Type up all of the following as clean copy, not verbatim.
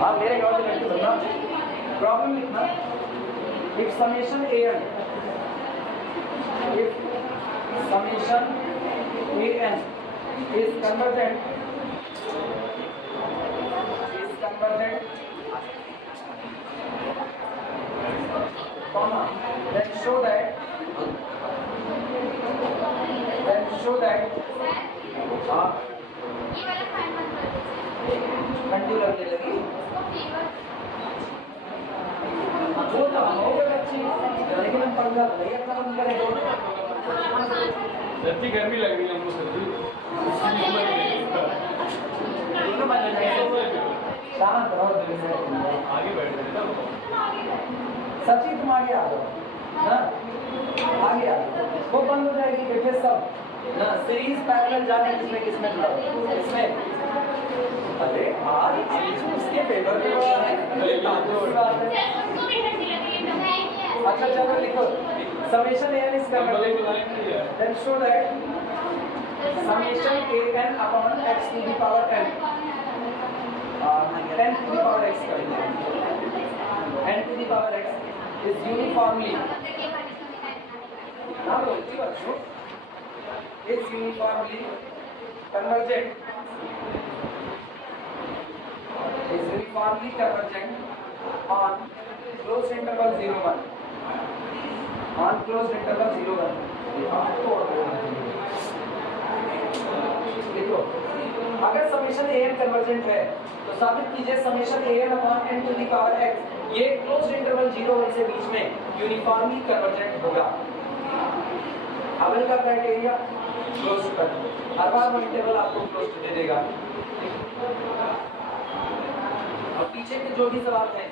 हाँ मेरे गाँव से लड़के सुनना प्रॉब्लम लिखना if summation an is convergent comma then show that हाँ घंटी लगने लगी वो तो हो गया अच्छी लेकिन हम पंगा नहीं अपना बंद करें सच्ची गर्मी लग रही है हमको सच्ची दोनों बंद जाएंगे शांत रहो दिल से आगे बैठ रहे ना सच्ची तुम आगे आ जाओ ना आगे आ वो बंद हो जाएगी बैठे सब ना सीरीज पैरेलल जाने किसमें किसमें इसमें अरे आज उसके फेवर में है अच्छा चलो लिखो summation an is convergent then show that summation an upon x to the power n 10 to the power x n to the power x is uniformly now is uniformly convergent on closed interval 0 1 on closed interval 0 1 देखो अगर summation an convergent है तो साबित कीजिए summation an upon n to the power x ये closed interval 0 1 से बीच में uniformly convergent होगा अवल का क्राइटेरिया क्लोज कर हर बार वो इंटरवल आपको क्लोज दे देगा अब पीछे के जो भी सवाल हैं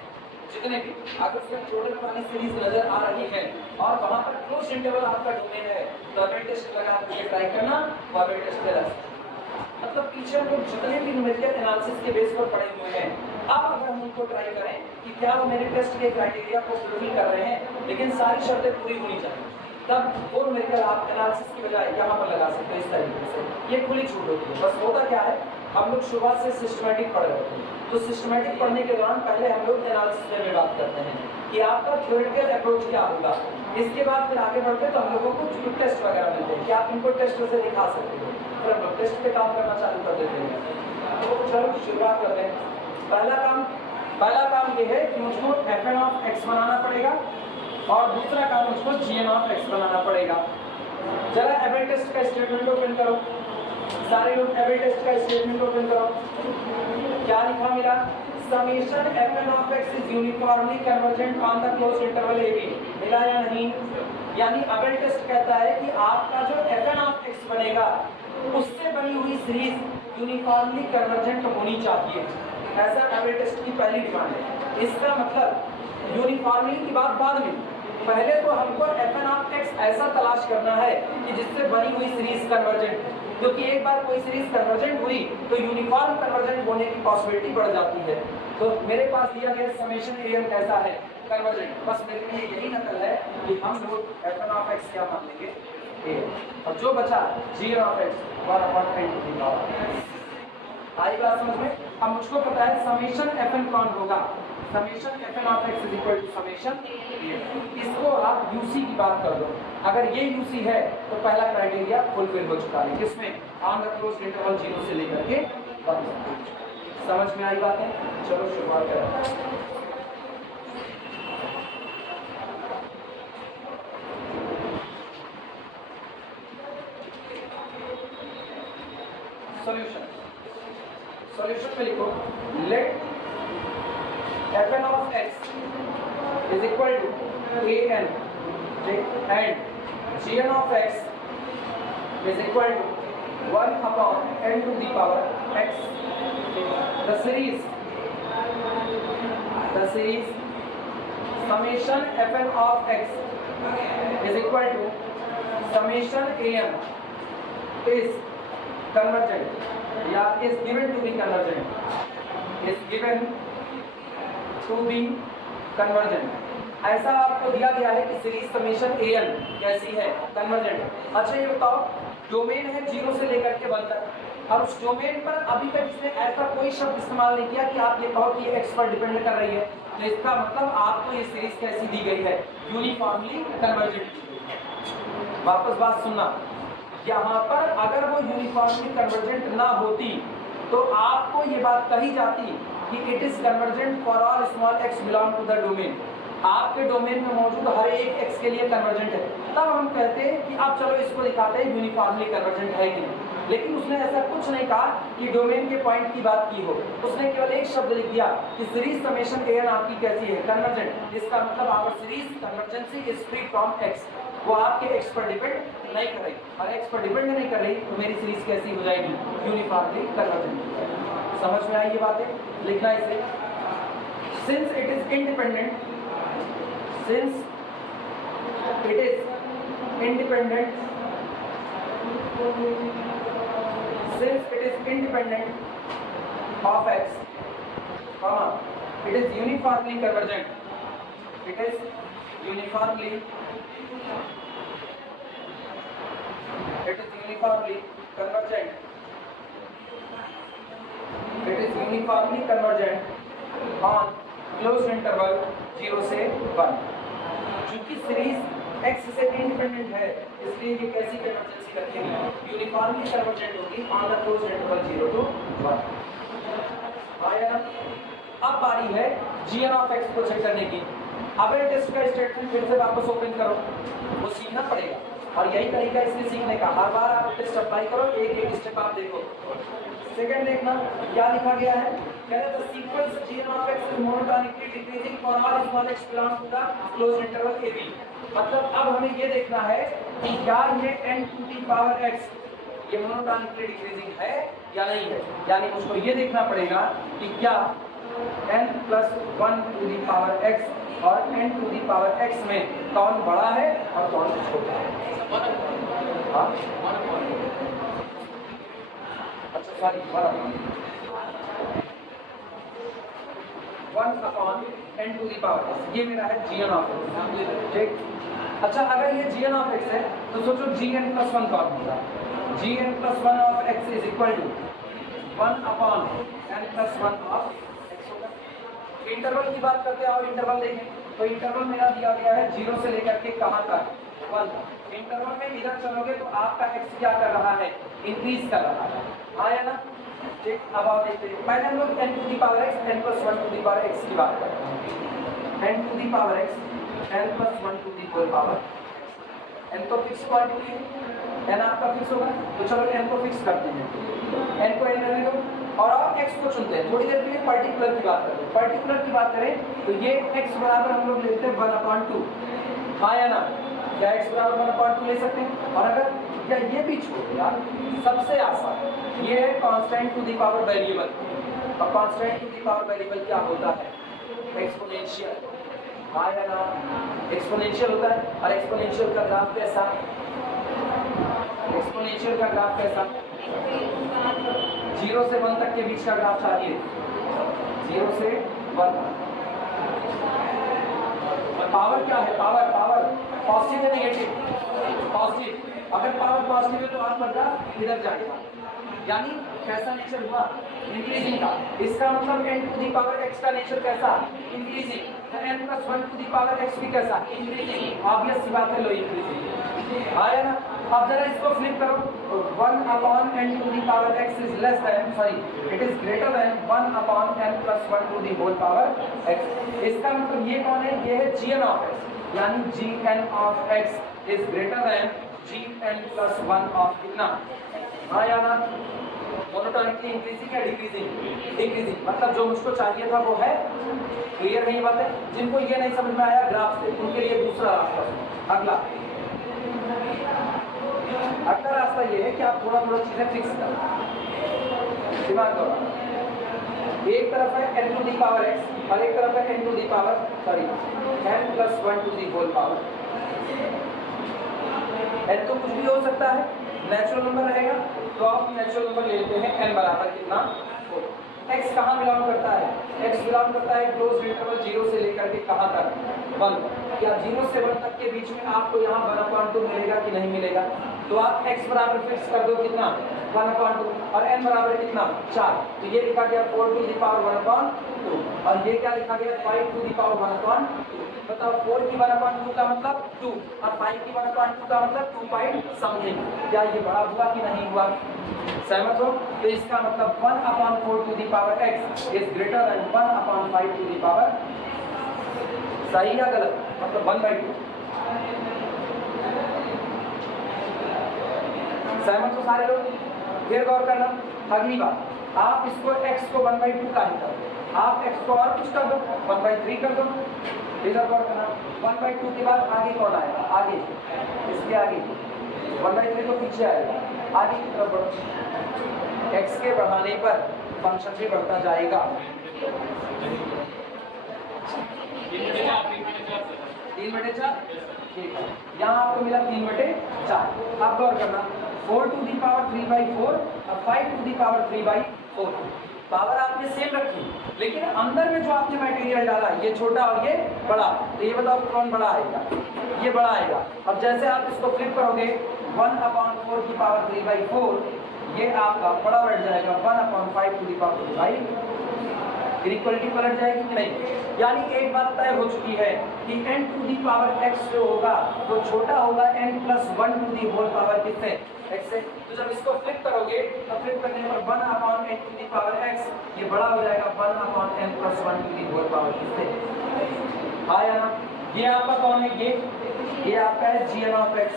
जितने भी अगर उसमें टोटल वाली सीरीज नजर आ रही है और वहां पर क्लोज इंटरवल आपका डोमेन है तो अबेट टेस्ट लगा के ट्राई करना वो अबेट टेस्ट के मतलब पीछे हम लोग जितने भी न्यूमेरिकल एनालिसिस के बेस पर पढ़े हुए हैं अब अगर हम उनको ट्राई करें कि क्या वो मेरे टेस्ट के क्राइटेरिया को फुलफिल कर रहे हैं लेकिन सारी शर्तें पूरी होनी चाहिए तब वो न्यूमेरिकल आप एनालिसिस की बजाय यहाँ पर लगा सकते हैं इस तरीके से ये खुली छूट होती है बस होता क्या है हम लोग शुरुआत से सिस्टमैटिक पढ़ रहे होते हैं तो सिस्टमैटिक पढ़ने के दौरान पहले हम लोग एनालिसिस में बात करते हैं कि आपका थ्योरेटिकल अप्रोच क्या होगा इसके बाद फिर आगे बढ़ते तो हम लोगों को टेस्ट वगैरह मिलते हैं कि आप इनको टेस्ट से दिखा सकते हो फिर हम लोग टेस्ट पे काम करना चालू कर देते हैं तो चलो शुरुआत करते हैं पहला काम ये है कि मुझको fn ऑफ x बनाना पड़ेगा और दूसरा काम मुझको gn ऑफ x बनाना पड़ेगा जरा एबेट टेस्ट का स्टेटमेंट ओपन करो सारे लोग एबेट टेस्ट का स्टेटमेंट ओपन करो क्या लिखा मिला summation fn of x is uniformly convergent on the closed interval ab मिला या नहीं यानी एबेट टेस्ट कहता है कि आपका जो fn ऑफ x बनेगा उससे बनी हुई सीरीज यूनिफॉर्मली कन्वर्जेंट होनी चाहिए ऐसा एबेट टेस्ट की पहली डिमांड है इसका मतलब यूनिफॉर्मली की बात बाद में पहले तो हमको fn ऑफ x ऐसा तलाश करना है कि जिससे बनी हुई सीरीज कन्वर्जेंट क्योंकि एक बार कोई सीरीज कन्वर्जेंट हुई तो यूनिफॉर्म कन्वर्जेंट होने की पॉसिबिलिटी बढ़ जाती है तो मेरे पास दिया गया समेशन an कैसा है कन्वर्जेंट बस मेरे लिए यही नकल है कि हम लोग fn ऑफ x क्या मान लेंगे a और जो बचा gn of x 1/n to the power आई बात समझ में अब मुझको पता है समेशन fn कौन होगा summation fn of x is equal to summation इसको आप uc की बात कर दो अगर ये uc है तो पहला क्राइटेरिया फुलफिल हो चुका है जिसमें ऑन द क्लोज्ड इंटरवल 0 से लेकर के 1 समझ में आई बात है चलो शुरुआत करें सॉल्यूशन में लिखो late fn of x is equal to an and gn of x is equal to 1 upon n to the power x the series summation fn of x is equal to summation an is convergent या is given to be convergent ऐसा आपको दिया गया है कि series summation an कैसी है convergent अच्छा ये बताओ डोमेन है 0 से लेकर के 1 तक और उस डोमेन पर अभी तक इसने ऐसा कोई शब्द इस्तेमाल नहीं किया कि आप ये कहो कि ये x पर डिपेंड कर रही है। तो इसका मतलब आपको ये सीरीज कैसी दी गई है, यूनिफॉर्मली कन्वर्जेंट। वापस बात सुनना, यहाँ पर अगर वो यूनिफॉर्मली कन्वर्जेंट ना होती तो आपको ये बात कही जाती कि it is convergent for all small x belong to the domain. आपके डोमेन में मौजूद हर एक x के लिए कन्वर्जेंट है, तब हम कहते हैं कि अब चलो इसको दिखाते हैं यूनिफॉर्मली कन्वर्जेंट है कि नहीं। लेकिन उसने ऐसा कुछ नहीं कहा कि डोमेन के पॉइंट की बात की हो, उसने केवल एक शब्द लिख दिया कि सीरीज समेशन an आपकी कैसी है, कन्वर्जेंट। इसका मतलब our series convergency is free from x। वो आपके x पर डिपेंड नहीं कर रही, और x पर डिपेंड नहीं कर रही तो मेरी सीरीज कैसी हो जाएगी, यूनिफॉर्मली कन्वर्जेंट। समझ में आई ये बातें? लिखना इसे, since it is independent, since it is independent, since it is independent of x, comma, it is uniformly convergent, it is uniformly, it is uniformly convergent, it is uniformly convergent on closed interval 0 से 1। चूंकि series x से independent है इसलिए ये कैसी कन्वर्जेंसी रखेगी, uniformly convergent होगी on the closed interval 0 to 1। आया ना? अब बारी है gn of x को चेक करने की। अब ये टेस्ट का स्टेटमेंट फिर से वापस ओपन करो, वो सीखना पड़ेगा और यही तरीका इसलिए सीखने का, हर बार आप टेस्ट अप्लाई करो, एक एक स्टेप आप देखो। सेकंड देखना क्या लिखा गया है, कह रहे the sequence gn of x is monotonically decreasing for all small x belongs to the closed interval ab। मतलब अब हमें ये देखना है कि क्या ये n to the power x ये मोनोटोनिकली डिक्रीजिंग है या नहीं है, यानी मुझको ये देखना पड़ेगा कि क्या n plus 1 to the power x और n to the power x में कौन बड़ा है और कौन छोटा है। हाँ? अच्छा sorry, 1 upon n to the power x, ये मेरा है gn of x, ठीक। अच्छा अगर ये gn of x है तो सोचो gn plus 1 कौन होगा, gn plus 1 of x is equal to 1 upon n plus 1 of x होगा। इंटरवल की बात करते हैं और इंटरवल देखें तो इंटरवल मेरा दिया गया है 0 से लेकर के कहाँ तक, 1 तक। इंटरवल में इधर चलोगे तो आपका x क्या कर रहा है, इंक्रीज कर रहा है। आया ना? ठीक, अब आप देखते हैं, पहले हम लोग n to the power x n plus 1 to the power x की बात करते हैं। n to the power x n plus 1 to the whole power, n तो फिक्स क्वांटिटी है, n आपका फिक्स होगा, तो चलो n को फिक्स करते हैं, n को n रहने दो और अब x को चुनते हैं। थोड़ी देर के लिए पर्टिकुलर की बात करते हैं। पर्टिकुलर की बात करें तो ये x बराबर हम लोग लेते हैं 1/2। हाँ या ना? क्या x बराबर 1/2 ले सकते हैं? और अगर या ये भी छोड़ यार, सबसे आसान ये है constant to the power variable, और constant to the power variable क्या होता है, एक्सपोनेंशियल। हाँ या ना? एक्सपोनेंशियल होता है, और एक्सपोनेंशियल का ग्राफ कैसा, एक्सपोनेंशियल का ग्राफ कैसा, 0 से 1 तक के बीच का ग्राफ चाहिए, 0 से 1। पावर क्या है, पावर पावर पॉजिटिव है नेगेटिव, पॉजिटिव। अगर पावर पॉजिटिव है तो आपका ग्राफ इधर जाएगा, यानी कैसा नेचर हुआ, इंक्रीजिंग का। इसका मतलब n to the power x का नेचर कैसा, इंक्रीजिंग। तो n plus 1 to the power x भी कैसा, इंक्रीजिंग। ऑब्वियस सी बात है, लो इंक्रीजिंग। आया ना? अब जरा इसको फ्लिप करो, 1 upon n to the power x is less than, sorry, it is greater than 1 upon n plus 1 to the whole power x। इसका मतलब ये कौन है, ये है gn of x, यानी gn of x is greater then gn plus 1 of कितना। हाँ या ना? मोनोटोनिकली इंक्रीजिंग या डिक्रीजिंग, डिक्रीजिंग। मतलब जो मुझको चाहिए था वो है। क्लियर है ये बात है? जिनको ये नहीं समझ में आया ग्राफ से, उनके लिए दूसरा रास्ता। अगला रास्ता ये है कि आप थोड़ा थोड़ा चीजें फिक्स करें, दिमाग दो। एक तरफ है n to the power x और एक तरफ है n to the power, sorry, n plus 1 to the whole power. n तो कुछ भी हो सकता है, नेचुरल नंबर रहेगा, तो आप नेचुरल नंबर ले लेते हैं n बराबर कितना, 4। x कहाँ बिलोंग करता है, x बिलोंग करता है क्लोज इंटरवल 0 से लेकर के कहाँ तक, 1। क्या 0 से 1 तक के बीच में आपको यहाँ 1/2 मिलेगा कि नहीं मिलेगा, तो आप x बराबर फिक्स कर दो कितना 1/2 और n बराबर कितना 4। तो ये लिखा गया 4 टू द पावर 1/2 और ये क्या लिखा गया 5 टू द पावर 1/2। बताओ 4 की 1/2 का मतलब 2 और 5 की 1/2 का मतलब 2 पॉइंट समथिंग। क्या ये बड़ा हुआ कि नहीं हुआ? सहमत हो? तो इसका मतलब 1/4 to the power x is greater than 1/5 to the power, सही या गलत? मतलब 1/2। सहमत हो सारे लोग? फिर गौर करना अगली बात, आप इसको x को 1/2 का ही करो, आप x को और कुछ कर दो 1/3 कर दो। इधर गौर करना 1/2 के बाद आगे कौन आएगा? आगे इसके आगे 1/3 तो पीछे आएगा, आगे की तरफ बढ़ो। x के बढ़ाने पर फंक्शन भी बढ़ता जाएगा। 3/4 ठीक है, यहाँ आपको मिला 3/4। आप गौर करना 4 टू दी पावर 3/4 और 5 टू दी पावर 3/4। पावर आपने सेम रखी, लेकिन अंदर में जो आपने मटेरियल डाला ये छोटा और ये बड़ा, तो ये बताओ कौन बड़ा आएगा? ये बड़ा आएगा। अब जैसे आप इसको फ्लिप करोगे 1/4 की पावर 3/4, ये आपका बड़ा बढ़ जाएगा 1/5 टू दी पावर 3/4। इक्वलिटी पलट जाएगी कि नहीं? यानी एक बात तय हो चुकी है कि n to the power x जो होगा वो छोटा होगा n+1 to the whole power किससे? x से। तो जब इसको फ्लिप करोगे तो फ्लिप करने पर 1/n to the power x ये बड़ा हो जाएगा 1/n+1 to the whole power किससे? हाँ या ना? ये आपका कौन है? ये आपका है gn(x)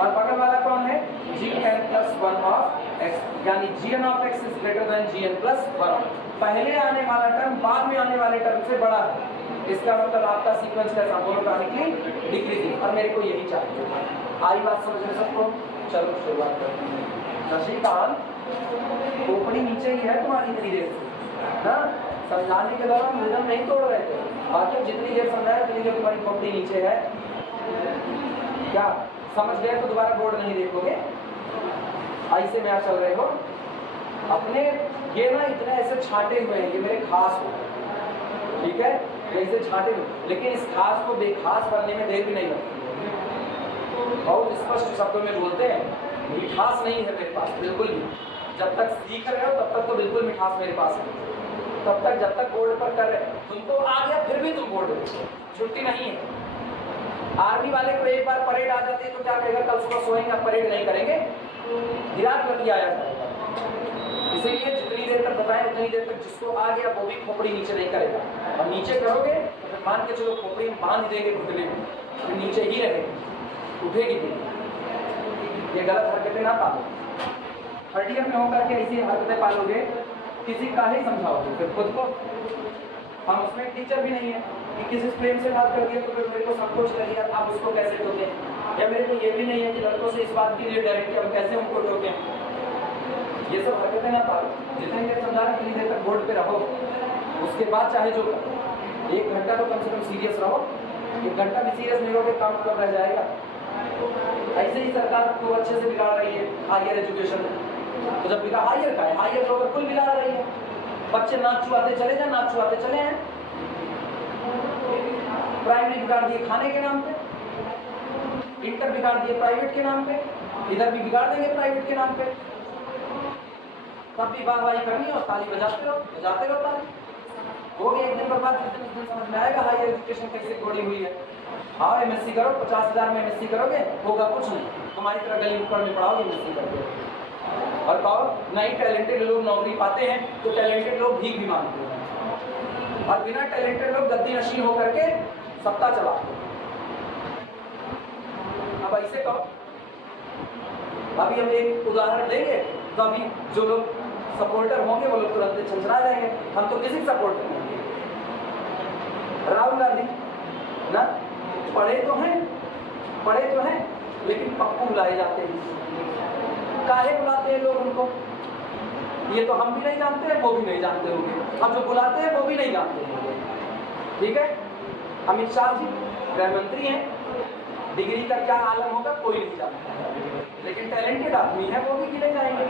और बगल वाला कौन है? gn+1(x), यानी gn(x) is greater then gn+1। पहले आने वाला टर्म बाद में आने वाले टर्म से बड़ा है, इसका मतलब आपका सीक्वेंस कैसा? मोनोटोनिकली डिक्रीजिंग, और मेरे को यही चाहिए। आई बात समझ में सबको? चलो शुरुआत करते हैं। नशीकांत खोपड़ी नीचे ही है तुम्हारी इतनी देर से ना, समझाने के दौरान रिदम नहीं तोड़ रहे थे, बाकी जितनी देर समझाया उतनी देर तुम्हारी खोपड़ी नीचे है। क्या समझ गए? तो दोबारा बोर्ड नहीं देखोगे, ऐसे में चल रहे हो अपने। ये ना इतने ऐसे छांटे हुए हैं, ये मेरे खास हो, ठीक है, ऐसे छांटे हुए, लेकिन इस खास को बेखास बनने में देर भी नहीं लगती। बहुत स्पष्ट शब्दों में बोलते हैं, मिठास नहीं है मेरे पास बिल्कुल भी। जब तक सीख रहे हो तब तक तो बिल्कुल मिठास मेरे पास है, तब तक जब तक बोर्ड पर कर रहे हो। तुमको आ गया फिर भी तुम बोर्ड पे, छुट्टी नहीं है। आर्मी वाले को एक बार परेड आ जाती है तो क्या कहेगा? कल सुबह सोएंगे, अब परेड नहीं करेंगे, गिराक लगी आया जाएगा। इसीलिए जितनी देर तक बताएं उतनी देर तक जिसको आ गया वो भी खोपड़ी नीचे नहीं करेगा, और नीचे करोगे तो फिर मान के चलो खोपड़ी में बांध देंगे घुटने में, फिर नीचे ही रहेगी, उठेगी भी। ये गलत हरकतें ना पालो। थर्ड ईयर में होकर के ऐसी हरकतें पालोगे किसी का ही समझाओगे फिर खुद को। हम उसमें टीचर भी नहीं है कि किसी प्रेम से बात कर दिया तो फिर मेरे को संकोच कर दिया, आप उसको कैसे टोके, या मेरे को ये भी नहीं है कि लड़कों से इस बात के लिए डरे कि हम कैसे उनको टोकें। ये सब हरकतें ना पालो। जितनी देर समझा रहे उतनी देर तक बोर्ड पे रहो, उसके बाद चाहे जो करो। 1 घंटा तो कम से कम सीरियस रहो, 1 घंटा भी सीरियस नहीं रहोगे काम कब रह जाएगा। ऐसे ही सरकार को अच्छे से बिगाड़ रही है हायर एजुकेशन में, तो जब बिगाड़ हायर का है, हायर तो बिल्कुल बिगाड़ रही है। बच्चे नाच चुआते चले जाए, नाच चुआते चले हैं। प्राइमरी बिगाड़ दिए खाने के नाम पे, इंटर बिगाड़ दिए प्राइवेट के नाम पे, इधर भी बिगाड़ देंगे प्राइवेट के नाम पे। तब भी वाहवाही करनी और ताली बजाते रहो ताली। हो गया एक दिन बर्बाद, जिस दिन समझ में आएगा हायर एजुकेशन कैसे जोड़ी हुई है। हाँ MSc करो, 50,000 में MSc करोगे, होगा कुछ नहीं, तुम्हारी तरह गली ऊपर में पढ़ाओगे MSc करके। और कहो नहीं टैलेंटेड लोग नौकरी पाते हैं, तो टैलेंटेड लोग भीख भी मांगते हैं, और बिना टैलेंटेड लोग गद्दी नशीन होकर के सत्ता चलाते हैं। अब ऐसे कहो, अभी हम एक उदाहरण देंगे तो अभी जो लोग सपोर्टर होंगे वो लोग तुरंत छंछरा जाएंगे। हम तो किसी सपोर्टर नहीं, राहुल गांधी ना, पढ़े तो हैं लेकिन पप्पू बुलाए जाते हैं। काहे बुलाते हैं लोग उनको? ये तो हम भी नहीं जानते हैं, वो भी नहीं जानते होंगे, अब जो बुलाते हैं वो भी नहीं जानते होंगे। ठीक है, अमित शाह जी गृह मंत्री हैं, डिग्री का क्या आलम होगा कोई नहीं जानता, लेकिन टैलेंटेड आदमी है, वो भी गिने जाएंगे।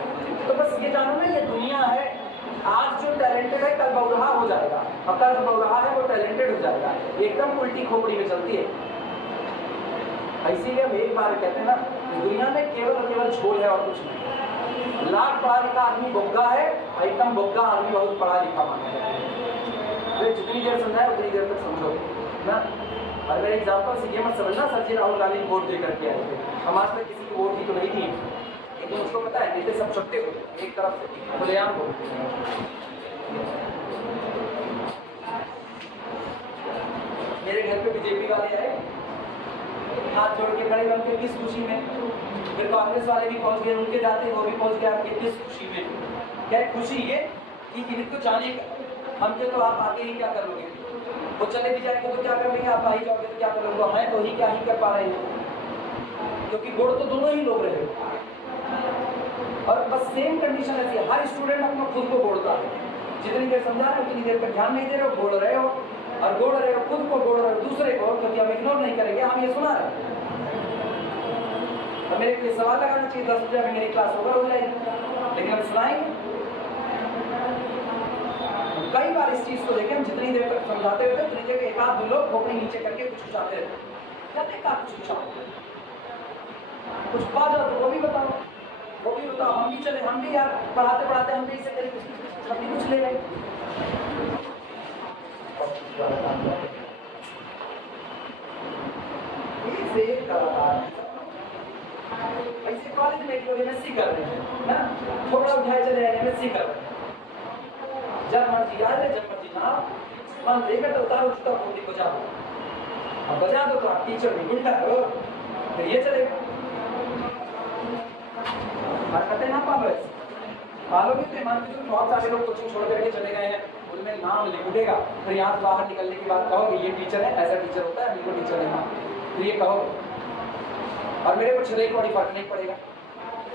तो बस ये जानो ना, ये दुनिया है, आज जो टैलेंटेड है कल बौरहा हो जाएगा, और कल जो बौरहा है वो टैलेंटेड हो जाएगा। एकदम उल्टी खोपड़ी में चलती है। इसीलिए हम एक बार कहते हैं ना, दुनिया में केवल और केवल झोल है और कुछ नहीं। लाख पढ़ा लिखा आदमी बोग्गा है, एकदम बोग्गा आदमी बहुत पढ़ा लिखा माना जाता है। तो जितनी देर समझाए उतनी देर तक समझो ना। अगर एग्जाम्पल से ये मत समझना सर जी राहुल गांधी वोट दे करके आए थे, हम आज तक किसी की वोट की तो नहीं थी, लेकिन उसको पता है नेता सब छुट्टे होते एक तरफ से खुलेआम हो। मेरे घर पे बीजेपी वाले आए, हाथ जोड़ के खड़े बनते किस खुशी में, फिर कांग्रेस वाले भी पहुंच गए, उनके जाते वो भी पहुंच गए आपके किस खुशी में। क्या खुशी ये कि इनको जाने का हमके तो आप आगे ही क्या कर लोगे, वो चले भी जाएंगे तो क्या कर लेंगे, आप आ ही जाओगे तो क्या कर लोगे, हैं तो ही क्या ही कर पा रहे हो, क्योंकि गोड़ तो दोनों ही लोग रहे। और बस सेम कंडीशन ऐसी है, हर स्टूडेंट अपना खुद को बोलता है, जितनी देर समझा रहे हो उतनी देर तक ध्यान नहीं दे रहे हो, बोल रहे हो और बोल रहे हो, खुद को बोल रहे हो दूसरे को, क्योंकि हम इग्नोर नहीं करेंगे, हम ये सुना रहे हैं। और मेरे लिए सवाल लगाना चाहिए 10 बजे अभी मेरी क्लास ओवर हो जाएगी, लेकिन हम सुनाएंगे। कई बार इस चीज को देखें, हम जितनी देर तक समझाते रहते उतनी देर एक आध दो लोग खोपड़ी नीचे करके कुछ चाहते रहते, क्या देखा कुछ चाहो, कुछ पा जाओ तो वो भी बताओ, वो भी बताओ, हम भी चले, हम भी यार पढ़ाते पढ़ाते हम भी इसे करें, हम भी कुछ ले लें। ऐसे कॉलेज में लोग एमएससी कर रहे हैं ना, थोड़ा उठाए चले जाएंगे एमएससी कर रहे हैं, जब मर्जी आ जाए जब मर्जी ना मन देकर तो उतारो उसका फोटी को जाओ, अब बजा दो तो आप टीचर भी उल्टा हो, फिर ये चलेगा। हरकतें ना पालो, पालोगे तो मान लीजिए बहुत सारे लोग कोचिंग छोड़ करके चले गए हैं, उनमें नाम लिख उठेगा, फिर यहाँ से बाहर निकलने के बाद कहोगे ये टीचर है, ऐसा टीचर होता है, मेरे को टीचर है, तो ये कहोगे और मेरे को छले को फर्क नहीं पड़ेगा।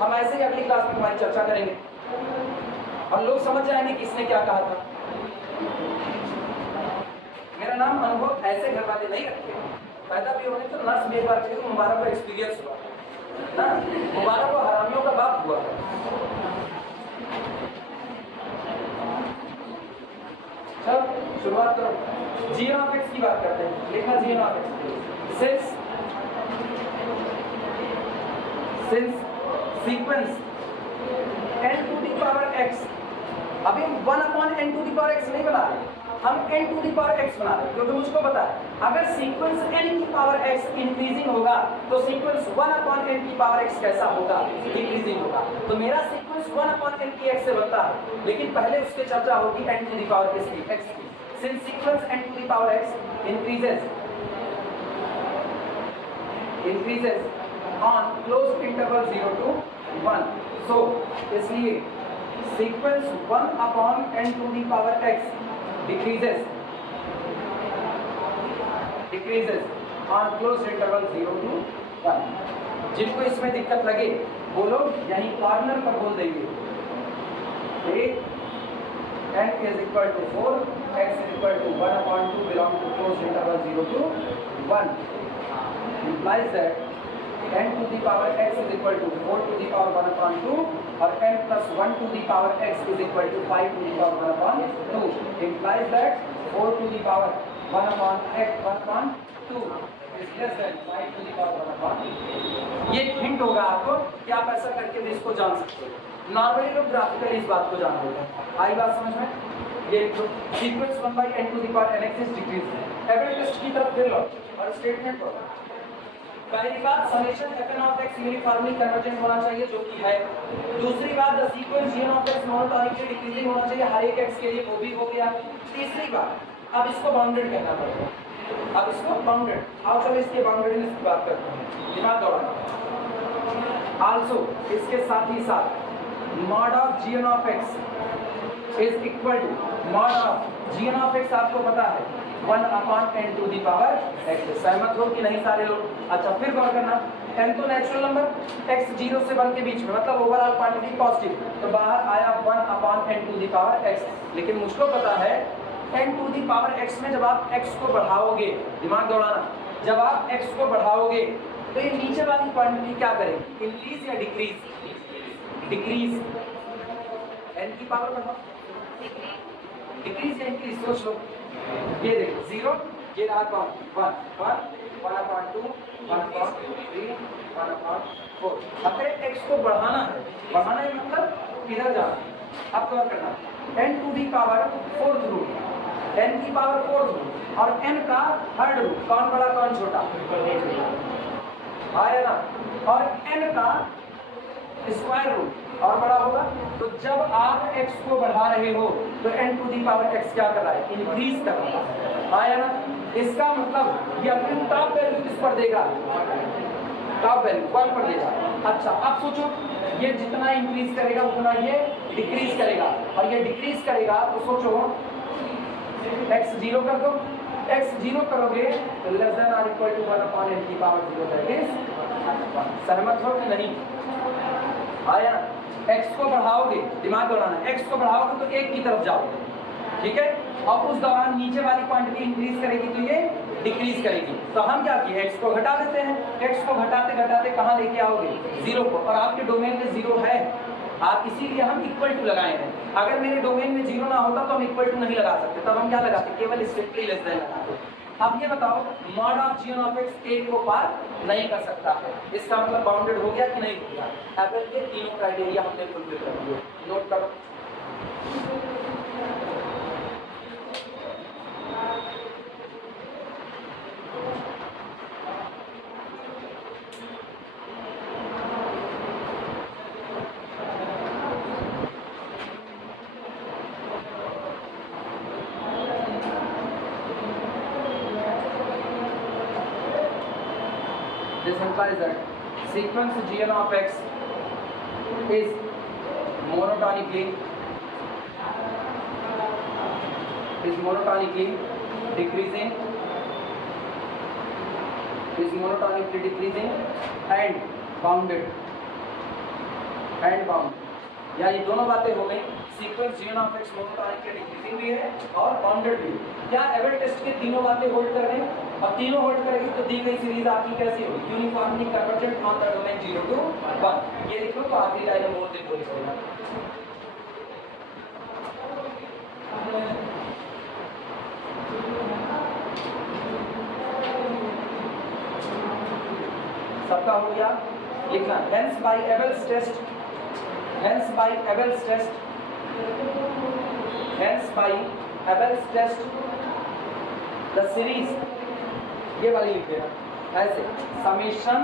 हम ऐसे ही अगली क्लास में हमारी चर्चा करेंगे और लोग समझ जाएंगे कि इसने क्या कहा था। मेरा नाम अनुभव ऐसे घर वाले नहीं रखे, पैदा भी होने तो नर्स में एक बार तो मुबारक को एक्सपीरियंस हुआ ना, मुबारक को हरामियों का बाप हुआ। चलो शुरुआत करो, जीएन ऑफ एक्स की बात करते हैं, लिखना gn of x, since sequence n to the power x, अभी हम 1/n to the power x नहीं बना रहे, हम n to the power x बना रहे हैं, क्योंकि मुझको पता है अगर सीक्वेंस n की पावर x इंक्रीजिंग होगा तो सीक्वेंस 1/n की पावर x कैसा होगा, डिक्रीजिंग होगा। तो मेरा सीक्वेंस 1/n की x से बनता है, लेकिन पहले उसकी चर्चा होगी n to the power x की। Since sequence n to the power x increases on closed interval 0 to 1, so इसलिए sequence 1/n to the power x decreases on closed interval 0 to 1। जिनको इसमें दिक्कत लगे वो लोग यहीं कॉर्नर पर बोल देंगे n is equal to 4, x is equal to 1/2 belong to closed interval 0 to 1, implies that n to the power x is equal to 4 to the power 1/2 और n plus 1 to the power x is equal to 5 to the power 1/2, implies that 4 to the power 1/2 is less than 5 to the power 1/2। ये hint होगा आपको कि आप ऐसा करके भी इसको जान सकते हो। नॉर्मली लोग ग्राफिकली इस बात को जान लेते हैं, आई बात समझ में। ये sequence 1/n to the power nx is decreased। एवरेज टेस्ट की तरफ फिर लो और स्टेटमेंट पढ़ो। पहली बात summation fn of x uniformly convergent होना चाहिए, जो कि है। दूसरी बात the sequence gn of x monotonically decreasing होना चाहिए हर एक x के लिए, वो भी हो गया। तीसरी बात अब इसको बाउंडेड कहना पड़ेगा, अब इसको बाउंडेड, आओ चलो इसके बाउंडेडनेस की बात करते हैं, दिमाग दौड़ाना। आल्सो इसके साथ ही साथ mod of gn of x is equal to mod of gn of x आपको पता है 1/n to the power x। सहमत हो कि नहीं सारे लोग? अच्छा फिर गौर करना, n तो नेचुरल नंबर, x 0 से 1 के बीच में मतलब ओवरऑल क्वांटिटी पॉजिटिव, तो बाहर आया 1/n to the power x। लेकिन मुझको पता है n to the power x में जब आप x को बढ़ाओगे, दिमाग दौड़ाना, जब आप x को बढ़ाओगे तो ये नीचे वाली क्वांटिटी क्या करेगी, इंक्रीज या डिक्रीज? डिक्रीज। n की पावर बढ़ाओ, डिक्रीज या इंक्रीज, सोच लो। ये देखो 0 ये रहा कौन 1/2 1/3 1/4। अगर x को बढ़ाना है मतलब इधर जाना। अब क्या करना, n to the power 4th root, n की पावर 4th रूट और n का 3rd रूट, कौन बड़ा कौन छोटा, आया ना, और n का स्क्वायर रूट और बड़ा होगा। तो जब आप x को बढ़ा रहे हो तो n to the power x क्या कर रहा है, इंक्रीज कर रहा है, आया ना। इसका मतलब ये अपनी टॉप वैल्यू किस पर देगा, टॉप वैल्यू 1 पर देगा। अच्छा अब सोचो, ये जितना इंक्रीज करेगा उतना ये डिक्रीज करेगा, और ये डिक्रीज करेगा तो सोचो x 0 कर दो, x 0 करोगे तो लेस देन और इक्वल टू 1/n की पावर 0 दैट इज 1। सहमत हो कि नहीं, आया। x को बढ़ाओगे, दिमाग दौड़ाना, x को बढ़ाओगे तो 1 की तरफ जाओगे, ठीक है, और उस दौरान नीचे वाली क्वांटिटी इंक्रीज करेगी तो ये डिक्रीज करेगी। तो हम क्या किए, x को घटा देते हैं, x को घटाते घटाते कहाँ लेके आओगे, 0 को, और आपके डोमेन में 0 है, आप इसीलिए हम इक्वल टू लगाए हैं। अगर मेरे डोमेन में 0 ना होता तो हम इक्वल टू नहीं लगा सकते, तब हम क्या लगाते, केवल स्ट्रिक्टली लेस देन लगाते। अब ये बताओ, mod of g of x 1 को पार नहीं कर सकता है, इसका मतलब बाउंडेड हो गया कि नहीं हो गया। अगर ये तीनों क्राइटेरिया हमने फुलफिल कर दिए, नोट करो। This implies that sequence gn of x is monotonically decreasing, and bounded, या ये दोनों बातें हो गई। Sequence gn of x monotonically decreasing भी है और बाउंडेड भी। क्या एबल टेस्ट के तीनों बातें होल्ड कर रहे हैं, और तीनों होल्ड करेगी तो दी गई सीरीज आपकी कैसी होगी, uniformly convergent on the domain 0 to 1। ये लिख लो तो आखिरी लाइन मोर देन बोल देना। सबका हो गया, लिखना hence by Abel's test, the series, ये वाली लिख देना ऐसे, summation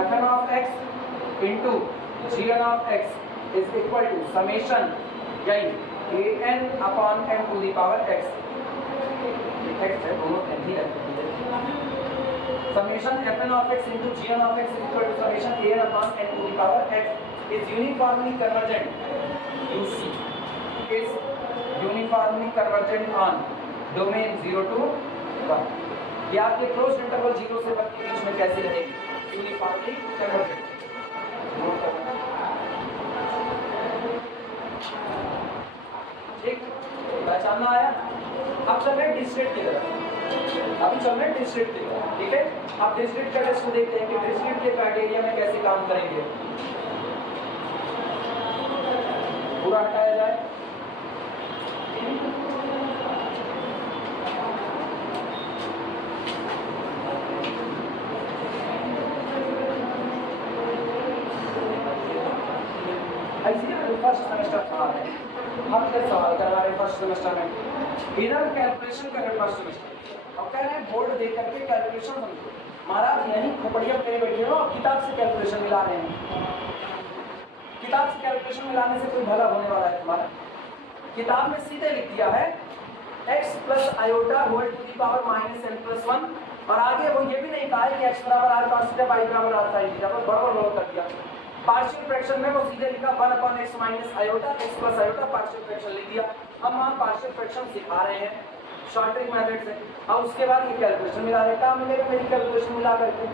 fn of x into gn of x is equal to summation यानी an upon n to the power x है, दोनों n ही रखेंगे। summation fn of x into gn of x is equal to summation an upon n to the power x is uniformly convergent, is uniformly convergent on domain 0 to 1। ये आपके closed interval 0 से 1 के बीच में कैसे रहेगी, uniformly convergent. ठीक, पहचानना आया। अब चल रहे डिस्क्रीट की तरफ, अभी चल रहे डिस्क्रीट की तरफ, ठीक है। अब डिस्क्रीट का टेस्ट देखते हैं कि डिस्क्रीट के क्राइटेरिया में कैसे काम करेंगे। पूरा हटाया जाए, फर्स्ट सेमेस्टर सवाल है, हम क्या सवाल करवा रहे हैं फर्स्ट सेमेस्टर में, इधर कैलकुलेशन कर रहे फर्स्ट सेमेस्टर और कह रहे हैं बोर्ड देख करके कैलकुलेशन समझो। महाराज यही खोपड़िया पे बैठे हो, किताब से कैलकुलेशन मिला रहे हैं। किताब से कैलकुलेशन मिलाने से कोई भला होने वाला है तुम्हारा? किताब में सीधे लिख दिया है x plus iota whole to the power minus n plus 1, और आगे वो ये भी नहीं कहा है कि x बराबर r cos थीटा y बराबर r sin थीटा, बस बराबर कर दिया। पार्शियल फ्रैक्शन में वो सीधे लिखा 1/x minus iota x plus iota, partial fraction लिख दिया। हम वहाँ पार्शियल फ्रैक्शन सिखा रहे हैं शॉर्ट ट्रिक मेथड से, और उसके बाद ये कैलकुलेशन मिला रहे, काम मिलेगा मेरी कैलकुलेशन मिला करके,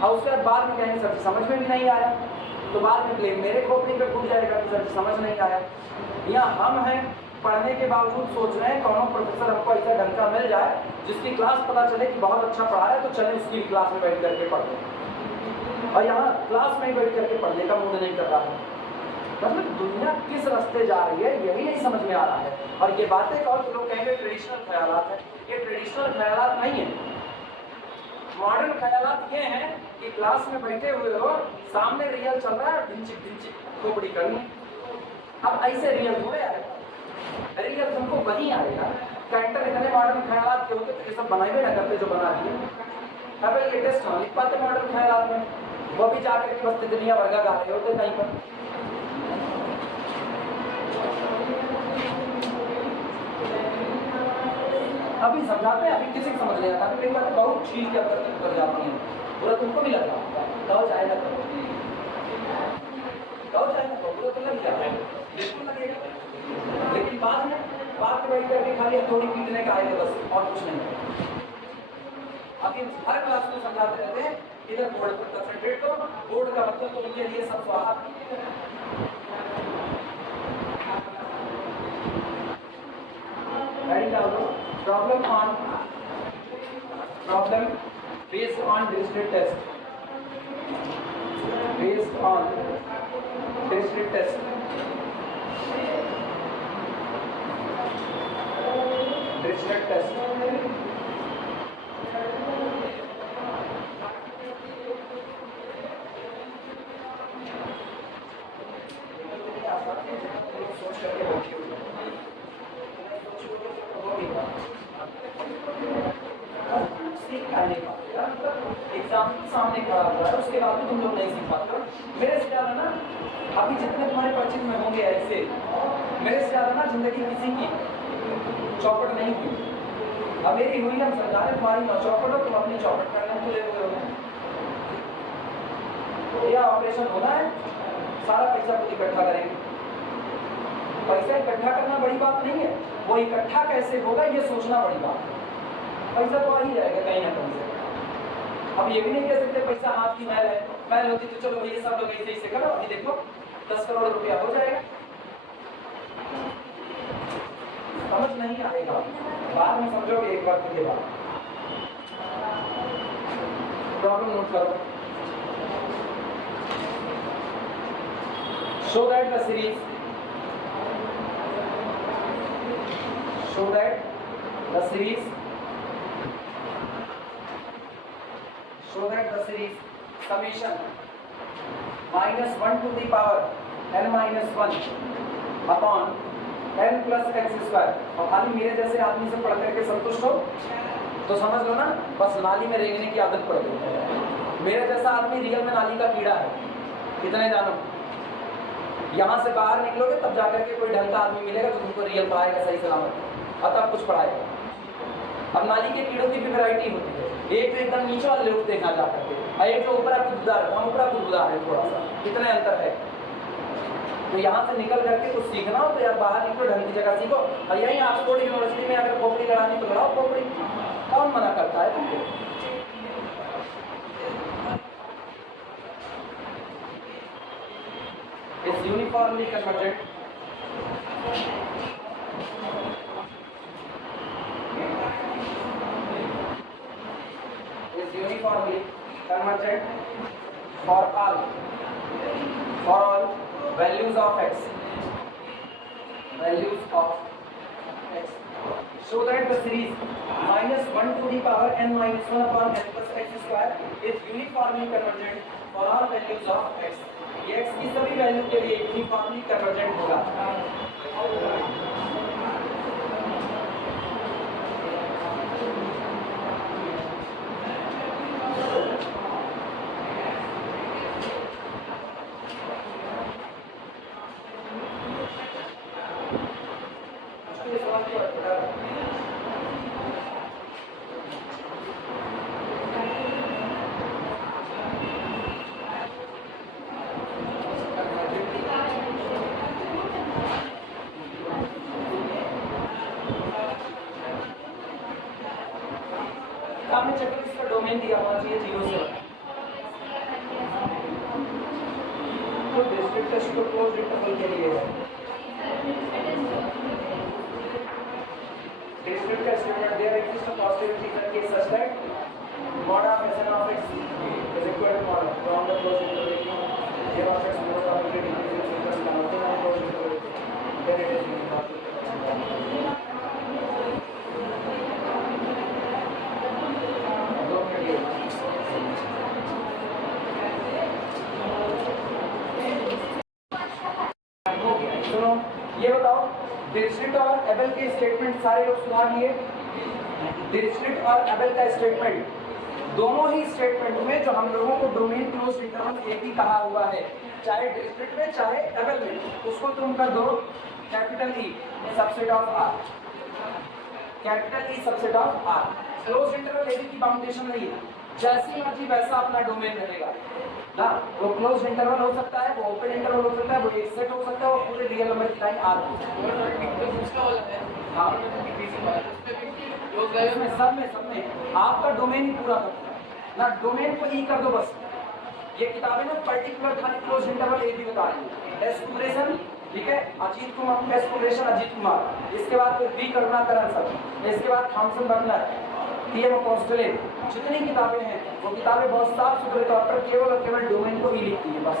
और उसके बाद में कहेंगे सर समझ में भी नहीं आया, तो बाद में ब्लेम मेरे खोपड़ी पे फूट जाएगा कि सर समझ नहीं आया। यहाँ हम हैं पढ़ने के बावजूद सोच रहे हैं कौन प्रोफेसर हमको ऐसा ढंग का मिल जाए जिसकी क्लास पता चले कि बहुत अच्छा पढ़ा है, तो चले उसकी क्लास में बैठ करके पढ़ लें, और यहाँ क्लास में बैठ करके पढ़ने का मूड नहीं कर रहा है। मतलब दुनिया किस रास्ते जा रही है यही नहीं समझ में आ रहा है। और ये बातें कहो तो लोग कहेंगे ट्रेडिशनल ख्यालात है। ये ट्रेडिशनल ख्यालात नहीं है। मॉडर्न ख्यालात ये हैं कि क्लास में बैठे हुए हो, सामने रियल चल रहा है, ढिंचिक खोपड़ी करनी। अब ऐसे रियल थोड़े आएगा, रियल तुमको वही आएगा। कैरेक्टर इतने मॉडर्न ख्यालात के होते तो ये सब बनाए ना करते जो बना दिए। अब ये टेस्ट ना लिख पाते मॉडर्न ख्यालात में, वो भी जाकर के बस दुनिया वर्गा गा रहे होते कहीं पर। अभी समझाते हैं, अभी किसी को समझ नहीं आता। अभी बात बहुत चीज के अंदर कर जाती है, पूरा तुमको भी लग रहा कहो जाएगा कहो जाएगा पूरा तो लग जाएगा, बिल्कुल लगेगा। लेकिन बाद में बैठ करके खाली थोड़ी पीटने का आएगा बस, और कुछ नहीं। अभी हर क्लास को समझाते रहते हैं इधर बोर्ड पर कंसंट्रेट करो। बोर्ड का मतलब तो उनके लिए सब स्वाहा। problem based on district test, based on district test, district test. सोच करके बैठिए, एग्जाम सामने खड़ा हुआ है, उसके बाद भी तुम लोग नहीं सीख पाते। मेरे से ज़्यादा ना अभी जितने तुम्हारे परिचित में होंगे ऐसे, मेरे से ज़्यादा ना जिंदगी किसी की चौपट नहीं हुई। अब मेरी हुई, हम सरकार तुम्हारी ना चौपट हो, तुम अपनी चौपट करने को ले हुए हो। यह ऑपरेशन होना है, सारा पैसा खुद इकट्ठा करेंगे। पैसा इकट्ठा करना बड़ी बात नहीं है, वो इकट्ठा कैसे होगा ये सोचना बड़ी बात है। पैसा तो आ ही जाएगा कहीं ना कहीं से। अब ये भी नहीं कह सकते पैसा हाथ की मैल है, मैल होती तो चलो भैया सब लोग ऐसे ऐसे करो, अभी देखो 10 करोड़ रुपया हो जाएगा। समझ नहीं आएगा, बाद में समझोगे एक बार के बाद। प्रॉब्लम नोट करो। Show that the series, show that the series, show that the series summation -1 to the power n minus 1 upon n plus x square। और खाली मेरे जैसे आदमी से पढ़ करके संतुष्ट हो तो समझ लो ना, बस नाली में रेंगने की आदत पड़ गई। मेरे जैसा आदमी रियल में नाली का कीड़ा है, इतने जानो। यहाँ से बाहर निकलोगे तब जाकर के कोई ढंग का आदमी मिलेगा जो तुमको रियल पढ़ाएगा सही सलामत, और तब कुछ पढ़ाएगा। अब नाली के कीड़ों की भी वैरायटी होती है, एक तो एकदम नीचे वाले लोग देखा जा करके, और एक जो ऊपर बुद्धदार है, कौन ऊपर बुद्धदार है, थोड़ा सा कितने अंतर है। तो यहाँ से निकल करके कुछ सीखना हो तो यार बाहर निकलो, ढंग की जगह सीखो। और यही ऑक्सफोर्ड यूनिवर्सिटी में अगर खोपड़ी लड़ानी तो लड़ाओ खोपड़ी, कौन मना करता है तुमको। इस uniformly convergent uniformly convergent for all values of x, values of x, so that the series -1 to the power n minus 1 upon n plus x square is uniformly convergent for all values of x। ये x की सभी value के लिए uniformly convergent होगा। आपने चक्कर इसका domain दिया होना चाहिए 0 से 1। तो डिस्क्रीट टेस्ट को क्लोज्ड इंटरवल के लिए है। डिस्क्रीट टेस्ट में there exist a positive reason case such that mod of Sn of x is equal to mod from the closed interval ये ऑब्जेक्ट्स मोनोटोनिकली डिक्रीजिंग सीक्वेंस बनाते हैं close interval then it is uniformly सुनो ये बताओ Dirichlet और Abel के statement सारे लोग सुधार लिए। डिरिचलेट और एबेल का स्टेटमेंट, दोनों ही स्टेटमेंट में जो हम लोगों को डोमेन क्लोज इंटरवल ए बी कहा हुआ है, चाहे डिरिचलेट में चाहे एबेल में, उसको तुम कर दो capital E subset of R, capital E subset of R. Close interval A B की बाउंडेशन नहीं है, जैसी मर्जी वैसा अपना डोमेन रहेगा ना। वो क्लोज इंटरवल हो सकता है, वो ओपन इंटरवल हो सकता है, वो एक सेट हो सकता है, वो पूरे रियल नंबर की लाइन आर हो सकता है। हाँ इसमें सब में आपका डोमेन ही पूरा करता है ना। डोमेन को ई कर दो बस। ये किताबें ना पर्टिकुलर खाली क्लोज इंटरवल ए बी बता रही है। टेस्ट प्रिपरेशन ठीक है, अजीत कुमार, टेस्ट प्रिपरेशन अजीत कुमार, इसके बाद फिर बी करुणाकरण सर, इसके बाद थॉमसन बटलर, टीएम कॉस्टले, जितनी किताबें हैं वो किताबें बहुत साफ सुथरे तौर पर केवल और केवल डोमेन को ही लिखती है बस।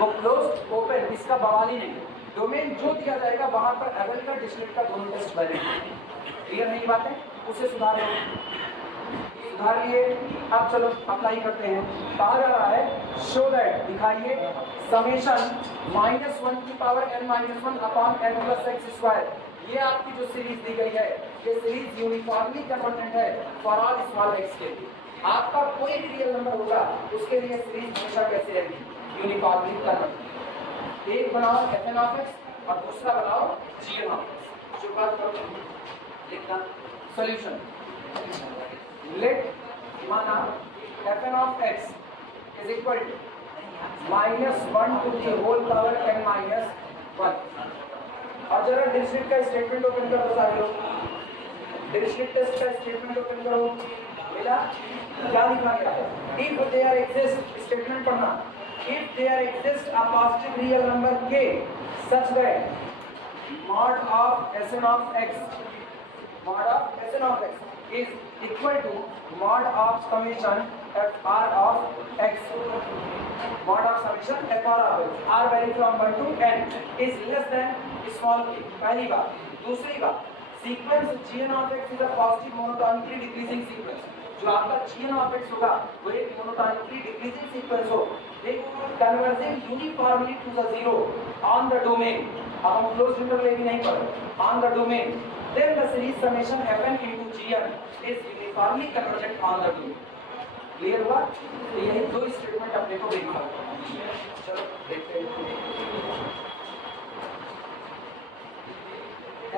वो क्लोज ओपन इसका बवाल ही नहीं। डोमेन जो दिया जाएगा वहां पर एबेल का डिरिचलेट का दोनों टेस्ट वैलिड। क्लियर नहीं बात है, उसे सुधार लिए। अब चलो अप्लाई करते हैं। कहा जा रहा है शो दैट, दिखाइए समेशन -1 की power n-1 upon n plus x square, ये आपकी जो सीरीज दी गई है ये सीरीज यूनिफॉर्मली कन्वर्जेंट है फॉर ऑल स्मॉल एक्स के लिए। आपका कोई भी रियल नंबर होगा उसके लिए सीरीज हमेशा कैसे रहेगी, यूनिफॉर्मली कन्वर्जेंट। एक बनाओ fn ऑफ x और दूसरा बनाओ gn ऑफ x। शुरुआत करो लिखना सॉल्यूशन। लेट माना fn of x is equal to -1 to the whole power n-1। और जरा डिरिचलेट का स्टेटमेंट ओपन करो सारे लोग। डिरिचलेट टेस्ट का स्टेटमेंट ओपन करो। मिला क्या लिखा गया है, इफ देयर एग्जिस्ट, स्टेटमेंट पढ़ना, if there exist a positive real number k such that mod of Sn of x, mod of Sn of x is equal to mod of summation fr of x, mod of summation fr of x, r vary from 1 to n is less than small k। पहली बात। दूसरी बात, sequence gn of x is a positive monotonically decreasing sequence। जो आपका gn of x होगा वो एक monotonically decreasing sequence हो, एक converging uniformly to the zero on the domain। अब हम closed interval ए भी नहीं पढ़ रहे, on the domain, then the series summation fn into gn is uniformly convergent on the domain। Clear हुआ? तो यही दो स्टेटमेंट अपने को वेरीफाई करना है। चलो देखते हैं।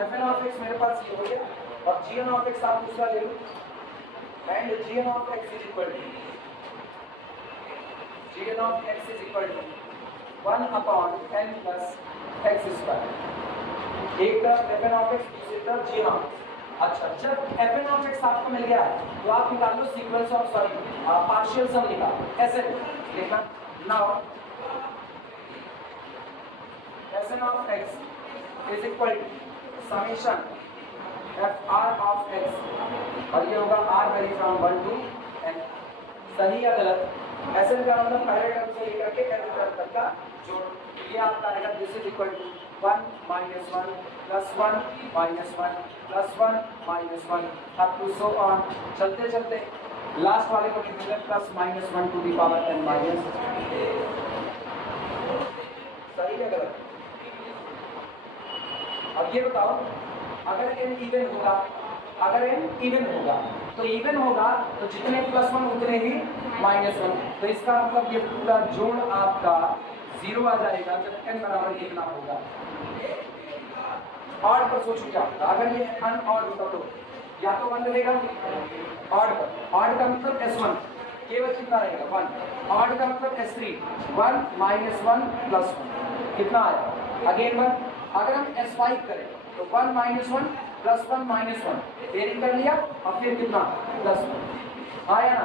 fn of x मेरे पास ये हो गया और gn of x आप दूसरा ले लो, and gn of x is equal to 1 upon n plus x square। एक तरफ fn of x, दूसरी तरफ gn of x। अच्छा, जब fn of x आपको मिल गया तो आप निकाल लो सीक्वेंस ऑफ पार्शियल सम निकालो, ऐसे लिखना। Now Sn of x is equal to summation fr of x और ये होगा r vary from 1 to n। सही या गलत? Sn का मतलब पहले टर्म से लेकर के n टर्म तक का जोड़। ये आपका आएगा this is equal to 1 minus 1 plus 1 minus 1 plus 1 minus 1 up to so on। चलते चलते लास्ट वाले को लिख देंगे plus minus 1 to the power n minus. सही या गलत? अब ये बताओ, अगर n इवन होगा, अगर n इवन होगा तो इवन होगा तो जितने प्लस 1 उतने ही माइनस 1। तो इसका मतलब ये पूरा जोड़ आपका 0 आ जाएगा जब n बराबर कितना होगा। ऑड पर सोचो क्या होगा, अगर ये अनऑड होता तो या तो 1 रहेगा ऑड पर, ऑड का मतलब s1 केवल कितना रहेगा 1, ऑड का मतलब s3 1 minus 1 plus 1 कितना आएगा अगेन 1। अगर हम s5 करें तो 1 minus 1 plus 1 minus 1 पेयरिंग कर लिया और फिर कितना प्लस 1 आया ना।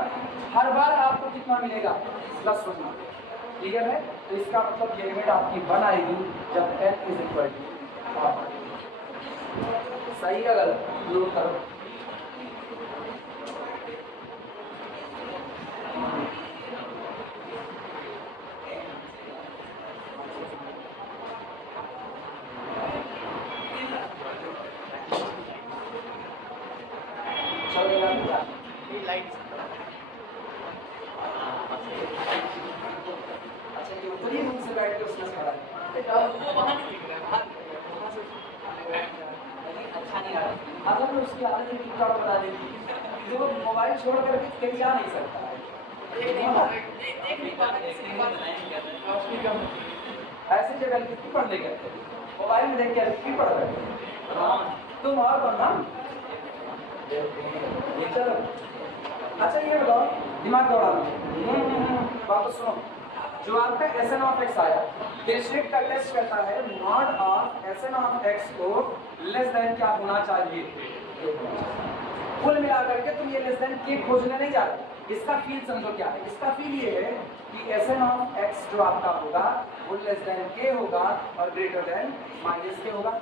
हर बार आपको कितना मिलेगा प्लस 1। क्लियर है? तो इसका मतलब ये लिमिट आपकी 1 आएगी जब n इज इक्वल टू। सही या गलत? नोट करो। लाइट क्या है? ये लाइट अच्छा ये ऊपरी रूम से बैठ के उसने पढ़ा है। वो वहाँ नहीं दिख रहा है, वहाँ दिख रहा है, वहाँ से नहीं, अच्छा नहीं आ रहा। अगर मैं उसकी आदत है टिकटॉक बता देती जो मोबाइल छोड़ करके कहीं जा नहीं सकता है। एक नहीं पा रहे ऐसी जगह कितनी पढ़ने गए थे मोबाइल में देख के कितनी पढ़ रहे थे तुम और बनना ये चलो। अच्छा ये बताओ दिमाग दौड़ाना वापस सुनो जो आपका एसएन ऑफ एक्स आया डिस्ट्रिक्ट का टेस्ट करता है mod of SN of x को लेस देन क्या होना चाहिए। कुल मिलाकर के तुम ये लेस देन के खोजने नहीं जा रहे। इसका फील समझो क्या है। इसका फील ये है कि एसएन ऑफ एक्स जो आपका होगा वो लेस देन के होगा और ग्रेटर देन माइनस के होगा।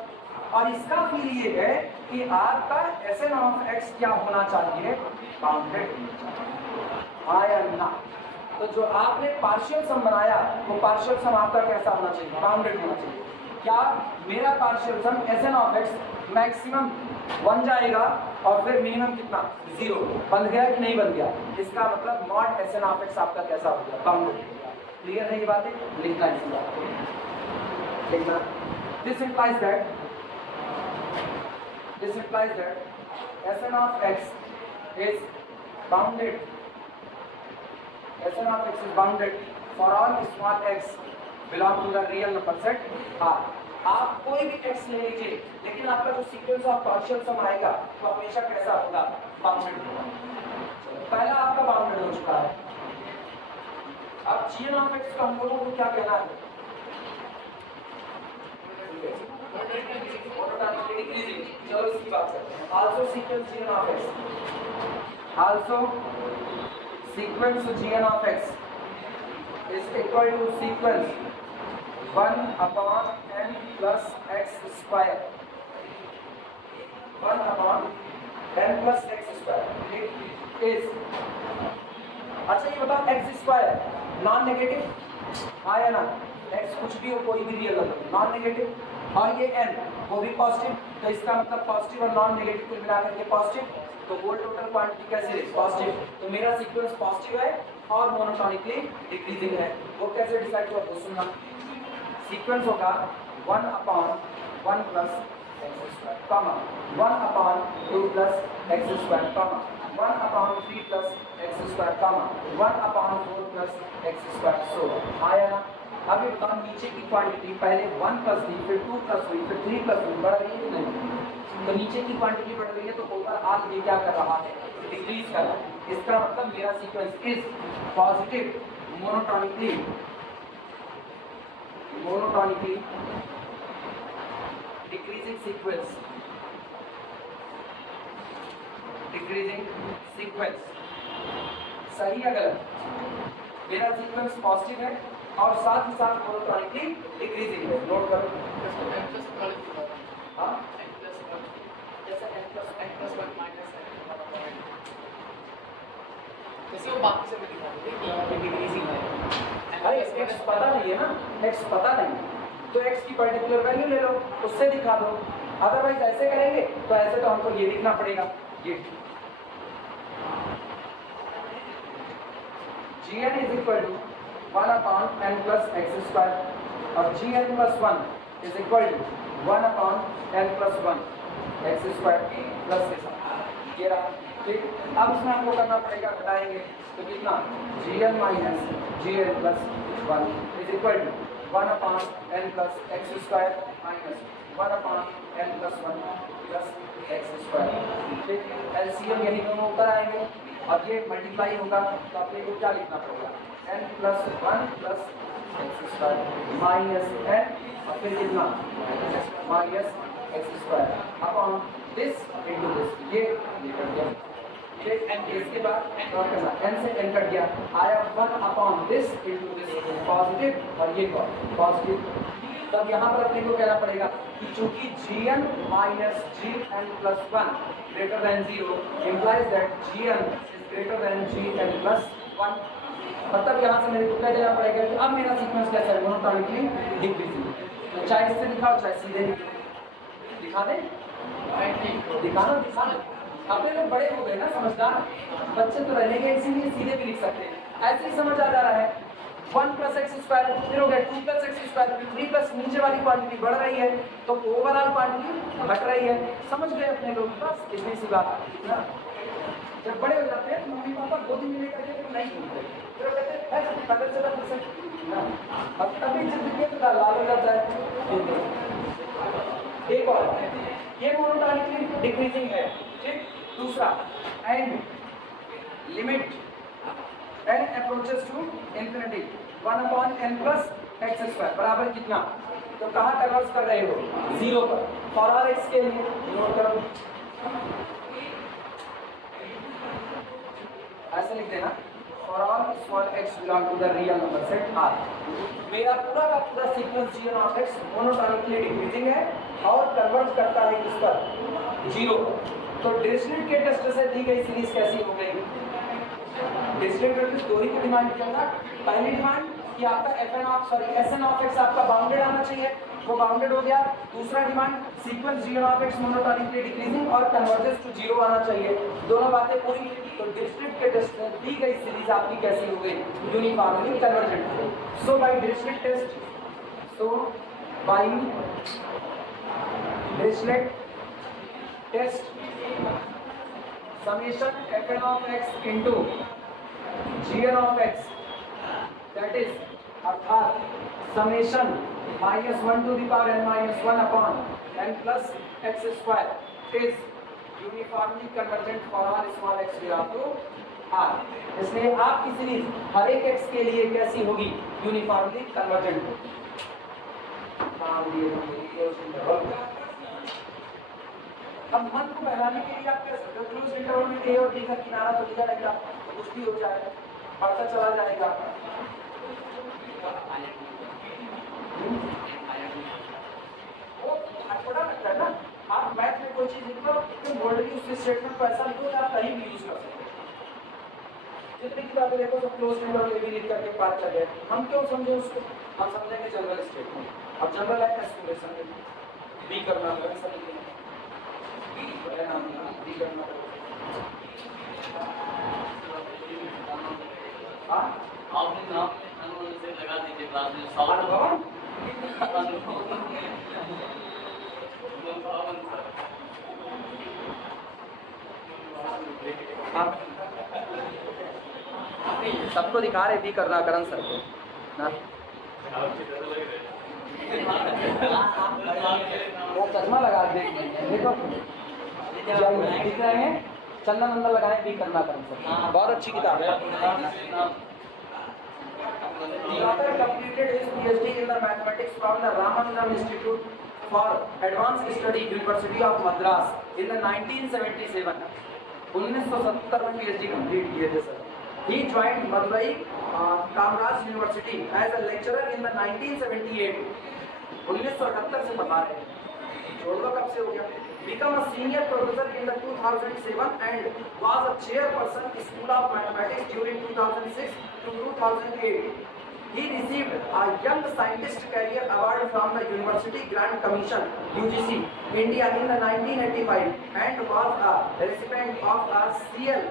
और इसका फील ये है कि आपका एसएन ऑफ एक्स क्या होना चाहिए बाउंडेड हाँ या ना। तो जो आपने पार्शियल सम बनाया वो पार्शियल सम आपका कैसा होना चाहिए बाउंडेड होना चाहिए। क्या मेरा partial sum SN of x maximum 1 जाएगा और फिर मिनिमम कितना 0 बन गया कि नहीं बन गया। इसका मतलब मॉड एसएन ऑफ एक्स आपका कैसा हो गया बाउंडेड हो गया। क्लियर है ये बातें लिखना है इसी बात को लिखना। This implies that SN of x is bounded SN of x is bounded for all small x belong to the real number set R. आप कोई भी x ले लीजिए लेकिन आपका जो सीक्वेंस ऑफ पार्शियल सम आएगा वो हमेशा कैसा होगा बाउंडेड होगा। पहला आपका बाउंडेड हो चुका है। अब gn ऑफ x का हम लोगों को क्या कहना है डिक्रीजिंग। चलो इसकी बात करते हैं। Also sequence gn of x also sequence gn of x is equal to sequence 1 upon n plus x square 1 upon n plus x square it is। अच्छा ये बताओ x स्क्वायर नॉन नेगेटिव हाँ या ना। x कुछ भी हो कोई भी रियल नंबर नॉन नेगेटिव और ये n वो भी पॉजिटिव। तो इसका मतलब पॉजिटिव और नॉन नेगेटिव को मिलाकर के पॉजिटिव। तो होल टोटल क्वांटिटी कैसे है पॉजिटिव। तो मेरा सीक्वेंस पॉजिटिव है और मोनोटोनिकली डिक्रीजिंग है। वो कैसे डिसाइड हुआ वो सुनना। सीक्वेंस होगा 1 upon 1 plus x square comma 1 upon 2 plus x square comma 1 upon 3 plus x square comma 1 upon 4 plus x square so आया ना। अब ये बताओ नीचे की क्वांटिटी पहले 1 प्लस थी फिर 2 प्लस हुई फिर 3 प्लस हुई बढ़ रही है कि नहीं। तो नीचे की क्वांटिटी बढ़ रही है तो ओवरऑल ये क्या कर रहा है डिक्रीज कर रहा है। इसका मतलब मेरा sequence is positive monotonically decreasing sequence सही या गलत। मेरा सीक्वेंस पॉजिटिव है और साथ ही साथ मोनोटोनिकली डिक्रीजिंग है। नोट करो हाँ जैसे जैसे वो बाकी से भी दिखा देते कि डिक्रीजिंग है। अरे x पता नहीं है ना x पता नहीं तो x की पर्टिकुलर वैल्यू ले लो उससे दिखा दो। अदरवाइज ऐसे करेंगे तो ऐसे तो हमको ये लिखना पड़ेगा ये gn is equal to 1 upon n plus x square और gn plus 1 is equal to 1 upon n plus 1 x square plus ये रहा। ठीक अब इसमें हमको करना पड़ेगा घटाएंगे तो कितना gn minus gn plus 1 is equal to 1 upon n plus x square minus 1 upon n plus 1 plus x square। ठीक LCM यही दोनों ऊपर आएंगे और ये मल्टीप्लाई होगा तो अपने को क्या लिखना पड़ेगा n plus 1 plus x square minus n और फिर कितना minus x square upon this into this ये कर दिया। इसके बाद करना n से n कट गया आया 1 upon this into this positive और ये पॉजिटिव। तब यहाँ पर अपने को कहना पड़ेगा कि चूंकि gn minus gn plus 1 greater than 0 implies that gn is greater than gn plus 1। मतलब यहाँ से मेरे को कह देना पड़ेगा कि अब मेरा सीक्वेंस कैसा है मोनोटोनिकली डिक्रीजिंग। तो चाहे इससे दिखाओ चाहे सीधे दिखा दे दिखाना अपने लोग बड़े हो गए ना, समझदार बच्चे तो रहेंगे, इसीलिए सीधे भी लिख सकते हैं। ऐसे ही समझ आ जा रहा है 1 + x² फिर हो गया 2 + x², 3 प्लस नीचे वाली क्वांटिटी बढ़ रही है तो ओवरऑल क्वांटिटी घट रही है। समझ गए अपने लोग, बस इतनी सी बात है ना। जब बड़े हो जाते हैं तो मम्मी पापा गोदी में लेकर के फिर नहीं घूमते, फिर वो कहते हैं ऐसे पैदल चला फिर से ना, अब तभी जिंदगी में लाल हो जाता है। एक और ये मोनोटोनिकली डिक्रीजिंग है, ठीक। दूसरा and limit n approaches to infinity 1/n + x² बराबर कितना, तो कहाँ कन्वर्ट कर रहे हो, 0 पर। फॉर आर x के लिए नोट करो, ऐसे लिख देना for all small x belong to the real number set R। मेरा पूरा का पूरा सीक्वेंस g(x) मोनोटोनिकली डिक्रीजिंग है और कन्वर्ट करता है किस पर, 0। तो डिरिचलेट के टेस्ट से दी गई सीरीज कैसी हो गई, डिरिचलेट टेस्ट दो ही की डिमांड किया था। पहली डिमांड कि आपका Sn(x) आपका बाउंडेड आना चाहिए, वो बाउंडेड हो गया। दूसरा demand sequence g(x) monotonically decreasing और कन्वर्जेंस टू 0 आना चाहिए, दोनों बातें पूरी। तो डिरिचलेट के टेस्ट में दी गई सीरीज आपकी कैसी हो गई, uniformly convergent. So by Dirichlet test, so by Dirichlet test summation fn(x) into gn(x), that is अर्थात summation -1 to the power n-1 upon n plus x² is uniformly convergent for all small x belong to R। इसलिए आपकी series हर एक x के लिए कैसी होगी, uniformly convergent. अब मन को बहलाने के लिए आप क्या सकते हो, क्लोज इंटरवल में a और b का किनारा तो दिया रहेगा, कुछ भी हो जाएगा, बढ़ता चला जाएगा। वो छोटा लगता है ना, आप मैथ में कोई चीज लिखो तो बोल्डली उस स्टेटमेंट को ऐसा लिखो कि आप कहीं भी यूज कर सकते हो। जितनी किताबें देखो सब क्लोज इंटरवल में भी लिख करके पार कर गए, हम क्यों समझे उसको, हम समझेंगे जनरल स्टेटमेंट। अब जनरल है कैलकुलेशन में बी करना है, ऐसा लिखेंगे आपने नाम से लगा दीजिए क्लास में सबको दिखा रहे भी करना करण सर को ना, वो चश्मा लगा दे देखो दिख रहे हैं, चंदन अंदर लगाए भी करना करण सर, बहुत अच्छी किताब है। The author completed his PhD in the mathematics from the Ramanujam Institute for Advanced Study, University of Madras in the 1977। 1970 में PhD कंप्लीट किए थे sir. He joined Madurai Kamraj University as a lecturer in the 1978। 1978 से पढ़ा रहे हैं, छोड़ दो कब से हो गया। Become a senior professor in the 2007 and was a chairperson School of Mathematics during 2006 to 2008। He received a Young Scientist Career Award from the University Grant Commission (UGC) India in the 1985 and was a recipient of a CL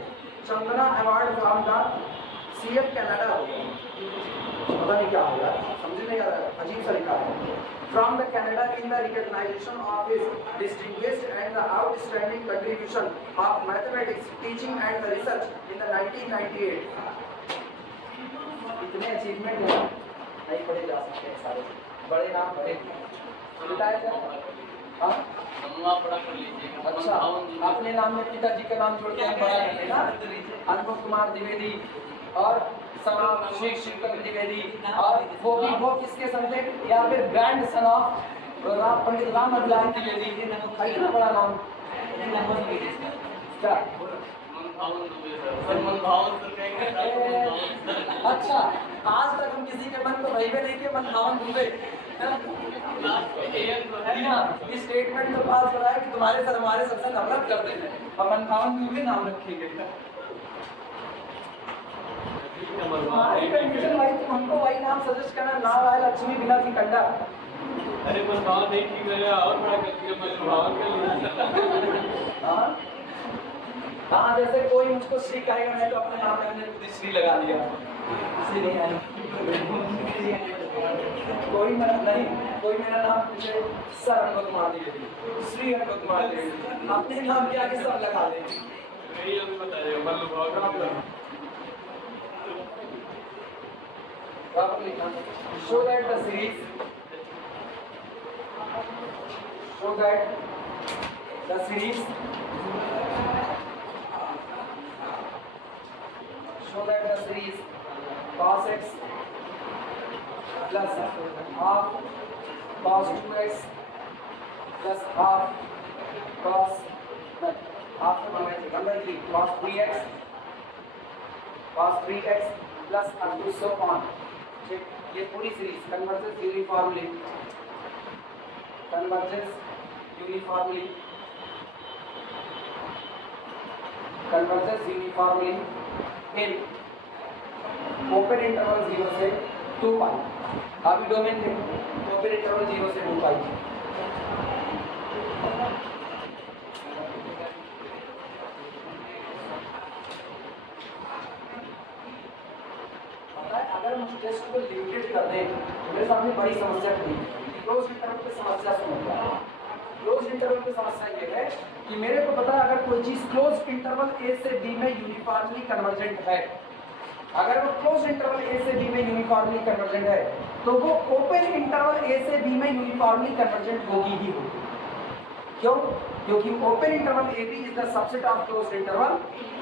Chandana Award from the CL Canada। पता नहीं क्या होगा, समझ नहीं आ रहा, अजीब सा लिखा है। From the Canada in the recognition of his distinguished and the outstanding contribution of mathematics, teaching and the research in the 1998। इतने अचीवमेंट हैं, नहीं पढ़े जा सकते हैं सारे, बड़े नाम बड़े बताया जाए। हाँ पढ़ा कर लीजिए। अच्छा, अपने नाम में पिताजी का नाम जोड़ के हम बड़ा करते हैं ना, अनुभव कुमार द्विवेदी और श्री शिवकर द्विवेदी, और वो किसके सन थे, या फिर grand son of Pandit Ram Abhilash Dwivedi, इतना बड़ा नाम क्या। अच्छा, आज तक हम किसी के मन को वही नहीं किए मनभावन दुबे, इस स्टेटमेंट तो पास हो रहा है कि तुम्हारे सर हमारे सबसे नफरत करते हैं और मनभावन दुबे नाम रखेंगे। हमारी कंडीशन वही, तुम हमको वही नाम सजेस्ट करना, नाम आए लक्ष्मी बिना की कंडा। अरे मनभावन नहीं ठीक रहेगा और बड़ा कर दिया मनभावन के लिए। हाँ, जैसे कोई मुझको श्री कहेगा, मैं तो अपने नाम में हमने खुद श्री लगा दिया। श्री नहीं आया। कोई मेरा नहीं, कोई मेरा नाम पूछे सर हमको कुमार देवी, श्री हमको कुमार देवी, अपने नाम के आगे सब लगा दे। नहीं अभी बताइए मतलब show that the series show that the series cos x plus half cos 2x plus half cos half one by 3 cos 3x plus up to so on। ये पूरी series convergence uniformly in open interval 0 से 2 पाई। अभी domain देखें, open interval 0 से 2 पाई। अगर हम test को limited कर दें तो मेरे सामने बड़ी समस्या खड़ी है। क्लोज इंटरवल की समस्या समझ। क्लोज इंटरवल की समस्या ये है कि मेरे को पता है अगर कोई चीज क्लोज इंटरवल ए से बी में यूनिफॉर्मली कन्वर्जेंट है, अगर वो क्लोज इंटरवल ए से बी में यूनिफॉर्मली कन्वर्जेंट है तो वो ओपन इंटरवल ए से बी में यूनिफॉर्मली कन्वर्जेंट होगी ही होगी। क्यों? क्योंकि open interval A b is the subset of closed interval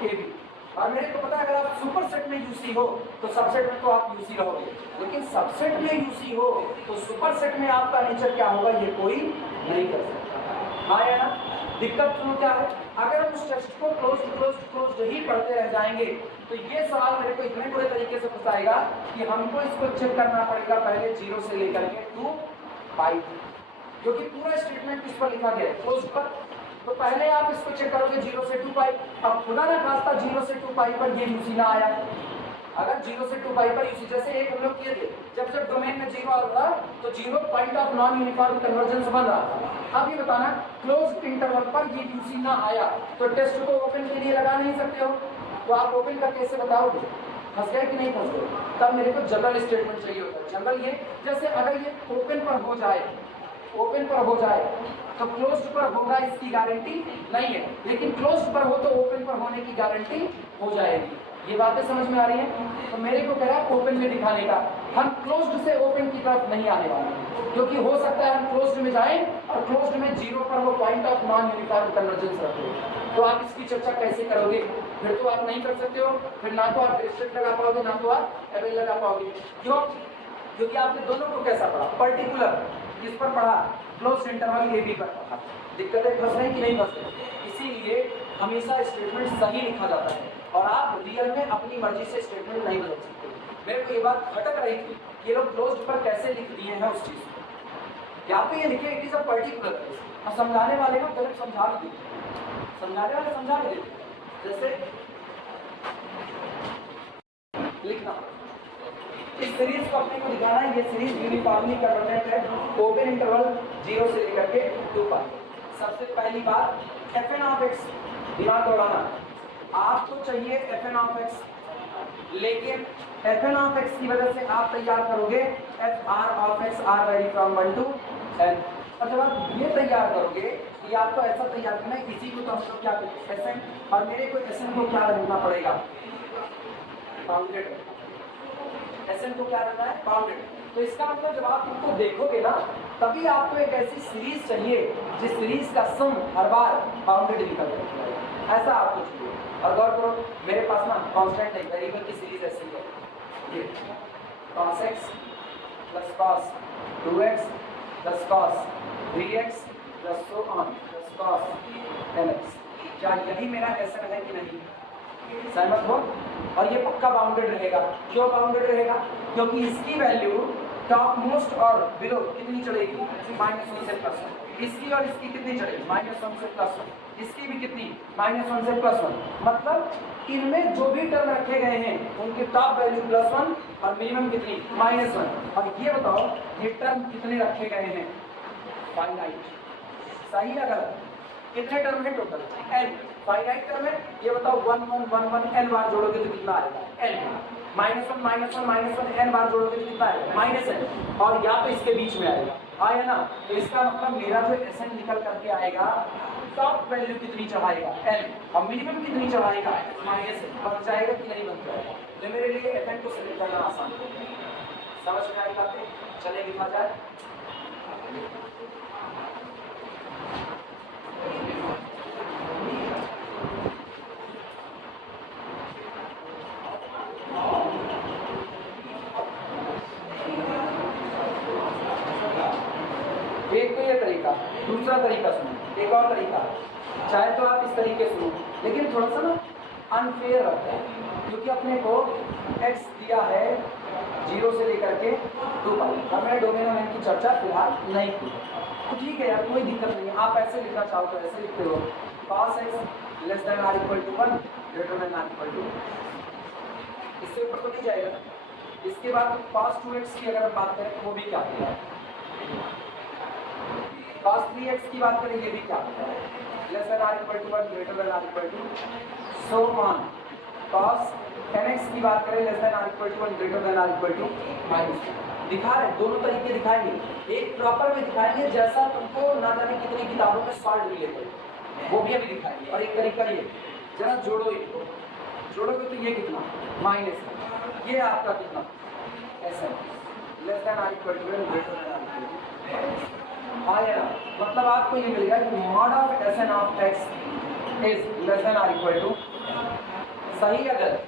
A b. और मेरे को पता है अगर आप सुपर सेट में यूसी हो तो सबसेट में तो आप यूसी रहोगे, लेकिन सबसेट में यूसी हो तो सुपर सेट में आपका नेचर क्या होगा ये कोई नहीं कर सकता। हाँ या ना? दिक्कत सुनो क्या है, अगर हम उस टेक्स्ट को क्लोज ही पढ़ते रह जाएंगे तो ये सवाल मेरे को इतने बुरे तरीके से फंसाएगा कि हमको इसको चेक करना पड़ेगा पहले 0 से लेकर के 2 पाई, क्योंकि पूरा स्टेटमेंट किस पर लिखा गया है, क्लोज पर। तो पहले आप इसको चेक करोगे 0 से 2 पाई। अब खुदा ना खास्ता 0 से 2 पाई पर ये यूसी ना आया, अगर 0 से 2 पाई पर यूसी जैसे एक हम लोग किए थे, जब डोमेन में 0 आ रहा तो 0 point of non uniform convergence बन रहा था। अब ये बताना क्लोज इंटरवल पर ये यूसी ना आया तो टेस्ट को ओपन के लिए लगा नहीं सकते हो, तो आप ओपन का कैसे बताओगे? फंस गए कि नहीं फंस गए? तब मेरे को जनरल स्टेटमेंट चाहिए होता है। जनरल ये जैसे अगर ये ओपन पर हो जाए तो क्लोज पर होगा इसकी गारंटी नहीं है, लेकिन क्लोज पर हो तो ओपन पर होने की गारंटी हो जाएगी। ये बातें समझ में आ रही हैं? तो मेरे को कह रहा है ओपन में दिखाने का, हम क्लोज्ड से ओपन की तरफ नहीं आने वाले, क्योंकि हो सकता है हम क्लोज्ड में जाएं और क्लोज्ड में 0 पर वो point of non uniform convergence रखें। तो आप इसकी चर्चा कैसे करोगे? फिर तो आप नहीं कर सकते हो, फिर ना तो आप रिस्ट्रिक्ट लगा पाओगे ना तो आप एबल लगा पाओगे। क्यों? क्योंकि आपने दोनों को कैसा पढ़ा, पर्टिकुलर किस पर पढ़ा, क्लोज इंटरवल ए बी पर पढ़ा। दिक्कतें फंस रही कि नहीं फंस रही? इसीलिए हमेशा स्टेटमेंट सही लिखा जाता है और आप रियल में अपनी मर्जी से स्टेटमेंट नहीं बदल सकते। मेरे को ये बात खटक रही थी कि लोग क्लोज पर कैसे लिख दिए हैं उस चीज को, या तो ये लिखे इट इज अ पर्टिकुलर, और समझाने वाले को गलत समझा भी देते, समझाने वाले समझा भी देते। जैसे लिखना इस सीरीज को अपने को दिखाना है, ये सीरीज यूनिफॉर्मली कन्वर्जेंट है ओपन इंटरवल 0 से लेकर के 2 पाई। सबसे पहली बात fn ऑफ x, दिमाग दौड़ाना, आपको चाहिए fn ऑफ x, लेकिन fn ऑफ x की वजह से आप तैयार करोगे fr of x r vary from 1 to n। और जब आप ये तैयार करोगे तो ये आपको ऐसा तैयार करना है, इसी को तो हम लोग क्या कहते हैं Sn, और मेरे को Sn को क्या रखना पड़ेगा, बाउंडेड। Sn को क्या रखना है, बाउंडेड। तो इसका मतलब जब आप इनको देखोगे ना तभी आपको एक ऐसी सीरीज चाहिए जिस सीरीज का सम हर बार बाउंडेड निकल जाए, ऐसा आपको चाहिए। और गौर करो मेरे पास ना कांस्टेंट नहीं, वेरिएबल की सीरीज ऐसी है, ये cos x plus cos 2x plus cos 3x plus so on plus cos 10x। क्या यही मेरा Sn है कि नहीं? सहमत हो? और ये पक्का बाउंडेड रहेगा। क्यों बाउंडेड रहेगा? क्योंकि इसकी वैल्यू टॉप मोस्ट और बिलो कितनी चढ़ेगी, -1 से +1। इसकी और इसकी कितनी चढ़ेगी, -1 से +1। इसकी भी कितनी, -1 से +1। मतलब इनमें जो भी टर्म रखे गए हैं उनकी टॉप वैल्यू +1 और मिनिमम कितनी, -1। और ये बताओ ये टर्म कितने रखे गए हैं, फाइनाइट। सही है गलत? कितने टर्म है टोटल, n। फाइनाइट टर्म है, ये बताओ 1 1 1 1 n बार जोड़ोगे तो कितना आएगा n, -1 -1 -1 n बार जोड़ोगे तो कितना आएगा -n, और या तो इसके बीच में आएगा, आया ना। तो इसका मतलब मेरा जो Sn निकल करके आएगा, टॉप वैल्यू कितनी चढ़ाएगा n, और मिनिमम कितनी चढ़ाएगा -n, बन जाएगा कि नहीं बन जाएगा। तो मेरे लिए Fn को सिलेक्ट करना आसान है। समझ में आई बातें? चलिए लिखा जाए। एक तो ये तरीका, दूसरा तरीका सुनो, एक और तरीका, चाहे तो आप इस तरीके सुनो, लेकिन थोड़ा सा ना अनफेयर रहता है, क्योंकि अपने को x दिया है 0 से लेकर के 2 पाई। अब मैंने डोमेन ऑफ n की चर्चा फिलहाल नहीं की, तो ठीक है यार, कोई दिक्कत नहीं है। आप ऐसे लिखना चाहो तो ऐसे लिखते हो, cos x less than or equal to 1 greater than or equal to, इससे ऊपर तो नहीं जाएगा ना। इसके बाद cos 2x की अगर हम बात करें तो वो भी क्या होता है, cos 3x की बात करें, ये भी क्या होता है, less than or equal to 1 greater than or equal to, so on. cos 10x की बात करें, less than or equal to 1 greater than or equal to -1। दिखा रहे, दोनों तरीके दिखाएंगे, एक प्रॉपर में दिखाएंगे जैसा तुमको ना जाने कितनी किताबों में सॉल्व रिलेटेड, वो भी अभी दिखाएंगे। और एक तरीका ये, जरा जोड़ो, इनको जोड़ोगे तो ये कितना -, ये आपका कितना Sn less than or equal to 1 greater than or equal to, आया ना। मतलब आपको ये मिलेगा कि mod of Sn of x is less than or equal to, सही अगर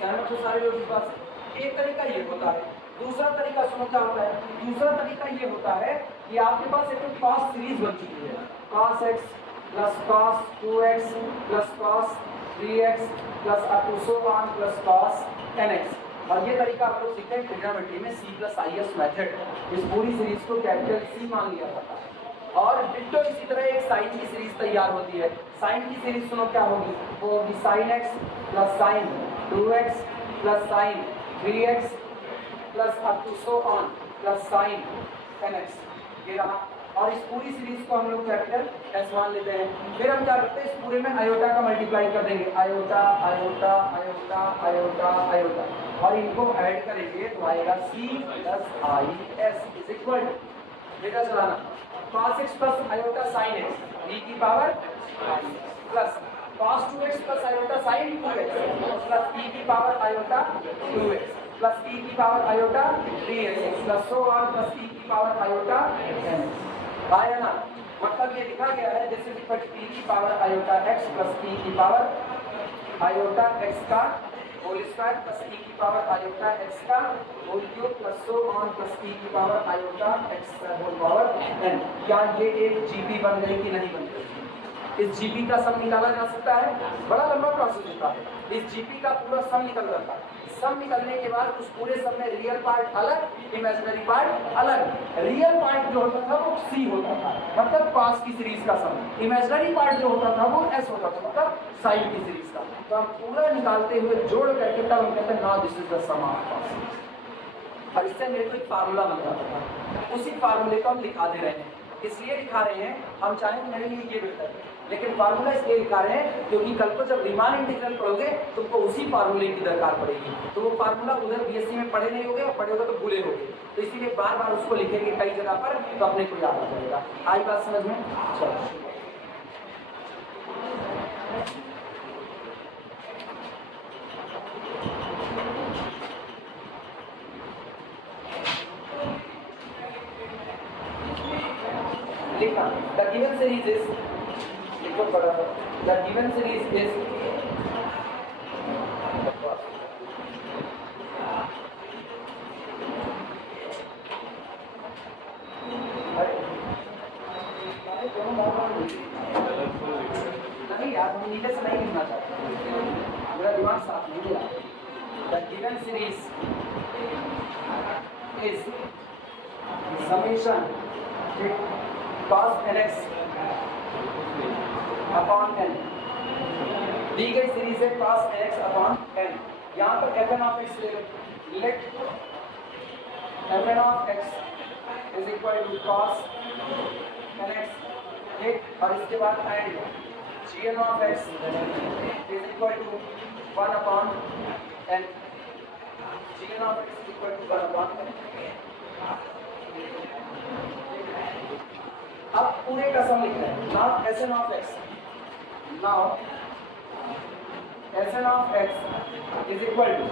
सहमत हो सारे लोग इस बात से। एक तरीका ये होता है, दूसरा तरीका सुनो क्या होता है। दूसरा तरीका ये होता है कि आपके पास एक cos सीरीज बन चुकी है, cos x plus cos 2x plus cos 3x plus up to so on plus cos 10x। और ये तरीका आप लोग सीखते हैं ट्रिग्नोमेट्री में C+IS मेथड। इस पूरी सीरीज को कैपिटल C मान लिया जाता है। और डिट्टो इसी तरह एक साइन की सीरीज तैयार होती है। साइन की सीरीज सुनो क्या होगी, वो होगी sin x plus sin 2x plus sin 3x plus up to so on plus sin 10x, ये रहा। और इस पूरी सीरीज को हम लोग कैपिटल S मान लेते हैं। फिर हम क्या करते हैं, इस पूरे में आयोटा का मल्टीप्लाई कर देंगे, iota iota iota iota iota, और इनको ऐड करेंगे तो आएगा C plus IS is equal to, बेटा चलाना, cos x plus iota sin x e की power plus cos 2x plus iota sin 2x plus e की power iota 2x plus e की power iota 3x plus so on plus e की power iota 10x। आया ना। मतलब ये लिखा गया है जैसे कि e की power iota x plus e की पावर आयोटा x का होल स्क्वायर प्लस e की पावर आयोटा x का whole cube plus so on plus e की पावर आयोटा x का होल पावर n। क्या ये एक जीपी बन गई कि नहीं बन गई? इस जीपी का सम निकाला जा सकता है, बड़ा लंबा प्रोसेस होता है। इस जीपी का पूरा सम निकल जाता है। सम निकलने के बाद उस पूरे सम में रियल पार्ट अलग, इमेजिनरी पार्ट अलग। रियल पार्ट जो होता था वो c होता था, मतलब cos की सीरीज का सम। इमेजिनरी पार्ट जो होता था वो s होता था, मतलब साइन की सीरीज का। तो हम पूरा निकालते हुए जोड़ करके तब हम कहते हैं now this is the sum of cos। और इससे मेरे को एक फार्मूला बन जाता था, उसी फार्मूले को हम लिखा दे रहे हैं। इसलिए लिखा रहे हैं, हम चाहें तो मेरे लिए ये बेहतर है, लेकिन फार्मूला इसलिए लिखा रहे हैं क्योंकि कल को जब रीमान इंटीग्रल पढ़ोगे तुमको उसी फार्मूले की दरकार पड़ेगी। तो वो फार्मूला उधर बीएससी में पढ़े नहीं होगे, और पढ़े होगे तो भूले होगे, तो इसीलिए बार बार उसको लिखेंगे कई जगह पर, तो अपने को याद आ जाएगा। आई बात समझ में? चलो लिखा, द गिवन सीरीज इज, लिखो बड़ा, द गिवन सीरीज इज नहीं यार, हम नीचे से नहीं लिखना चाहते, मेरा दिमाग साफ नहीं है। The given series is summation cos nx upon n। दी गई सीरीज है cos nx अपॉन n। यहाँ पर fn ऑफ x ले लो, let fn of x is equal to cos nx, ठीक, और इसके बाद and gn of x is equal to 1 upon n, gn of x is equal to 1 upon n। अब पूरे का सम लिखना है। now Sn of x, now Sn of x is equal to,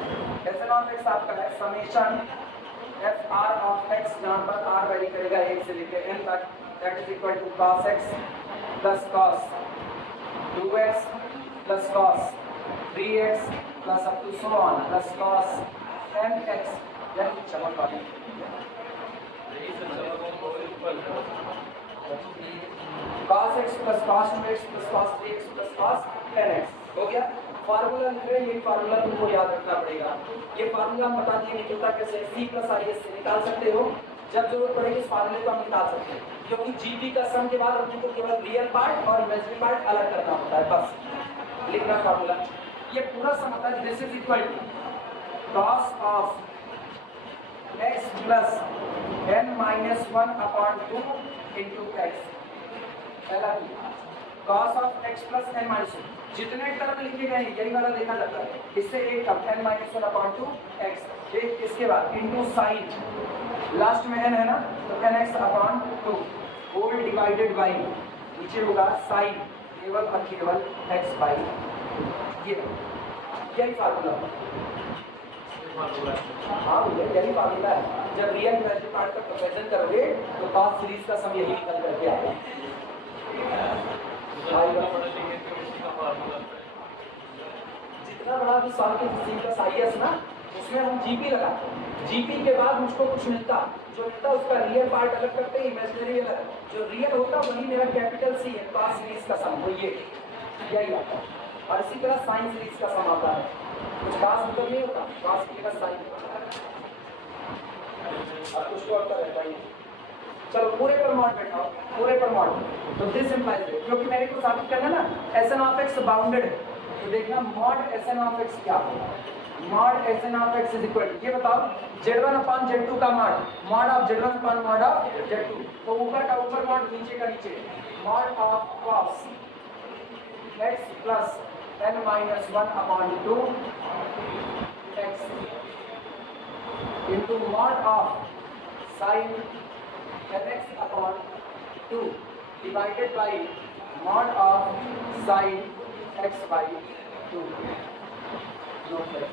Sn of x आपका है summation fr of x, जहाँ पर r vary करेगा 1 से लेकर n तक, that is equal to cos x plus cos 2x plus cos 3x plus up to so on plus cos nx, यानी चमक वाली cos x plus cos 2x plus cos 3x plus cos 10x हो गया। Formula लिख रहे हैं, ये formula तुमको याद रखना पड़ेगा। ये फार्मूला हम बता दिए निकलता कैसे, c प्लस आई एस से निकाल सकते हो, जब जरूरत पड़ेगी इस फार्मूले को हम निकाल सकते हैं, क्योंकि जीपी का सम के बाद हमको केवल रियल पार्ट और इमेजिनरी पार्ट अलग करना होता है, बस लिखना फार्मूला। ये पूरा सम होता है this is equal to cos of x plus n minus 1 upon 2 into x, पहला cos of x plus n minus 1, जितने टर्म लिखे गए हैं यही वाला देखा जाता है, इससे एक कम n माइनस 1 अपॉन 2 x, एक इसके बाद इंटू साइन, लास्ट में n है ना, तो nx upon 2 whole divided by, नीचे होगा साइन केवल और केवल x बाई, ये यही फार्मूला। हाँ भैया यही फार्मूला है, जब रियल इमेजिनरी पार्ट का कंपैरिजन करोगे तो cos सीरीज का सम यही निकल करके आएगा। जितना बड़ा भी सॉल्व के फिजिक्स का साइंस ना, उसमें हम जीपी लगाते हैं, जीपी के बाद मुझको कुछ मिलता, जो मिलता उसका रियल पार्ट अलग करते हैं, इमेजिनरी अलग, जो रियल होता वही मेरा कैपिटल सी है, cos सीरीज का सम, वो ये यही आता है। और इसी तरह साइन सीरीज का सम आता है, कुछ खास मतलब नहीं होता, cos की जगह साइन और कुछ को आता रहता ही। चलो पूरे पर मॉड बैठाओ, पूरे पर मॉड, तो दिस इंप्लाइज, क्योंकि मेरे को साबित करना ना Sn of x बाउंडेड है, तो देखना मॉड Sn of x क्या होगा, mod Sn of x is equal to, ये बताओ z1 अपॉन z2 का मॉड ऑफ z1 अपॉन मॉड ऑफ z2, तो ऊपर का ऊपर मॉड, नीचे का नीचे, mod of cos x plus n minus 1 upon 2 x into mod of sin nx upon 2 divided by mod of sin x by 2, no plus।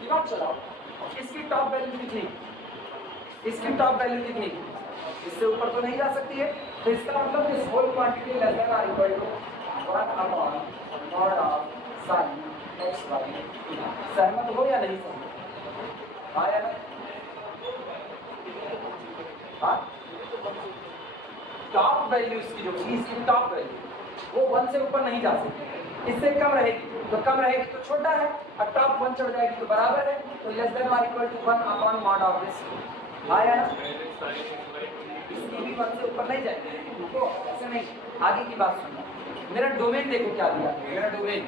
दिमाग चलाओ, इसकी टॉप वैल्यू कितनी, इसकी टॉप वैल्यू कितनी, इससे ऊपर तो नहीं जा सकती है, तो इसका मतलब इस होल क्वांटिटी लेस देन और equal to 1 upon mod of sin x by 2। सहमत हो या नहीं सहमत? हाँ या नहीं? हाँ, टॉप वैल्यू इसकी जो थी, इसकी टॉप वैल्यू वो 1 से ऊपर नहीं जा सकती, इससे कम रहेगी, तो कम रहेगी तो छोटा है, और टॉप 1 चढ़ जाएगी तो बराबर है, तो लेस देन और equal to 1 upon mod of this. आया ना, इसकी भी 1 से ऊपर नहीं जाएगी, तो ऐसे नहीं। आगे की बात सुनना, मेरा डोमेन देखो क्या दिया, मेरा डोमेन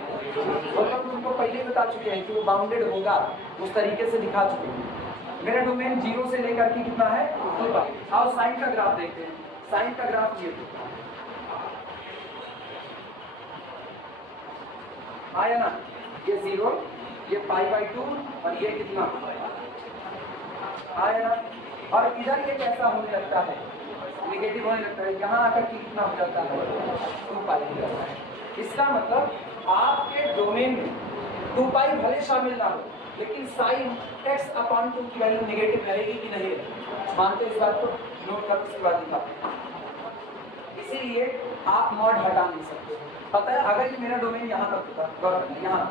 वो तो तुमको पहले ही बता चुके हैं कि वो बाउंडेड होगा, उस तरीके से दिखा चुके हैं। मेरा डोमेन 0 से लेकर के कितना है 2 पाई। आओ साइन का ग्राफ देखते हैं, साइन का ग्राफ ये आया ना, ये 0, ये π/2 और ये कितना आया ना, और इधर ये कैसा होने लगता है, नेगेटिव होने लगता है, यहाँ आकर के कितना हो जाता है 2π हो जाता है। इसका मतलब आपके डोमेन में 2π भले शामिल ना हो, लेकिन साइन x अपॉन 2 की वैल्यू नेगेटिव रहेगी कि नहीं रहेगी, मानते इस बात को, नोट कर उसके बाद दिखाते हैं। इसीलिए आप मॉड हटा नहीं सकते। पता है अगर ये मेरा डोमेन यहाँ तक होता, गौर करना यहाँ,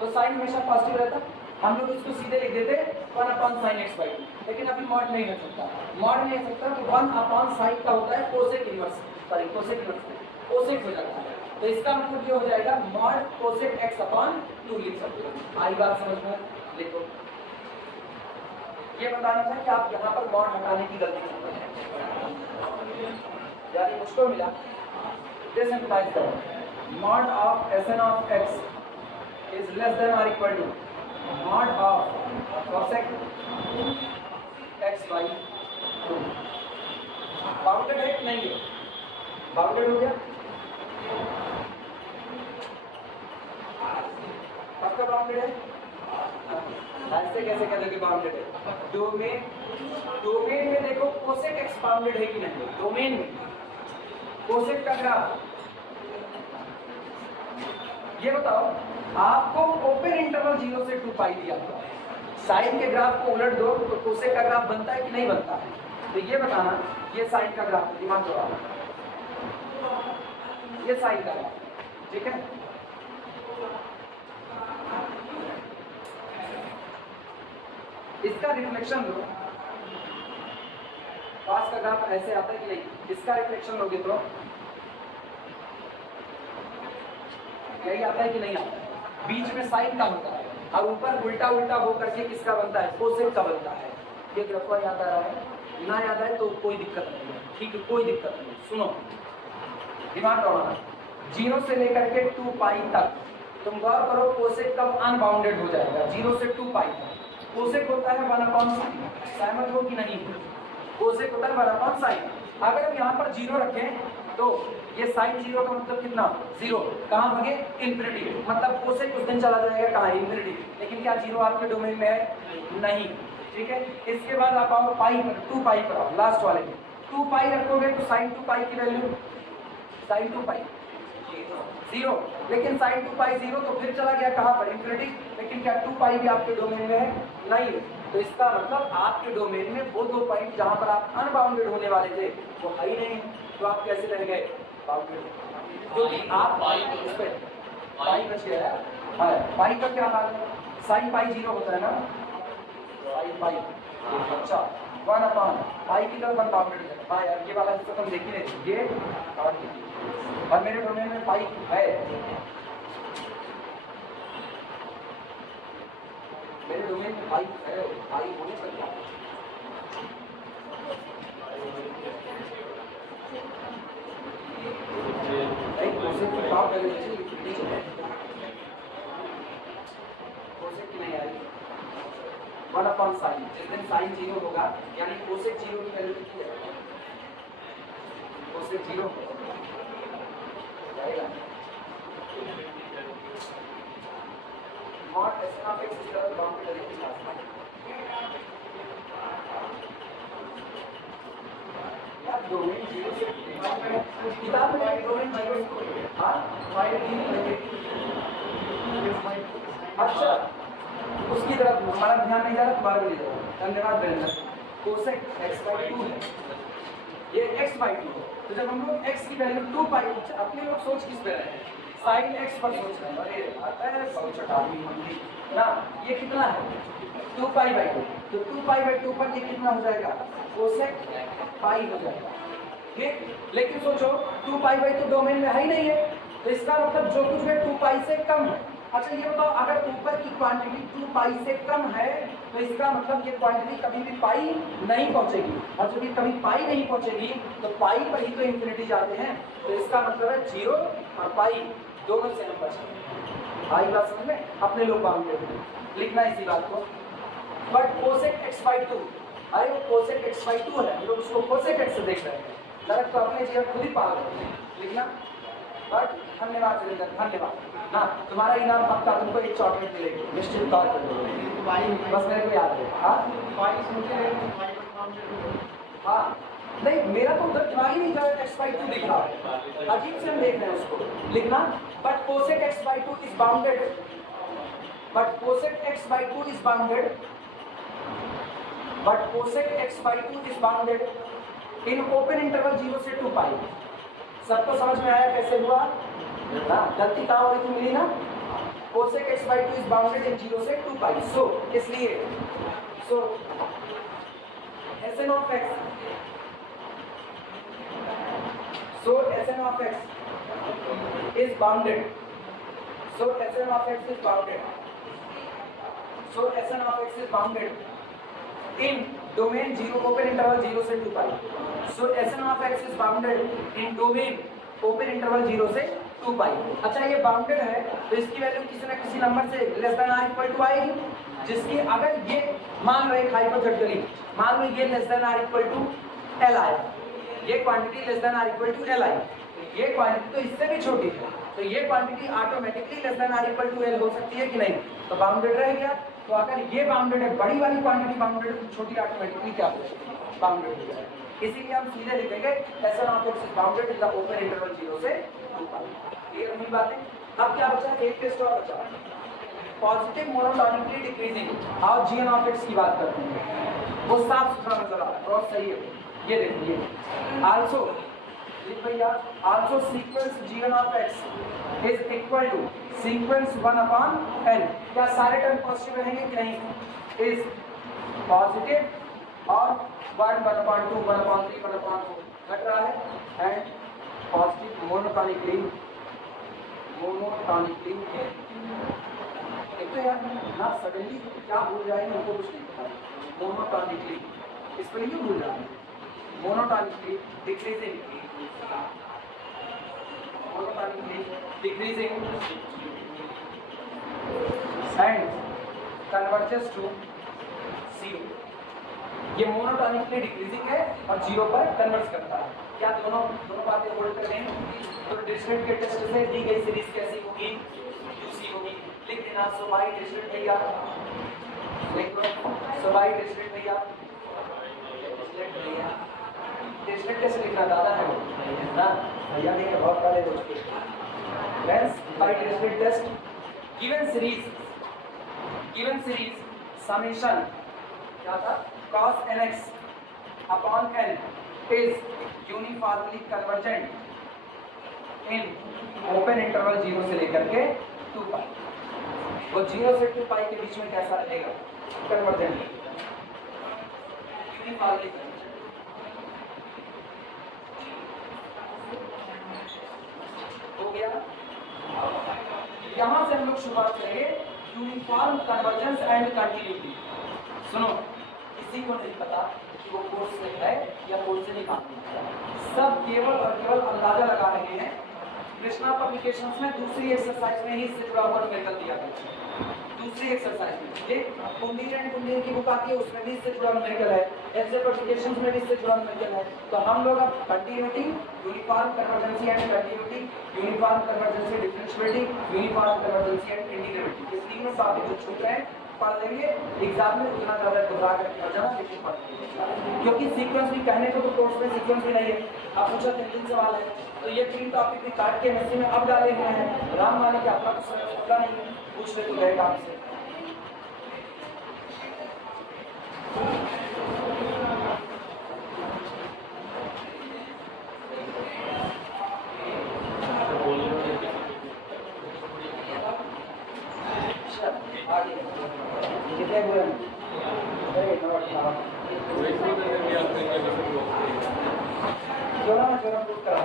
तो साइन हमेशा पॉजिटिव रहता, हम लोग इसको सीधे लिख देते 1 अपॉन sin x by 2, लेकिन अभी मॉड नहीं हो सकता, मॉड नहीं हो सकता, तो 1 अपॉन साइन का होता है cosec inverse, sorry cosec inverse, cosec हो जाता है, तो इसका मतलब ये हो जाएगा मॉड कोसेक x अपॉन 2 लिख सकते हो। आई बात समझ में, लिखो। ये बताना था कि आप यहाँ पर मॉड हटाने की गलती करते हैं, यानी मुझको मिला ये सिंपलाइज करो mod of Sn of x is less than और equal to mod of cosec x by 2। Bounded है कि नहीं है? बाउंडेड हो गया? पक्का बाउंडेड है? ऐसे कैसे कहते कि बाउंडेड है? डोमेन में देखो कोसेक एक्स बाउंडेड है कि नहीं? डोमेन में कोसेक का ग्राफ, ये बताओ आपको ओपन इंटरवल 0 से 2 पाई दिया हुआ, साइन के ग्राफ को उलट दो तो कोसेक का ग्राफ बनता है कि नहीं बनता है? तो ये बताना, ये साइन का ग्राफ है, दिमाग लगाओ, ये साइन का ग्राफ, ठीक है? इसका रिफ्लेक्शन लो, पास का ग्राफ ऐसे आता है कि नहीं? इसका रिफ्लेक्शन लोगे तो यही आता है कि नहीं आता है? बीच में साइन का होता है और ऊपर उल्टा उल्टा हो करके किसका बनता है? कोसेक का बनता है। ये ग्राफ याद आ रहा है? ना याद आए तो कोई दिक्कत नहीं है, ठीक है, कोई दिक्कत नहीं। सुनो, दिमाग दौड़ाना, 0 से लेकर के 2 पाई तक तुम गौर करो, कोसेक कब अनबाउंडेड हो जाएगा? 0 से 2 पाई तक कोसेक होता है 1/sin, सहमत हो कि नहीं? कोसेक होता है 1/sin। अगर हम यहाँ पर 0 रखें तो ये साइन 0 का मतलब कितना? 0। कहाँ भागे? इन्फिनिटी। मतलब कोसेक उस दिन चला जाएगा कहाँ? इन्फिनिटी। लेकिन क्या 0 आपके डोमेन में है? नहीं, ठीक है। इसके बाद आप आओ पाई पर, 2 पाई पर आओ, लास्ट वाले में 2 पाई रखोगे तो साइन 2 पाई की वैल्यू, साइन 2 पाई 0, लेकिन साइन 2 पाई 0 तो फिर चला गया कहाँ पर? इन्फिनिटी। लेकिन क्या 2 पाई भी आपके डोमेन में है? नहीं है। तो इसका मतलब आपके डोमेन में वो 2 पॉइंट जहाँ पर आप अनबाउंडेड होने वाले थे वो है ही नहीं, तो आप कैसे रह गए? बाउंडेड। क्योंकि आप इस पे पाई बच गया है। हाँ, पाई का क्या हाल है? साइन पाई 0 होता है ना, साइन पाई, अच्छा 1/, पाई की तरफ अनबाउंडेड है। हाँ यार, ये वाला हिस्सा तुम देख ही नहीं, ये और मेरे डोमेन में पाई है, मेरे डोमेन में पाई है, पाई होने पर क्या? कोसेक की बात कर रही थी, कोसेक की नहीं आ रही, 1/sin। जिस दिन साइन 0 होगा यानी कोसेक 0 की वैल्यू कितनी है? कोसेक 0 जाएगा मॉड Sn ऑफ x इस तरह बाउंडेड करेंगे यार, डोमेन 0 से किताब में डोमेन 0 से, हाँ अच्छा, उसकी तरफ हमारा ध्यान नहीं जा रहा, तुम्हारा भी नहीं जा रहा। धन्यवाद वीरेंद्र। कोसेक x/2 है, ये x/2 है। तो जब हम लोग x की वैल्यू 2 पाई, अपने लोग सोच किस पे रहे हैं? साइन x पर सोच रहे हैं। अरे आता है बहुत चटावी होंगी ना, ये कितना है? 2 पाई/2। तो 2 पाई/2 पर ये कितना हो जाएगा? कोसेक पाई हो जाएगा, ठीक। लेकिन सोचो 2 पाई/2 डोमेन में है ही नहीं है, तो इसका मतलब जो कुछ है 2 पाई से कम है। अच्छा ये बताओ, अगर ऊपर की क्वांटिटी 2 पाई से कम है तो इसका मतलब ये क्वांटिटी कभी भी पाई नहीं पहुंचेगी, और जब ये कभी पाई नहीं पहुंचेगी तो पाई पर ही तो इंफिनिटी जाते हैं। तो इसका मतलब है 0 और पाई दोनों से हम बचेंगे। आई बात समझ में? अपने लोग बाउंडेड लिखना इसी बात को। बट कोसेक x/2, अरे वो कोसेक x/2 है, हम लोग उसको कोसेक x से देख रहे हैं, दरअसल तो अपने जीवन खुद ही पाल रहे हैं, लिखना। बट धन्यवाद वीरेंद्र, धन्यवाद। हाँ, तुम्हारा इनाम पक्का, तुमको एक चॉकलेट मिलेगी निश्चित तौर पर, बस मेरे को याद है। हाँ नहीं, मेरा तो उधर दिमाग ही नहीं था, x/2 दिख रहा है, अजीब से हम देख रहे हैं उसको, लिखना। But cosec x/2 is bounded, but cosec x/2 is bounded, but cosec x/2 is bounded in open interval 0 से 2 पाई। सबको समझ में आया कैसे हुआ ना? गलती कहाँ हो रही थी मिली ना? कोसेक x/2 इज बाउंडेड इन 0 से 2 पाई। सो इसलिए Sn of x, so Sn of x is bounded, so Sn of x is bounded, so Sn of x is bounded in domain 0 open interval 0 से 2 पाई। So Sn of x is bounded in domain open interval 0 से 2 पाई। अच्छा ये bounded है तो इसकी value किसी न किसी नंबर से less than or equal to आएगी, जिसकी अगर ये मान लो एक हाइपोथेटिकली मान लो ये less than or equal to L आया, ये quantity less than or equal to L आई, ये क्वांटिटी तो इससे भी छोटी है, तो ये quantity automatically less than or equal to L हो सकती है कि नहीं, तो बाउंडेड रह गया। तो अगर ये बाउंडेड है, बड़ी वाली क्वांटिटी बाउंडेड है, तो छोटी ऑटोमेटिकली क्या हो जाएगी, बाउंडेड हो जाएगी। इसीलिए हम सीधे लिखेंगे SN of x is bounded in the open interval 0 से 2 पाई। क्लियर हुई बातें? अब क्या बचा, एक टेस्ट और बचा, पॉजिटिव मोनोटोनिकली डिक्रीजिंग। आओ जीएन ऑफ एक्स की बात करते हैं, वो साफ सुथरा नजर आ रहा है, क्रॉस सही है, ये देखिए आल्सो लिख भैया, also sequence GN of x is equal to sequence 1/n। क्या सारे टर्म पॉजिटिव रहेंगे कि नहीं, इज पॉजिटिव और 1/2 1/3 1/4 घट रहा है, एंड पॉजिटिव मोनोटोनिकली एक तो यार ना सडनली क्या भूल जाएंगे हमको कुछ नहीं पता। मोनोटोनिकली इस पर क्यों भूल जाएंगे, monotonically decreasing and converges to 0। ये मोनोटोनिकली डिक्रीजिंग है और 0 पर कन्वर्ज करता है। क्या दोनों बातें होल्ड कर रहे हैं? तो डिरिचलेट के टेस्ट से दी गई सीरीज कैसी होगी, यूसी होगी। लिख देना सोबाई डिरिचलेट भैया, लिख लो सोबाई डिरिचलेट भैया, डिरिचलेट टेस्ट लिखना दादा है वो ना, भैया नहीं है, बहुत वाले दोस्त के friends. By Dirichlet test given series summation क्या था, cos nx upon n is uniformly convergent in open interval 0 से लेकर के 2 पाई। वो 0 से 2 पाई के बीच में कैसा रहेगा, कन्वर्जेंट यूनिफॉर्मली हो गया। यहां से हम लोग शुरुआत करेंगे यूनिफॉर्म कन्वर्जेंस एंड कंटिन्यूटी। सुनो, किसी को नहीं पता कि वो कोर्स से है या कोर्स से नहीं मालूम, सब केवल और केवल अंदाजा लगा रहे हैं। कृष्णा पब्लिकेशंस में दूसरी एक्सरसाइज में ही इससे जुड़ा हुआ न्यूमेरिकल दिया गया, दूसरी एक्सरसाइज में ये कुंडली एंड कुंडली की बुक आती है, उसमें भी इससे जुड़ा न्यूमेरिकल है, एसजे पब्लिकेशंस में भी इससे जुड़ा न्यूमेरिकल है। तो हम लोग अब continuity, uniform convergence and continuity, uniform convergence differentiability, uniform convergence and integrability, ये तीनों टॉपिक जो छूट रहे हैं पढ़ लेंगे। एग्जाम में उतना ज़्यादा घबरा कर पढ़ जाना, लेकिन पढ़ लेंगे, क्योंकि सीक्वेंस भी कहने को तो कोर्स में सीक्वेंस भी नहीं है। आप पूछा 3 सवाल है, तो ये 3 टॉपिक भी काट के एमएससी में अब डाले हुए हैं। राम वाले के अपना कुछ पता नहीं है, पूछ ले तो गए काम से। कितने हुए हैं? क्यों ना मैं पूछ करा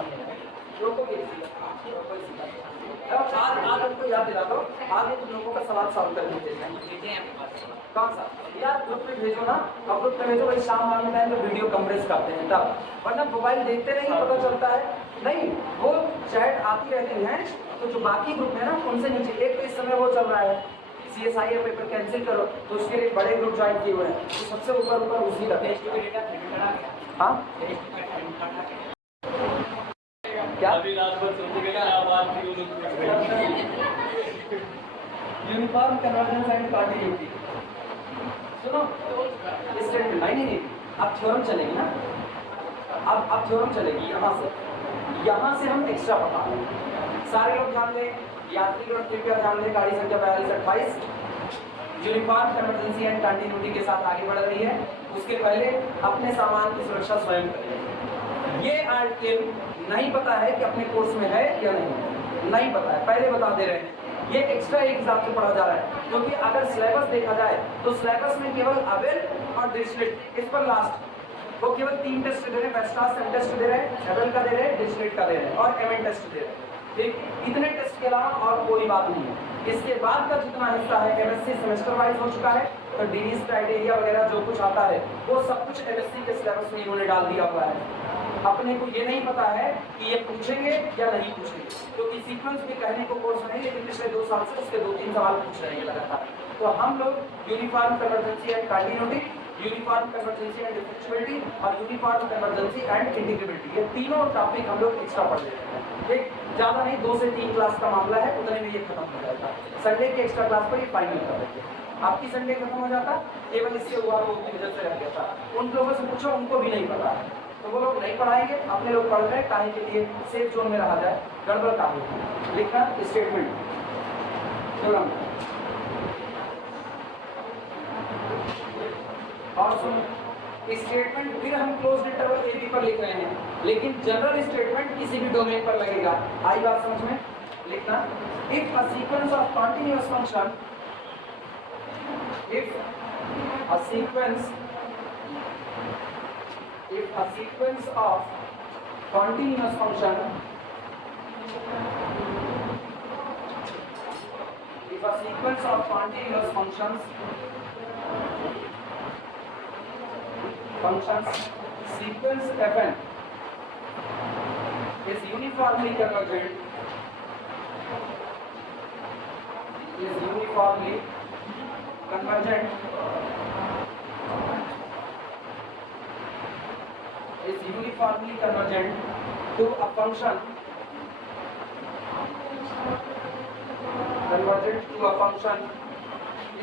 लोगों को आज उनको याद दिला दो, आगे तुम लोगों का सवाल सॉल्व कर दीजिए। कौन सा यार ग्रुप में भेजो ना, अब ग्रुप में भेजो, भाई शाम वाले टाइम में वीडियो कंप्रेस करते हैं तब, वरना मोबाइल देखते नहीं पता चलता है। नहीं, वो चैट आती रहती हैं, तो जो बाकी ग्रुप है ना उनसे नीचे, एक तो इस समय वो चल रहा है CSIR पेपर कैंसिल करो, तो उसके लिए बड़े ग्रुप ज्वाइन किए हुए हैं, तो सबसे ऊपर उसी का हाँ क्या अभी रात भर सोचेंगे क्या बात थी यूनिफॉर्म कन्वर्जेंस एंड कंटिन्यूटी। सुनो स्टेटमेंट नहीं, अब थ्योरम चलेगी ना, अब थ्योरम चलेगी यहाँ से हम एक्स्ट्रा पढ़ा रहे हैं। सारे लोग ध्यान दें, यात्री लोग कृपया ध्यान दें, गाड़ी संख्या 4228 यूनिफॉर्म कन्वर्जेंसी एंड कंटिन्यूटी के साथ आगे बढ़ रही है। उसके पहले अपने सामान की सुरक्षा स्वयं करें। ये आर्टिकल नहीं पता है कि अपने कोर्स में है या नहीं पता है, पहले बता दे रहे हैं। ये एक्स्ट्रा एक हिसाब से पढ़ा जा रहा है, क्योंकि अगर सिलेबस देखा जाए तो सिलेबस में केवल अवेल और डिरिचलेट, इस पर लास्ट वो केवल 3 टेस्ट दे रहे हैं, वेस्टास सेम टेस्ट दे रहे हैं, अवेल का दे रहे हैं, डिरिचलेट का दे रहे हैं और एमएन टेस्ट दे रहे हैं। ठीक, इतने टेस्ट के अलावा और कोई बात नहीं है। इसके बाद का जितना हिस्सा है एमएससी सेमेस्टर वाइज हो चुका है, तो डीनीज क्राइटेरिया वगैरह जो कुछ आता है वो सब कुछ एमएससी के सिलेबस में इन्होंने डाल दिया हुआ है। अपने को ये नहीं पता है कि ये पूछेंगे या नहीं पूछेंगे, क्योंकि सीक्वेंस में कहने को कोर्स नहीं, लेकिन पिछले 2 साल से उसके 2-3 सवाल पूछ रहे हैं लगातार। तो हम लोग uniform convergence and continuity, uniform convergence and differentiability और यूनिफॉर्म कन्वर्जेंसी एंड इंटीग्रेबिलिटी, ये तीनों टॉपिक हम लोग एक्स्ट्रा पढ़ लेते हैं। ठीक, ज़्यादा नहीं, 2 से 3 क्लास का मामला है, उतने में ये खत्म हो जाएगा। संडे के एक्स्ट्रा क्लास पर ये फाइनल कर देंगे। आपकी संडे खत्म हो जाता, केवल इससे हुआ वो की वजह से रह गया था। उन लोगों से पूछो, उनको भी नहीं पता है, तो वो लोग नहीं पढ़ाएंगे, अपने लोग पढ़ रहे हैं, काहे के लिए सेफ जोन में रहा जाए, गड़बड़ काम होगी। लिखना स्टेटमेंट थ्योरम। और सुनो, स्टेटमेंट फिर हम क्लोज्ड इंटरवल ए बी पर लिख रहे हैं, लेकिन जनरल स्टेटमेंट किसी भी डोमेन पर लगेगा। आई बात समझ में? लिखना, if a sequence of continuous function, if a sequence of continuous function, if a sequence of continuous functions sequence fn is uniformly convergent, convergent is uniformly convergent to a function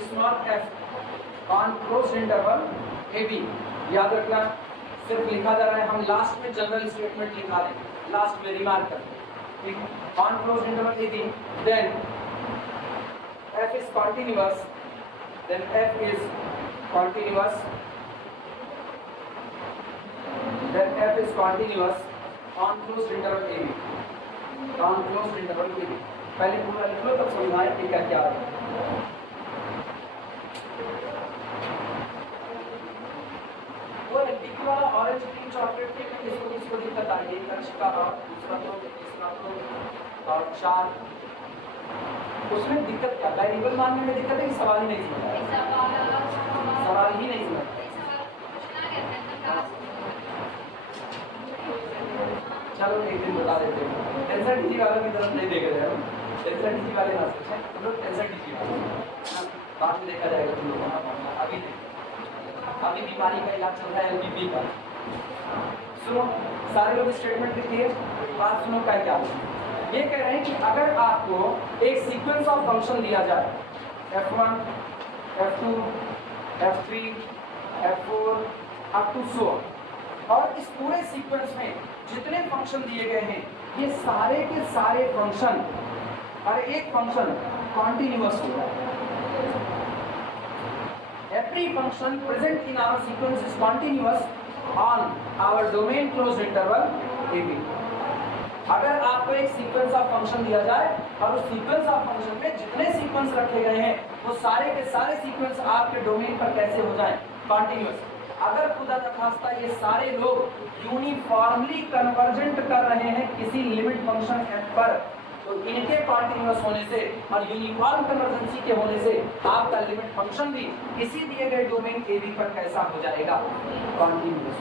small f on closed interval ab। याद रखना, सिर्फ लिखा जा रहा है, हम last में general statement लिखा दें, लास्ट में रिमार्क कर, ठीक। On closed interval ab, then f is continuous, then f is continuous, then f is continuous on closed interval ab, on closed interval ab। पहले पूरा लिख लो, तब समझाएं कि क्या क्या है। वो एलपीक्यू वाला ऑरेंज ग्रीन चॉकलेट के में किसको दिक्कत आ रही है? कनिष्का और दूसरा तो तीसरा तो और 4, उसमें दिक्कत क्या? वेरिएबल मानने में दिक्कत है कि सवाल ही नहीं समझ? सवाल ही नहीं समझ। चलो एक दिन बता देते हैं। टेंशन डीजी वालों की तरफ नहीं देख रहे हैं, टेंशन डीजी वाले ना सोचें, तुम लोग टेंशन डीजी वाले, बाद में देखा जाएगा तुम लोगों का मामला। अभी बीमारी का इलाज चल रहा है एलबीपी का। सुनो, सारे लोग स्टेटमेंट लिखिए, बात सुनो क्या क्या ये कह रहे हैं कि अगर आपको एक सीक्वेंस ऑफ फंक्शन दिया जाए f1, f2, f3, f4 up to सो, और इस पूरे सीक्वेंस में जितने फंक्शन दिए गए हैं, ये सारे के सारे फंक्शन, और एक फंक्शन कॉन्टिन्यूअस होगा। Every function present in our sequence is continuous on our domain closed interval AB। अगर आपको एक सीक्वेंस ऑफ फंक्शन दिया जाए और उस सीक्वेंस ऑफ फंक्शन में जितने सीक्वेंस रखे गए हैं वो सारे के सारे सीक्वेंस आपके डोमेन पर कैसे हो जाएं? कॉन्टिन्यूअस। अगर खुदा न खास्ता ये सारे लोग यूनिफॉर्मली कन्वर्जेंट कर रहे हैं किसी लिमिट फंक्शन f पर, तो इनके कॉन्टिन्यूअस होने से और यूनिफॉर्म कन्वर्जेंसी के होने से आपका लिमिट फंक्शन भी इसी दिए गए डोमेन AB पर कैसा हो जाएगा? कॉन्टिन्यूअस।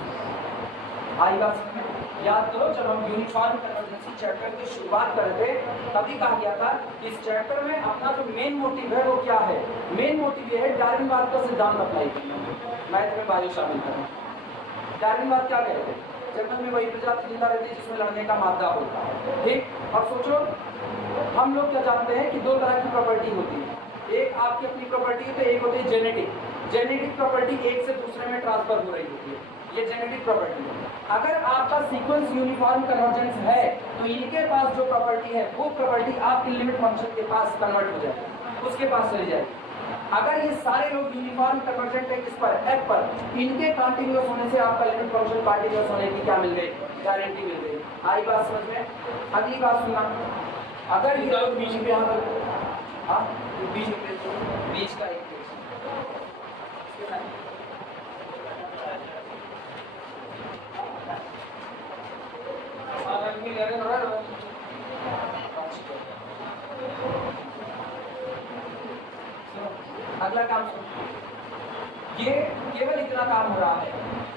आई बात समझ में? याद करो, जब हम यूनिफॉर्म कन्वर्जेंसी चैप्टर की शुरुआत कर रहे थे तभी कहा गया था इस चैप्टर में अपना जो मेन मोटिव है वो क्या है? मेन मोटिव ये है डार्विनवाद का सिद्धांत अप्लाई करना। मैथ में बायो शामिल करना। डार्विनवाद क्या कहते हैं? जंगल में वही प्रजाति जिंदा रहती है जिसमें लड़ने का मादा होता है, ठीक। और सोचो, हम लोग क्या जानते हैं कि 2 तरह की प्रॉपर्टी होती है, एक आपकी अपनी प्रॉपर्टी है, तो एक होती है जेनेटिक। जेनेटिक प्रॉपर्टी एक से दूसरे में ट्रांसफर हो रही होती है, ये जेनेटिक प्रॉपर्टी है। अगर आपका सीक्वेंस यूनिफॉर्म कन्वर्जेंस है तो इनके पास जो प्रॉपर्टी है वो प्रॉपर्टी आपके लिमिट फंक्शन के पास कन्वर्ट हो जाए, उसके पास चली जाए। अगर ये सारे लोग यूनिफॉर्म कन्वर्जेंट है किस पर? f पर, इनके कंटीन्यूअस होने से आपका लिमिट फंक्शन कंटीन्यूअस होने की क्या मिल गई? गारंटी मिल गई। आई बात समझ में? अगली बात सुना, अगर ये लोग बीच में बीच का एक अगला काम सुनो, ये केवल इतना काम हो रहा है।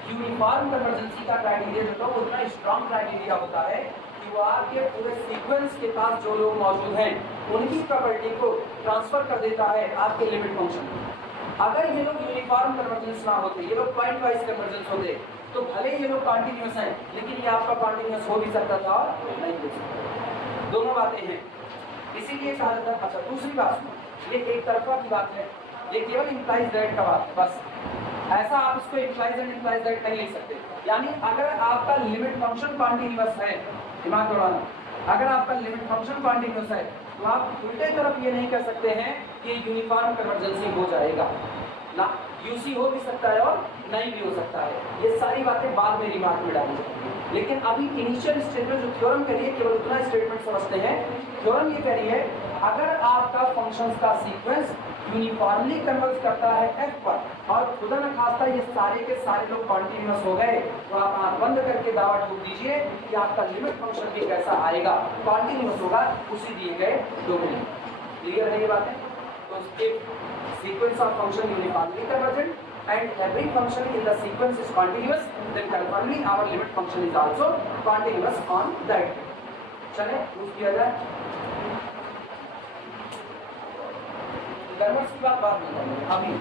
यूनिफॉर्म कन्वर्जेंसी का क्राइटेरिया जो था उतना स्ट्रॉन्ग क्राइटेरिया होता है कि वो आपके पूरे सीक्वेंस के पास जो लोग मौजूद हैं उनकी प्रॉपर्टी को ट्रांसफर कर देता है आपके लिमिट फंक्शन में। अगर ये लोग यूनिफॉर्म कन्वर्जेंस ना होते, ये लोग पॉइंट वाइज कन्वर्जेंस होते, तो भले ये लोग कॉन्टिन्यूस हैं लेकिन ये आपका कॉन्टिन्यूस हो भी सकता था और नहीं हो सकता। दोनों बातें हैं, इसीलिए कहा जाता है। अच्छा, दूसरी बात सुनो, ये एक तरफा की बात है, ये केवल इम्प्लाइज दैट का बात है बस। ऐसा आप इसको इम्प्लाइज एंड इम्प्लाइज दैट नहीं लिख सकते। यानी अगर आपका लिमिट फंक्शन कॉन्टिन्यूस है, दिमाग दौड़ाना, अगर आपका लिमिट फंक्शन कॉन्टिन्यूस है तो आप उल्टे तरफ ये नहीं कह सकते हैं कि यूनिफॉर्म कन्वर्जेंसी हो जाएगा ना। यूसी हो भी सकता है और नहीं भी हो सकता है, ये सारी बातें बाद में रिमार्क में डाली जाएंगी। लेकिन अभी इनिशियल स्टेज में जो थ्योरम कह रही है केवल उतना स्टेटमेंट समझते हैं। थ्योरम ये कह रही है अगर आपका फंक्शंस का सीक्वेंस यूनिफॉर्मली कन्वर्ज करता है एफ पर और खुदा न खास्ता ये सारे के सारे लोग कॉन्टिन्यूस हो गए, तो आप आंख बंद करके दावा ठोक दीजिए कि आपका लिमिट फंक्शन भी कैसा आएगा, कॉन्टिन्यूस होगा उसी दिए गए डोमेन। क्लियर है ये बातें? तो if sequence of function uniformly convergent and every function in the sequence is continuous, then conformly our limit function is also continuous on that. चले प्रूफ किया जाए। कन्वर्स की बात बाद में करेंगे, अभी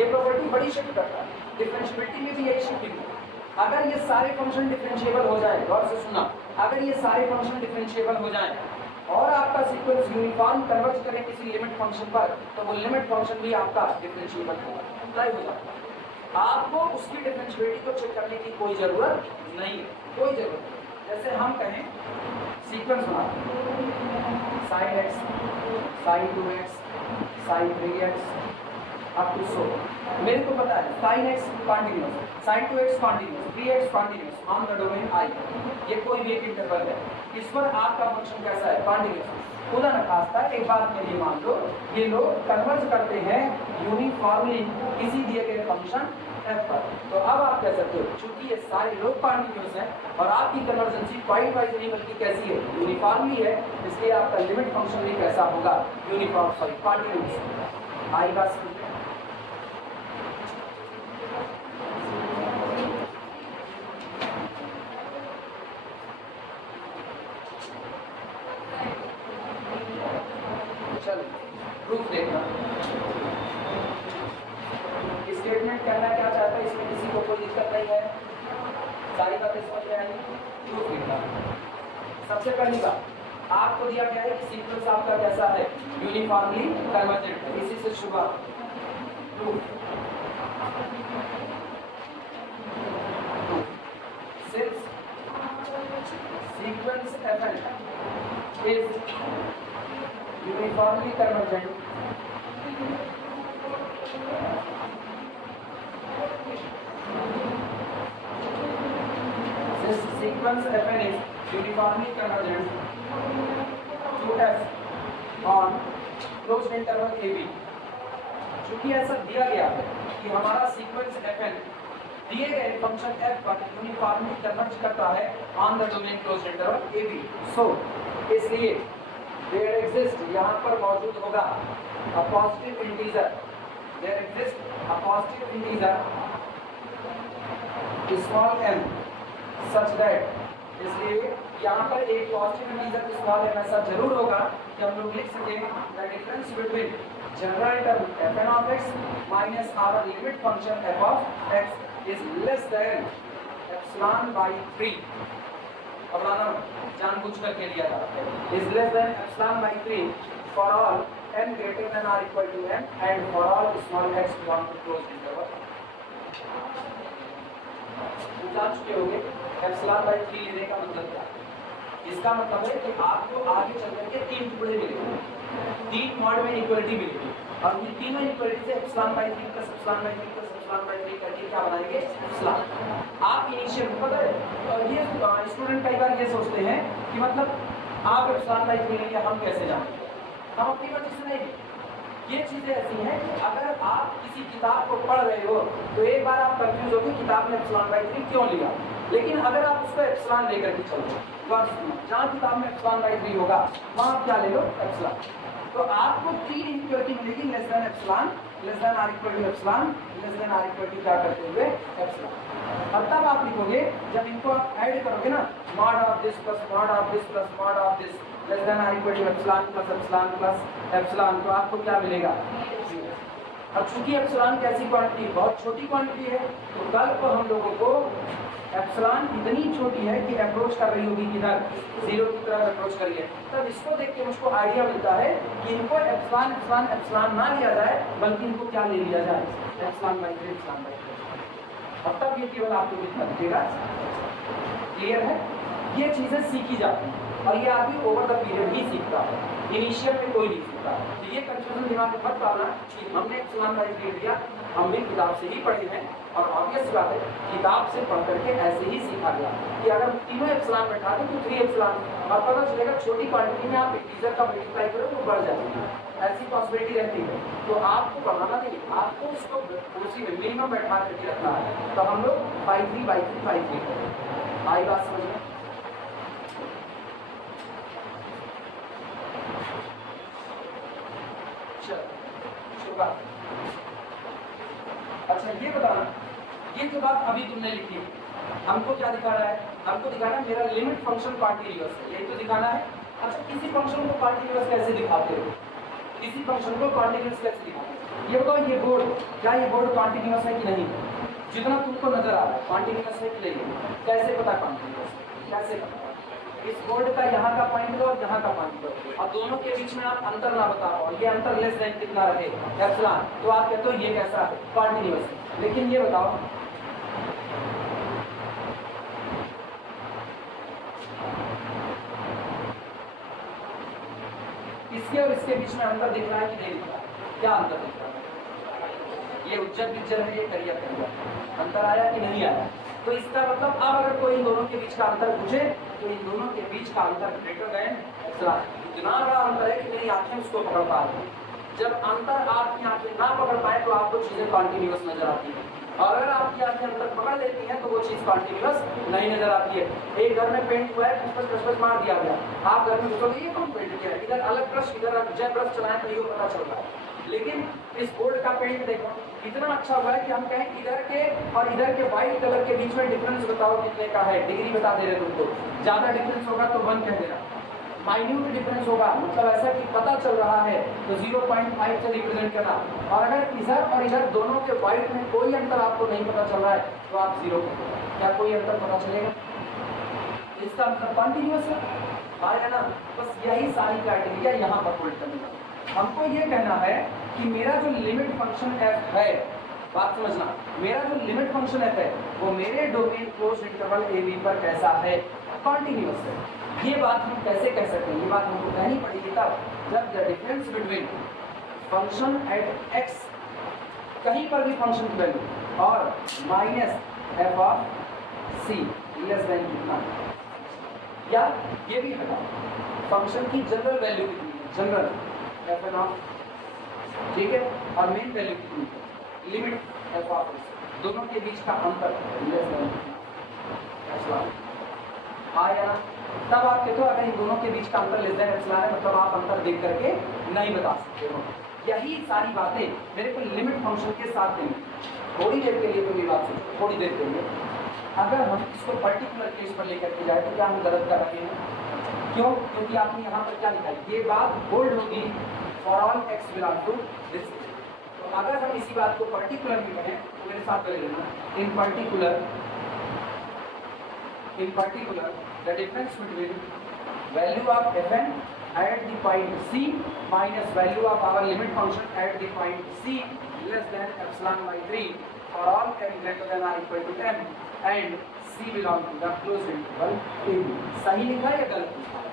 ये प्रॉपर्टी बड़ी शिफ्ट करता है, डिफरेंशिएबिलिटी में भी यही शिफ्टिंग है। अगर ये सारे फंक्शन डिफरेंशिएबल हो जाए, गौर से सुनना, अगर ये सारे फंक्शन डिफरेंशिएबल हो जाए और आपका सीक्वेंस यूनिफॉर्म कन्वर्ज करे किसी लिमिट फंक्शन पर, तो वो लिमिट फंक्शन भी आपका डिफरेंशिएबल अप्लाई हो जाता है। आपको उसकी डिफरेंशिएबिलिटी को चेक करने की कोई जरूरत नहीं है, कोई जरूरत नहीं। जैसे हम कहें सीक्वेंस बनाते हैं sin x, sin 2x, sin 3x up to so, मेरे को पता है sin x continuous, sin 2x continuous, 3x continuous on the domain I, ये कोई भी एक इंटरवल है, इस पर आपका फंक्शन कैसा है, कॉन्टिन्यूस। खुदा न खास्ता एक बात के लिए मान लो ये लोग कन्वर्ज करते हैं यूनिफॉर्मली किसी दिए गए फंक्शन f पर, तो अब आप कह सकते हो चूंकि ये सारे लोग कॉन्टिन्यूस हैं और आपकी कन्वर्जेंसी पॉइंट वाइज नहीं बल्कि कैसी है, यूनिफॉर्मली है, इसलिए आपका लिमिट फंक्शन भी कैसा होगा, यूनिफॉर्म, सॉरी कॉन्टिन्यूस। आई बात समझ? प्रूफ देखना, स्टेटमेंट कहना क्या चाहता है, इसमें किसी को कोई दिक्कत नहीं है, सारी बातें समझ में आएंगी। प्रूफ देखना, सबसे पहली बात आपको दिया गया है कि सीक्वेंस आपका कैसा है, यूनिफॉर्मली कन्वर्जेंट, इसी से शुरुआत। Proof since sequence fn is uniformly convergent this sequence fn is uniformly convergent to f on closed interval ab। चूंकि ऐसा दिया गया है कि हमारा सीक्वेंस fn दिए गए फंक्शन f पर यूनिफॉर्मली कन्वर्ज करता है on the domain closed interval ab, सो इसलिए there exist, यहाँ पर मौजूद होगा a positive integer, there exists a positive integer small m such that, इसलिए यहाँ पर एक पॉजिटिव इंटीजर स्मॉल m ऐसा जरूर होगा कि हम लोग लिख सकें the difference between general term fn of x minus our limit function f of x is less than epsilon by 3। अब लाना जानबूझ करके लिया था, is less than epsilon by 3 for all n greater than or equal to n and for all small x belong to closed interval। जान चुके होंगे epsilon by 3 लेने का मतलब क्या है। इसका मतलब है कि आपको आगे चल करके तीन टुकड़े मिलेंगे, तीन मॉड में इक्वलिटी मिलेगी और ये तीनों इक्वलिटी से epsilon by 3 plus epsilon by 3 plus epsilon by 3 करके क्या बनाएंगे, epsilon। आप इनिशियल पता है, और ये स्टूडेंट कई बार ये सोचते हैं कि मतलब आप epsilon by 3 लेंगे, हम कैसे जानेंगे, हम अपनी मर्जी से नहीं। ये चीज़ें ऐसी हैं कि अगर आप किसी किताब को पढ़ रहे हो तो एक बार आप कंफ्यूज हो कि किताब ने epsilon by 3 क्यों लिया, लेकिन अगर आप उसको epsilon लेकर के चलो, जहाँ किताब में epsilon by 3 होगा वहाँ आप क्या ले लो, epsilon। तो आपको 3 इनइक्वालिटी मिलेगी, less than epsilon, less than or equal to epsilon, less than or equal to क्या करते हुए एप्सिलॉन। और तब आप लिखोगे जब इनको आप ऐड करोगे ना, mod of this plus mod of this plus mod of this less than or equal to epsilon plus epsilon, तो आपको क्या मिलेगा? अब चूंकि एप्सिलॉन कैसी क्वांटिटी, बहुत छोटी क्वांटिटी है, तो कल को हम लोगों को एप्सिलॉन इतनी छोटी है कि अप्रोच कर रही होगी किधर, जीरो की तरफ अप्रोच करिए, तब इसको देख के मुझको आइडिया मिलता है कि इनको एप्सिलॉन एप्सिलॉन एप्सिलॉन ना लिया जाए, बल्कि इनको क्या ले लिया जाए, एप्सिलॉन बाई 3 एप्सिलॉन बाई 3। अब तब ये केवल आपको कितना दिखेगा, क्लियर है? ये चीजें सीखी जाती हैं और ये आदमी ओवर द पीरियड ही सीखता है, इनिशियल में कोई नहीं सीखता। तो ये कंफ्यूजन दिमाग में मत डालना कि हमने एप्सिलॉन बाई 3 लिया, हम भी किताब से ही पढ़े हैं, और ऑब्वियस बात है किताब से पढ़ करके ऐसे ही सीखा गया कि अगर तीनों एप्सिलॉन बैठा दो तो 3 एप्सिलॉन, और पता चलेगा छोटी क्वांटिटी में आप इंटीजर का मल्टीप्लाई करो तो बढ़ जाएगी, ऐसी पॉसिबिलिटी रहती है। तो आपको बढ़ाना नहीं, आपको उसको उसी में मिनिमम बैठा करके रखना है। तो हम लोग बाई 3 बाई 3 बाई 3 करें। आई बात समझ में? शुरुआत। अच्छा ये बताना, ये जो बात अभी तुमने लिखी हमको क्या दिखाना है? हमको दिखाना है मेरा लिमिट फंक्शन कॉन्टिन्यूअस है, यही तो दिखाना है। अच्छा किसी फंक्शन को कॉन्टिन्यूअस कैसे दिखाते हो? किसी फंक्शन को कॉन्टिन्यूअस कैसे दिखाते हो? ये बताओ, ये बोर्ड, क्या ये बोर्ड कॉन्टिन्यूअस है कि नहीं? जितना तुमको नजर आ रहा है कॉन्टिन्यूअस है कि नहीं? कैसे पता कॉन्टिन्यूअस है? कैसे पता? इस बोर्ड का यहाँ का पॉइंट दो और यहाँ का पॉइंट दो, और दोनों के बीच में आप अंतर ना बता पाओ, ये अंतर लेस देन कितना रहे, एप्सिलॉन, तो आप कहते हो ये कैसा है, कॉन्टिन्यूअस है। लेकिन ये बताओ इसके और इसके बीच में अंतर दिख रहा है कि नहीं दिख रहा है? क्या अंतर दिख रहा है? ये उज्जर बिज्जर है, ये करिया करिया, अंतर आया कि नहीं आया? तो इसका मतलब अब अगर कोई इन दोनों के बीच का अंतर पूछे तो इन दोनों के बीच का अंतर ग्रेटर देन एप्सिलॉन, इतना बड़ा अंतर है कि मेरी आंखें उसको पकड़ पा रही हैं। जब अंतर आपकी आंखें ना पकड़ पाए तो आपको चीजें कॉन्टिन्यूअस नजर आती है, और अगर आपकी आंखें अंतर पकड़ लेती हैं तो वो चीज कॉन्टिन्यूअस नहीं नजर आती है। एक घर में पेंट हुआ है, खसखस मार दिया गया, आप घर में सोचोगे ये कौन पेंट किया है, इधर अलग ब्रश इधर जय ब्रश चलाएं तो ये पता चल रहा है। लेकिन इस बोर्ड का पेंट देखो इतना अच्छा हुआ है कि हम कहें इधर के और इधर के व्हाइट कलर के बीच में डिफरेंस बताओ कितने का है, डिग्री बता दे रहे तुमको, ज्यादा डिफरेंस होगा तो 1 कह देना, माइन्यूट डिफरेंस होगा मतलब ऐसा कि पता चल रहा है तो 0.5 से रिप्रेजेंट करना, और अगर इधर और इधर दोनों के व्हाइट में कोई अंतर आपको नहीं पता चल रहा है तो आप 0 करो। क्या कोई अंतर पता चलेगा? इसका मतलब कॉन्टिन्यूअस है ना? बस यही सारी क्राइटेरिया यहाँ पर होल्ड करना। हमको ये कहना है कि मेरा जो लिमिट फंक्शन f है, बात समझना, मेरा जो लिमिट फंक्शन f है वो मेरे डोमेन क्लोज इंटरवल ab पर कैसा है, कॉन्टिन्यूअस है। ये बात हम कैसे कह सकते हैं? ये बात हमको कहनी पड़ेगी तब जब the difference between function at x, कहीं पर भी फंक्शन की वैल्यू, और minus f of c less than कितना, या ये भी हटा फंक्शन की जनरल वैल्यू कितनी है, जनरल f ऑफ, ठीक है, और मेन वैल्यू कितनी है, लिमिट f ऑफ, दोनों के बीच का अंतर लेस देन एप्सिलॉन आया ना? तब आप कहते हो अगर इन दोनों के बीच का अंतर लेस देन एप्सिलॉन है मतलब आप अंतर देख करके नहीं बता सकते हो। यही सारी बातें मेरे को लिमिट फंक्शन के साथ देंगे। थोड़ी देर के लिए तो मेरी बात सुनो, थोड़ी देर के लिए अगर हम इसको पर्टिकुलर केस पर लेकर के जाए तो क्या हम गलत कर रहे हैं? क्यों? क्योंकि आपने यहाँ पर क्या लिखा है, ये बात बोल्ड होगी for all x belong to this. तो अगर हम इसी बात को पर्टिकुलर में कहें तो मेरे साथ कर लेना, इन particular the difference between value of fn at the point c minus value of our limit function at the point c less than epsilon by 3 for all n greater than or equal to 10 and c belong to the closed interval ab। सही लिखा है या गलत लिखा है?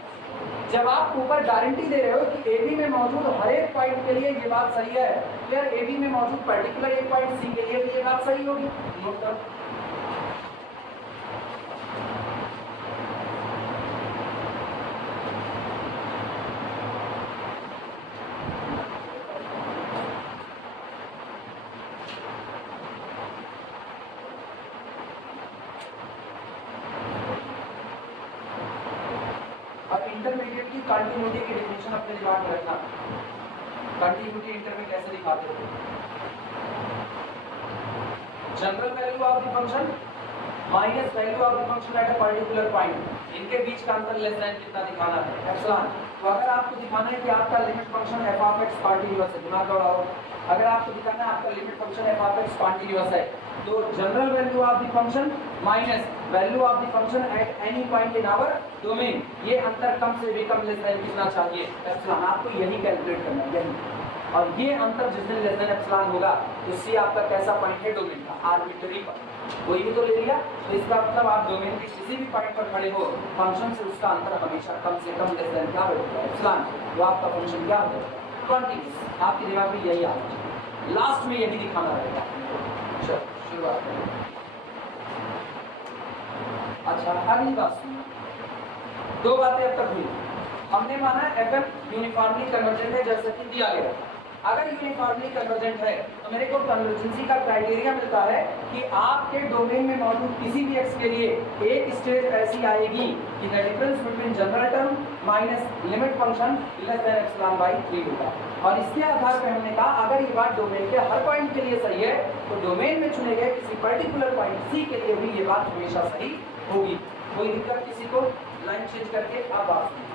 जब आप ऊपर गारंटी दे रहे हो कि AB में मौजूद हर एक पॉइंट के लिए ये बात सही है, तो यार AB में मौजूद पर्टिकुलर एक पॉइंट C के लिए भी ये बात सही होगी। मतलब और इंटरमीडिएट की कंटिन्यूटी की डेफिनेशन अपने दिमाग में रखना। कंटिन्यूटी इंटर में कैसे दिखाते थे? General value of the function minus value of the function at a particular point, इनके बीच का अंतर लेस देन कितना दिखाना है? एप्सिलॉन। तो अगर आपको दिखाना है कि आपका limit function f of x continuous है, दिमाग दौड़ाओ, अगर आपको दिखाना है आपका limit function f of x continuous है, तो general value of the function minus value of the function at any point in our domain, ये अंतर कम से भी कम लेस देन कितना चाहिए? एप्सिलॉन। आपको यही कैलकुलेट करना है, यही। और ये अंतर जिस दिन लेस देन एप्सिलॉन होगा तो सी आपका कैसा पॉइंट है डोमेन का? आर्बिट्ररी पर, कोई भी तो ले लिया, तो इसका मतलब आप डोमेन के किसी भी पॉइंट पर खड़े हो, फंक्शन से उसका अंतर हमेशा कम से कम लेस देन क्या होगा? एप्सिलॉन। तो आपका फंक्शन क्या होगा? कंटीन्यूअस। आपके दिमाग में यही आना चाहिए, लास्ट में यही दिखाना रहेगा। चलो शुरुआत करें। अच्छा अगली बात सुनिए, दो बातें अब तक हुई। हमने माना fm यूनिफॉर्मली कन्वर्जेंट है जैसा कि दिया गया। अगर यूनिफॉर्मली कन्वर्जेंट है तो मेरे को कन्वर्जेंसी का क्राइटेरिया मिलता है कि आपके डोमेन में मौजूद किसी भी x के लिए एक स्टेज ऐसी आएगी कि the difference between general term minus limit function less than epsilon by 3 होगा। और इसके आधार पर हमने कहा अगर ये बात डोमेन के हर पॉइंट के लिए सही है तो डोमेन में चुने गए किसी पर्टिकुलर पॉइंट सी के लिए भी ये बात हमेशा सही होगी। कोई दिक्कत किसी को? लाइन चेंज करके अब बात सुनिए।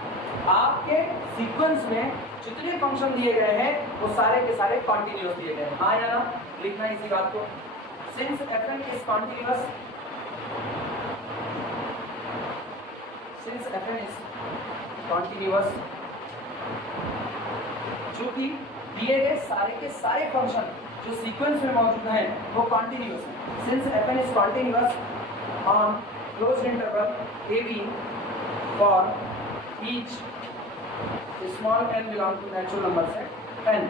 आपके सीक्वेंस में जितने फंक्शन दिए गए हैं वो सारे के सारे कॉन्टिन्यूअस दिए गए हैं, हाँ या ना? लिखना है इसी बात को। Since fn is continuous, since fn is continuous, चूंकि दिए गए सारे के सारे फंक्शन जो सीक्वेंस में मौजूद हैं वो कॉन्टिन्यूअस हैं। Since fn is continuous on closed interval a b for each small n belong to natural number set n,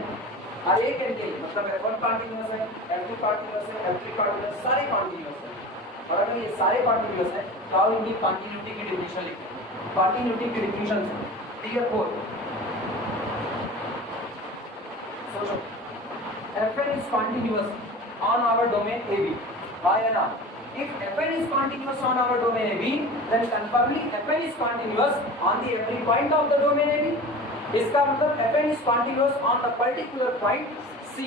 हर एक n के लिए मतलब f1 कंटीन्यूअस है, f2 कंटीन्यूअस है, f3 कंटीन्यूअस, सारे कंटीन्यूअस है। और अगर ये सारे कंटीन्यूअस है तो आप इनकी कंटीन्यूटी की डेफिनेशन लिखते हैं। कंटीन्यूटी की डेफिनेशन फिगर 4 सोचो, fn is continuous on our domain AB, why or not? If fn is continuous on our domain AB, then confirmly fn is continuous on the every point of the domain AB. इसका मतलब fn is continuous on the particular point C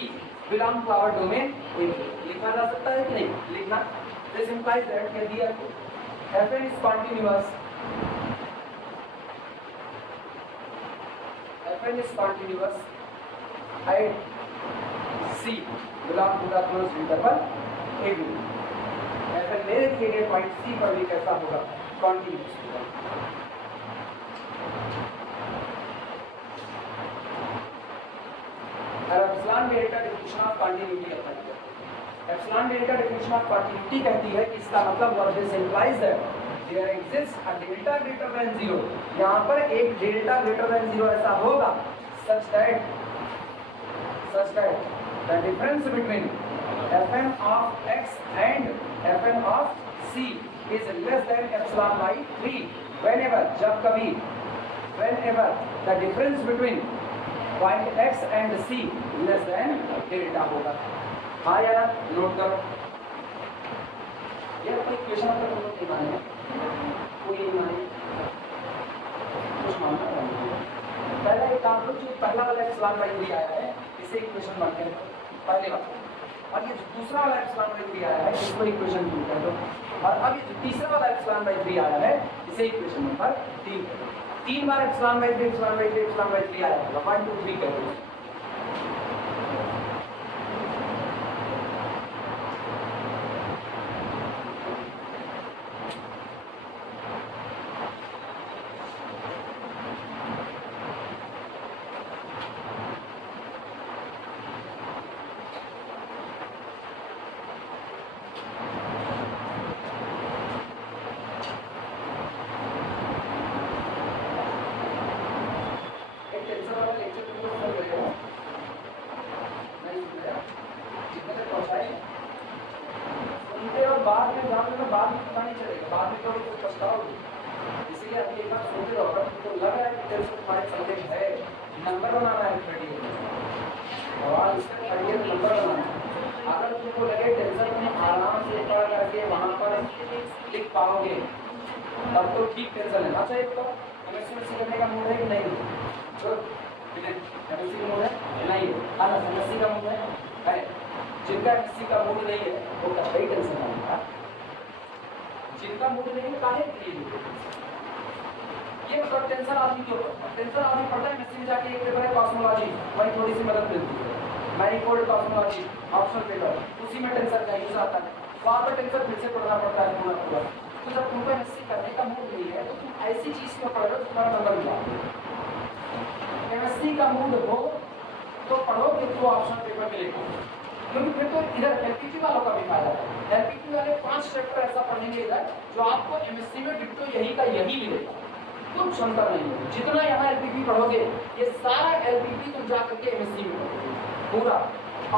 belong to our domain AB. लिखा जा सकता है कि नहीं? लिखना। This implies that कि दिया fn is continuous, fn is continuous at C belong to the closed interval AB. fn मेरे दिए गए पॉइंट C पर भी कैसा होगा? कॉन्टिन्यूअस होगा। Epsilon delta definition of continuity कहती है। Epsilon delta definition of continuity कहती है कि इसका मतलब what this implies that there exist a delta greater than 0। यहां पर एक डेल्टा ग्रेटर देन 0 ऐसा होगा such that the difference between fn of x and fn of c is less than epsilon by 3 whenever जब कभी whenever the difference between point x and c less than delta होगा। हाँ या ना? Note करो। ये अपनी इक्वेशन पर नोट नहीं माने, कोई नहीं माने, कुछ मानना है। पहला एक काम करो, जो पहला वाला epsilon by 3 आया है इसे इक्वेशन बनते हैं पहले वाला, और ये जो दूसरा वाला एप्सिलॉन बाई 3 आया है इसको इक्वेशन 2 कर दो, और अब ये जो तीसरा वाला एप्सिलॉन बाई 3 आया है इसे इक्वेशन नंबर 3 कर दो। 3 बार epsilon by 3 epsilon by 3 epsilon by 3 आया होगा, 1 2 3 कर दो। बाद में जान लेना, बाद में पता नहीं चलेगा, बाद में तो पछताओगे। इसीलिए आप एक बार सोचते रहो, अगर तुमको लग रहा है कि तेरे से तुम्हारे सब्जेक्ट है, नंबर बनाना है 30 और इसका 30 नंबर बनाना है। अगर तुमको लगे टेंशन तुम आराम से पढ़ करके वहाँ पर लिख पाओगे तब तो ठीक टेंशन है। अच्छा ये बताओ एमएससी करने का मूड है कि नहीं? तो एमएससी का मूड है नहीं है, एमएससी का मूड है। जिनका एमएससी का मूड नहीं है वो कभी टेंशन नहीं होगा। जिनका मूड नहीं है काहे के लिए ये मतलब टेंशन आदमी क्यों पड़ता है? टेंशन आदमी पड़ता है एमएससी में जाके एक पेपर है कॉस्मोलॉजी, वही थोड़ी सी मदद मिलती है, मैनीफोल्ड कॉस्मोलॉजी ऑप्शनल पेपर, उसी में टेंशन का यूज आता है, वहाँ पर टेंशन फिर से पढ़ना पड़ता है पूरा पूरा। तो जब तुमको एमएससी करने का मूड नहीं है तो तुम ऐसी चीज में पढ़ रहे हो तुम्हारा नंबर मिला। एमएससी का मूड हो तो पढ़ोगे तो ऑप्शनल पेपर मिलेगा, क्योंकि फिर तो इधर एलपीटी वालों का भी फायदा है। एलपीटी वाले 5 चैप्टर ऐसा पढ़ेंगे इधर जो आपको एमएससी में डिट्टो यही का यही मिलेगा, कुछ क्षमता नहीं है। जितना यहाँ एलपीपी पढ़ोगे ये सारा एलपीपी तुम जा करके एमएससी में पढ़ोगे, पूरा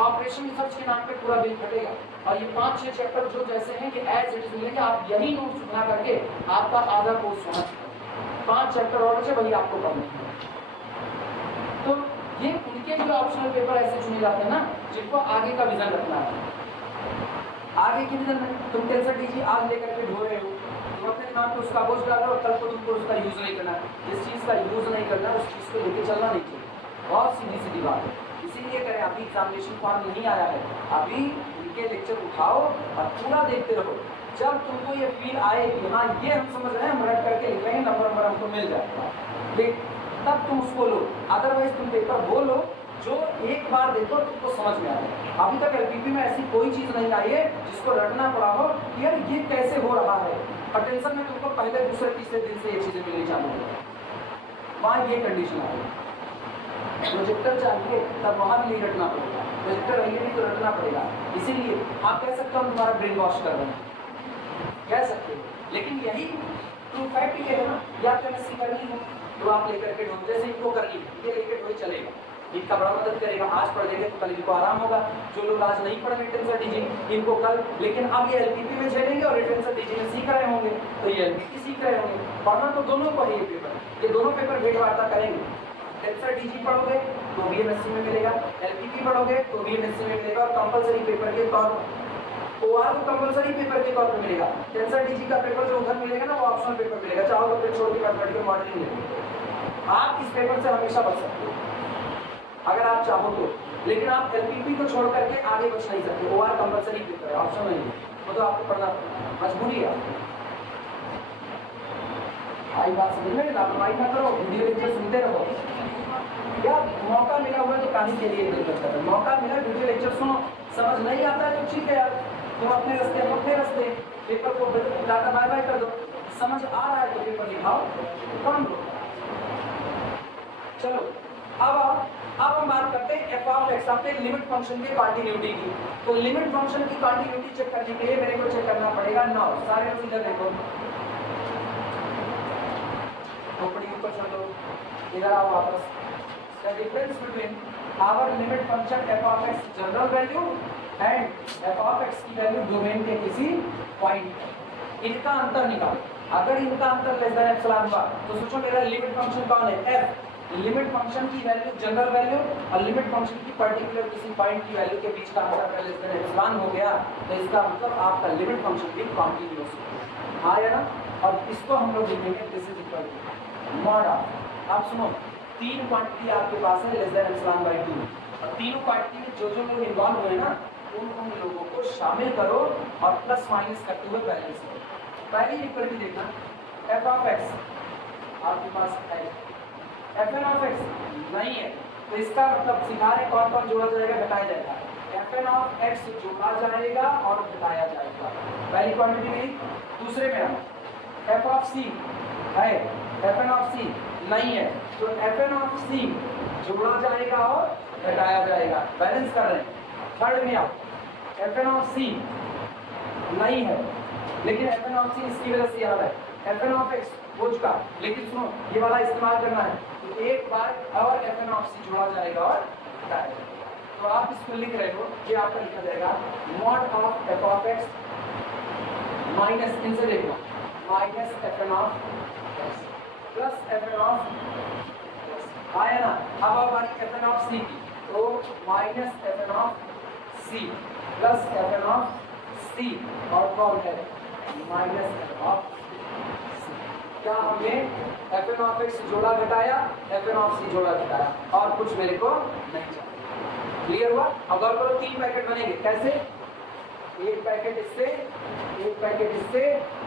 ऑपरेशन रिसर्च के नाम पे पूरा बिल फटेगा। और ये 5-6 चैप्टर जो जैसे हैं ये एज इट इज मिलेंगे, आप यही नोट्स बना करके आपका आधा कोर्स होना चाहिए। 5 चैप्टर और बचे वही आपको पढ़ने हैं। तो ये उनके जो ऑप्शनल पेपर ऐसे चुने जाते हैं ना जिनको आगे का विजन रखना है। आगे की विजन में तुम टेंशन दीजिए आज लेकर के ढो रहे हो, तुम अपने दिमाग पे उसका बोझ डाल रहे हो, कल को तुमको उसका यूज नहीं करना है। जिस चीज़ का यूज नहीं करना है उस चीज़ को लेके चलना नहीं चाहिए, बहुत सीधी सीधी बात है। इसीलिए करें अभी एग्जामिनेशन फॉर्म नहीं आया है, अभी इनके लेक्चर उठाओ और पूरा देखते रहो। जब तुमको ये फील आए कि हाँ ये हम समझ रहे हैं, हम रट करके लिख रहे हैं, नंबर हमको मिल जाएगा, देख तब तुम उसको लो। अदरवाइज तुम पेपर वो लो जो एक बार देखो तुमको समझ में आए। अभी तक एलपीपी में ऐसी कोई चीज़ नहीं आई है जिसको रटना पड़ा हो कि यार ये कैसे हो रहा है। और टेंशन में तुमको पहले दूसरे तीसरे दिन से ये चीज़ें मिलनी चालू हो गई, वहाँ ये कंडीशन आ गई। प्रोजेक्टर चाहिए तब वहाँ भी नहीं रटना पड़ेगा, प्रोजेक्टर रहेंगे नहीं तो रटना पड़ेगा। इसीलिए आप कह सकते हो हम तुम्हारा ब्रेन वॉश कर रहे हैं, कह सकते हो, लेकिन यही ट्रू फैक्ट ये है ना, या तो एमएससी करनी हो तो आप लेकर के ढूंढ, जैसे इनको करनी है ये लेकर ढूंढ चलेगा, इनका बड़ा मदद करेगा। आज पढ़ देंगे तो कल इनको आराम होगा। जो लोग आज नहीं पढ़ रहे टेंशन डीजी इनको कल, लेकिन अब ये एलपीपी में झेलेंगे और टेंशन डीजी में सीख रहे होंगे तो ये एलपीपी सीख रहे होंगे। पढ़ना तो दोनों को है, ये दोनों पेपर भेंट वार्ता करेंगे। टेंशन डीजी पढ़ोगे तो भी एमएससी में मिलेगा, एलपीपी पढ़ोगे तो भी एमएससी में मिलेगा, और कंपलसरी पेपर के तौर पर ओआर को कंपलसरी पेपर के तौर पर मिलेगा। टेंशन डीजी का पेपर जो उधर मिलेगा ना वो ऑप्शनल पेपर मिलेगा, चाहो तो फिर छोड़ के मैथमेटिकल मॉडलिंग मिलेगा। आप इस पेपर से हमेशा बच सकते हो अगर आप चाहो तो, लेकिन आप एलपीपी को छोड़ करके आगे बच नहीं सकते। ओआर कंपलसरी पेपर है, ऑप्शन नहीं है, वो तो आपको पढ़ना मजबूरी है। आई बात समझ में, लापरवाही ना करो, वीडियो लेक्चर सुनते रहो। या मौका मिला हुआ है तो कहीं के लिए दिक्कत कर, मौका मिला वीडियो लेक्चर सुनो, समझ नहीं आता है तो ठीक है यार, तुम अपने रास्ते पेपर को डाटा बाय बाय कर दो। समझ आ रहा है तो पेपर लिखाओ, काम दो। चलो अब हम बात करते हैं एफ ऑफ एक्स, अपने लिमिट फंक्शन के कॉन्टिन्यूटी की। तो लिमिट फंक्शन की कॉन्टिन्यूटी चेक करने के लिए मेरे को चेक करना पड़ेगा नौ। सारे लोग इधर देखो, खोपड़ी ऊपर चलो, इधर आओ वापस। The difference between our limit function F of x general value and F of x की वैल्यू डोमेन के किसी पॉइंट, इनका अंतर निकालो। अगर इनका अंतर लेस देन एप्सिलॉन हुआ तो सोचो मेरा लिमिट फंक्शन कौन है, एफ। लिमिट फंक्शन की वैल्यू जनरल वैल्यू और लिमिट फंक्शन की पर्टिकुलर किसी पॉइंट की वैल्यू के बीच का अंतर लेस देन एप्सिलॉन हो गया तो इसका मतलब आपका लिमिट फंक्शन भी कॉन्टिन्यूअस है। आया ना? और इसको हम लोग लिखेंगे this is equal to mod of. आप सुनो, 3 क्वांटिटी आपके पास है लेस देन एप्सिलॉन बाय 2, और तीनों क्वांटिटी में जो जो लोग इन्वॉल्व हुए ना उन लोगों को शामिल करो और प्लस माइनस करते हुए बैलेंस करो। पहली इक्वलिटी देखना, एफ ऑफ एक्स आपके पास है, एफ एन ऑफ एक्स नहीं है, तो इसका मतलब सिखा रहे कौन कौन जोड़ा जाएगा घटाया जाएगा। एफ एन ऑफ एक्स जोड़ा जाएगा और घटाया जाएगा, पहली क्वांटिटी में। दूसरे में एफ ऑफ सी है, एफ एन ऑफ सी नहीं है, तो एफ एन ऑफ सी जोड़ा जाएगा और घटाया जाएगा, बैलेंस कर रहे हैं। थर्ड में आप एफ एन ऑफ सी नहीं है, लेकिन एफ एन ऑफ सी इसकी वजह से याद है, एफ एन ऑफ एक्स बोझ का, लेकिन सुनो ये वाला इस्तेमाल करना है, तो एक बार और एफ एन ऑफ सी जोड़ा जाएगा और घटाया जाएगा। तो आप इसको लिख रहे हो, ये आपका लिखा जाएगा mod of F of x minus, इनसे देखो, minus F N of x plus F N of, आया ना? अब हमारी एफ एन ऑफ सी की, तो minus F N of C plus F N of C, और कौन है माइनस एफ ऑफ सी। क्या हमने fn of x जोड़ा घटाया, fn of c जोड़ा घटाया, और कुछ मेरे को नहीं चाहिए। क्लियर हुआ? अब गौर करो 3 पैकेट बनेंगे, कैसे? एक पैकेट इससे, एक पैकेट इससे,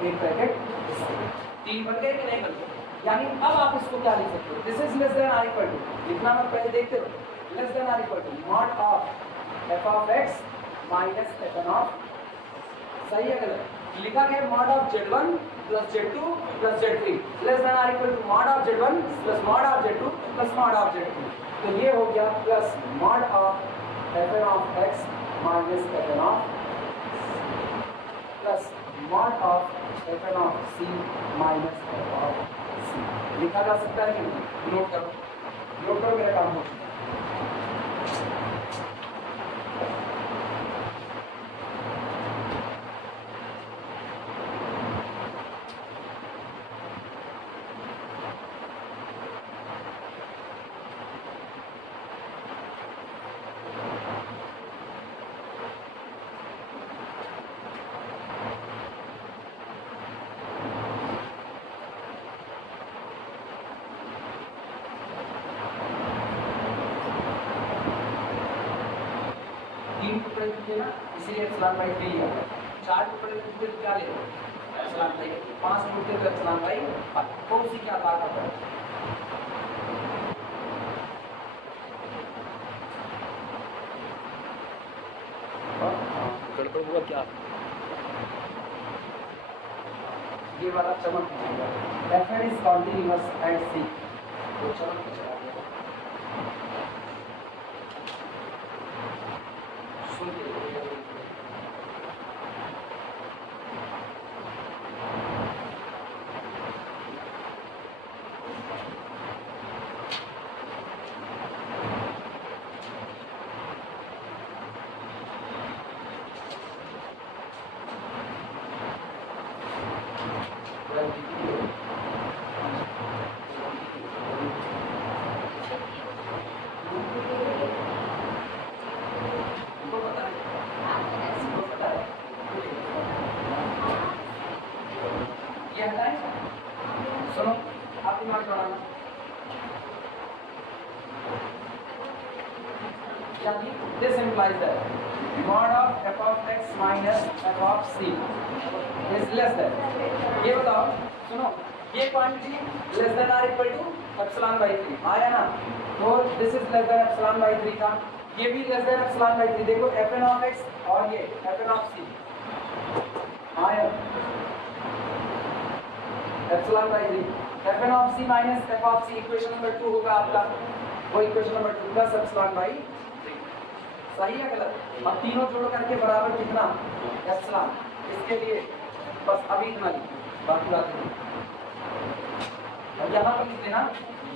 एक पैकेट इससे, 3 बन गए कि नहीं बन गए? यानी अब आप इसको क्या लिख सकते हो? This is less than or equal to, लिखना मत, पहले देखते रहो, less than or equal to mod of f of x minus fn of, सही है गलत? लिखा गया mod of z1 plus z2 plus z3 less than or equal to mod of z1 plus mod of z2 plus mod of z3, तो ये हो गया plus mod of fn of x minus fn of plus mod of fn of c minus f of c। लिखा जा सकता है कि नहीं? नोट करो मेरा काम हो चुका है। टुकड़े कितने ना, इसीलिए एप्सिलॉन बाई 3 लिया। 4 टुकड़े कितने क्या ले लो? एप्सिलॉन बाई 5 टुकड़े तो एप्सिलॉन बाई 5, तो उसी के आधार पर गड़बड़ हुआ क्या? ये वाला चमक है, fn is continuous and c, तो चमक पे चला गया। सुन के सुनो, आप दिमाग बनाना, यानी this implies that mod of f of x minus f of c is less than, ये बताओ, सुनो, ये quantity less than or equal to epsilon by 3 आया ना, तो this is less than epsilon by 3 था, ये भी लेस देन एप्सिलॉन बाई 3, देखो fn of x और ये fn of c आया epsilon by 3, fn of c minus f of c, equation number 2 होगा आपका, वो equation number 2 plus epsilon by 3, सही है गलत? अब तीनों जोड़ करके बराबर कितना? एप्सिलॉन, इसके लिए बस अभी इतना लिख, बाकी बात नहीं। और यहाँ पर लिख देना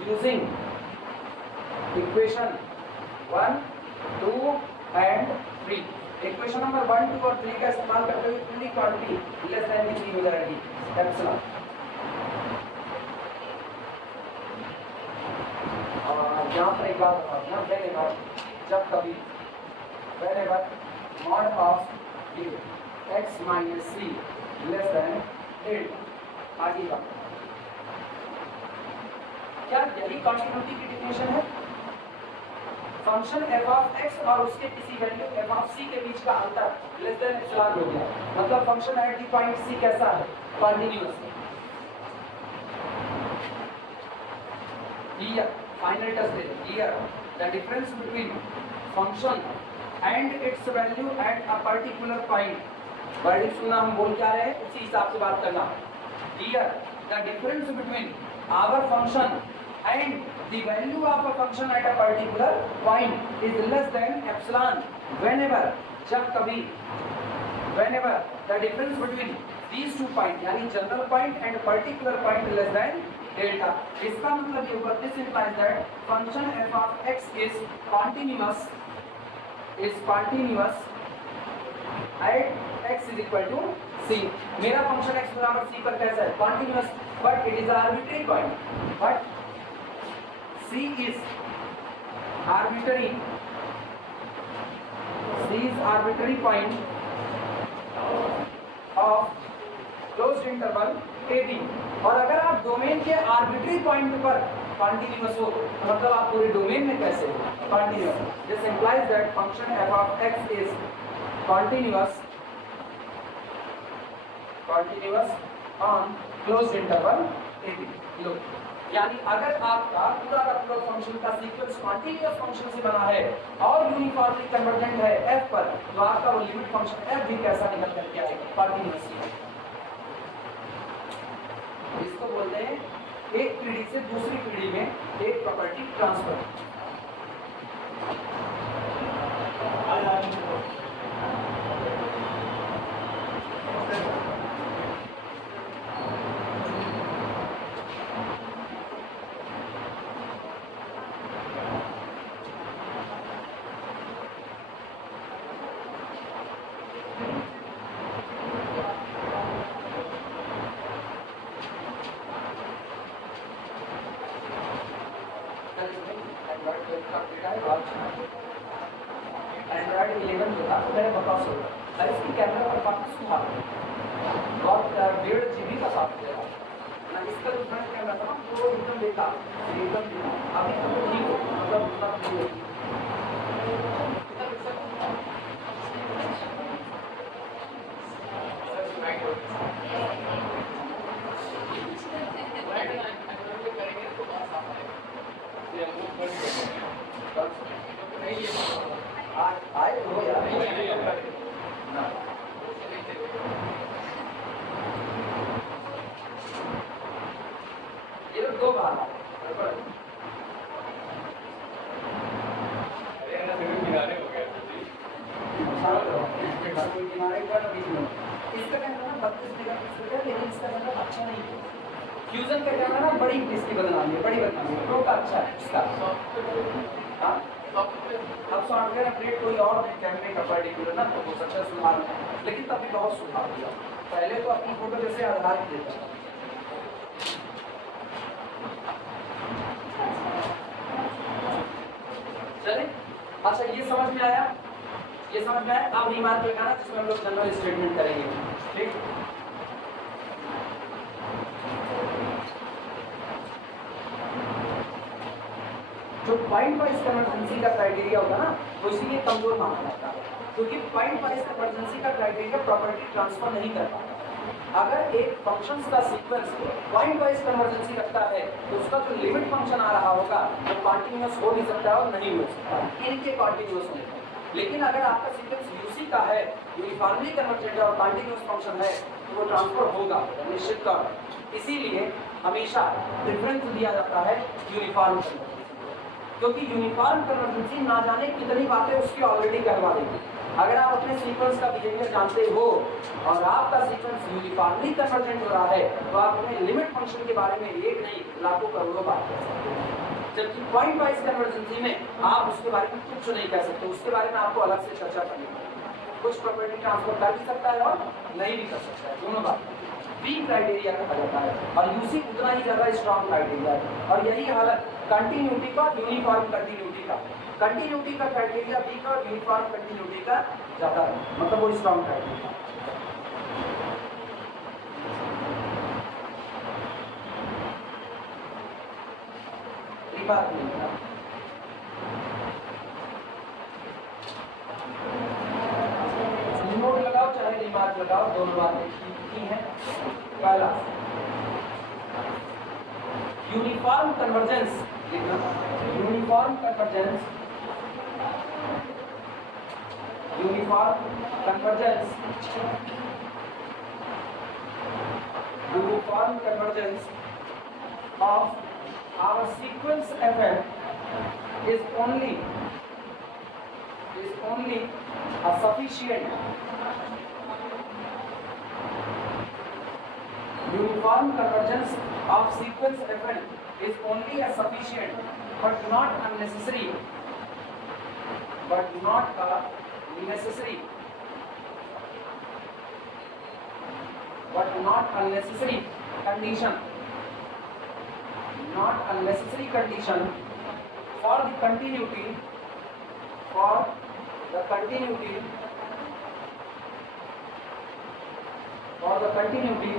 using equation 1, 2 and 3, equation number 1, 2 और 3 का इस्तेमाल करते हुए पूरी क्वांटिटी लेस देन कितनी हो जाएगी? एप्सिलॉन। यहाँ पर एक बात बताओ ना, whenever, जब कभी, whenever mod of x minus c less than delta, आगे का क्या यही कॉन्टिन्यूटी की डेफिनेशन है? फंक्शन f of x और उसके किसी वैल्यू f of c के बीच का अंतर लेस देन एप्सिलॉन हो गया, मतलब function at the point c कैसा है? कॉन्टिन्यूअस है। Here, final test is here. The difference between function and its value at a particular point. Wording सुनना, हम बोल क्या रहे हैं उसी हिसाब से बात करना। Here, the difference between our function and the value of a function at a particular point is less than epsilon whenever, जब कभी, whenever the difference between these two points, यानी general point and particular point less than delta. इसका मतलब ये होगा, this implies that function f of x is continuous at x is equal to c। मेरा function x बराबर c पर कैसा है? continuous, but it is an arbitrary point, but c is arbitrary point of closed interval ab, और अगर आप domain के arbitrary point पर कॉन्टिन्यूअस हो तो मतलब आप पूरे डोमेन में कैसे हो continuous. This implies that function f of x is continuous on closed interval a b। लो, यानी अगर आपका पूरा का पूरा फंक्शन का सीक्वेंस कॉन्टिन्यूअस फंक्शन से बना है और यूनिफॉर्मली कन्वर्जेंट है f पर, तो आपका वो लिमिट फंक्शन f भी कैसा निकल करके आएगा कॉन्टिन्यूअस। इसको बोलते हैं एक पीढ़ी से दूसरी पीढ़ी में एक प्रॉपर्टी ट्रांसफर। एंड्रॉइड 11 जो था मेरे बकवास हो गया, अरे इसकी कैमरा परफॉर्मेंस सुधार बहुत 1.5 GB का सॉफ्टवेयर है ना। इसका जो फ्रंट कैमरा था वो एकदम बेकार, अभी तो ठीक हो मतलब उतना ठीक हो। आए हो यार ये लोग 2 बार किनारे पर बीच में इसका कैमरा 32 मेगापिक्सल का, लेकिन इसका कैमरा अच्छा नहीं है। फ्यूजन का कैमरा ना बड़ी इसकी बदनामी है, बड़ी बदनामी है। प्रो का अच्छा है इसका। हाँ अब सॉफ्टवेयर अपडेट कोई और कैमरे का पर्टिकुलर ना तो वो अच्छा सुधार है, लेकिन तब भी बहुत सुधार हुआ। पहले तो अपनी फोटो जैसे आधार ही देता था। चले, अच्छा ये समझ में आया, ये समझ में आया। अब रिमार्क लगाना जिसमें हम लोग जनरल स्टेटमेंट करेंगे, ठीक। जो पॉइंट वाइज कन्वर्जेंसी का क्राइटेरिया होगा ना वो इसीलिए कमजोर माना जाता है, क्योंकि पॉइंट वाइज कन्वर्जेंसी का क्राइटेरिया प्रॉपर्टी ट्रांसफर नहीं कर पाता। अगर एक फंक्शंस का सीक्वेंस पॉइंट वाइज कन्वर्जेंसी रखता है तो उसका जो लिमिट फंक्शन आ रहा होगा वो कॉन्टिन्यूअस हो नहीं सकता और नहीं हो सकता, इनके कॉन्टिन्यूअस होने पर। लेकिन अगर आपका सीक्वेंस यूसी का है, यूनिफॉर्मली कन्वर्जेंट है और कॉन्टिन्यूअस फंक्शन है तो वो ट्रांसफर होगा निश्चित तौर पर। इसीलिए हमेशा प्रेफरेंस दिया जाता है यूनिफॉर्म कन्वर्जेंसी, क्योंकि यूनिफॉर्म कन्वर्जेंसी ना जाने कितनी बातें उसकी ऑलरेडी करवा देगी। अगर आप अपने सीक्वेंस का बिहेवियर जानते हो और आपका सीक्वेंस यूनिफॉर्मली कन्वर्जेंट हो रहा है तो आप अपने लिमिट फंक्शन के बारे में एक नहीं लाखों करोड़ों बात कर सकते हैं। जबकि पॉइंट वाइज कन्वर्जेंसी में आप उसके बारे में कुछ नहीं कह सकते, उसके बारे में आपको अलग से चर्चा करनी पड़ेगी। कुछ प्रॉपर्टी ट्रांसफर कर भी सकता है और नहीं भी कर सकता है, दोनों बात वीक क्राइटेरिया कहा जाता है और यूसी उतना ही ज्यादा स्ट्रॉन्ग क्राइटेरिया है। और यही हालत कंटिन्यूटी का, यूनिफॉर्म कंटिन्यूटी का, कंटिन्यूटी का क्राइटेरिया वीक और यूनिफॉर्म कंटिन्यूटी का ज्यादा है, मतलब वो स्ट्रॉन्ग क्राइटेरिया। बात नहीं नोट लगाओ चाहे रिमार्क लगाओ, दोनों बातें ठीक हैं। पहला uniform convergence, uniform convergence, uniform convergence, uniform convergence of our sequence fm is only a sufficient uniform convergence of sequence fn is only a sufficient but not unnecessary, but not a necessary, but not unnecessary condition, not unnecessary condition for the continuity, for the continuity, for the continuity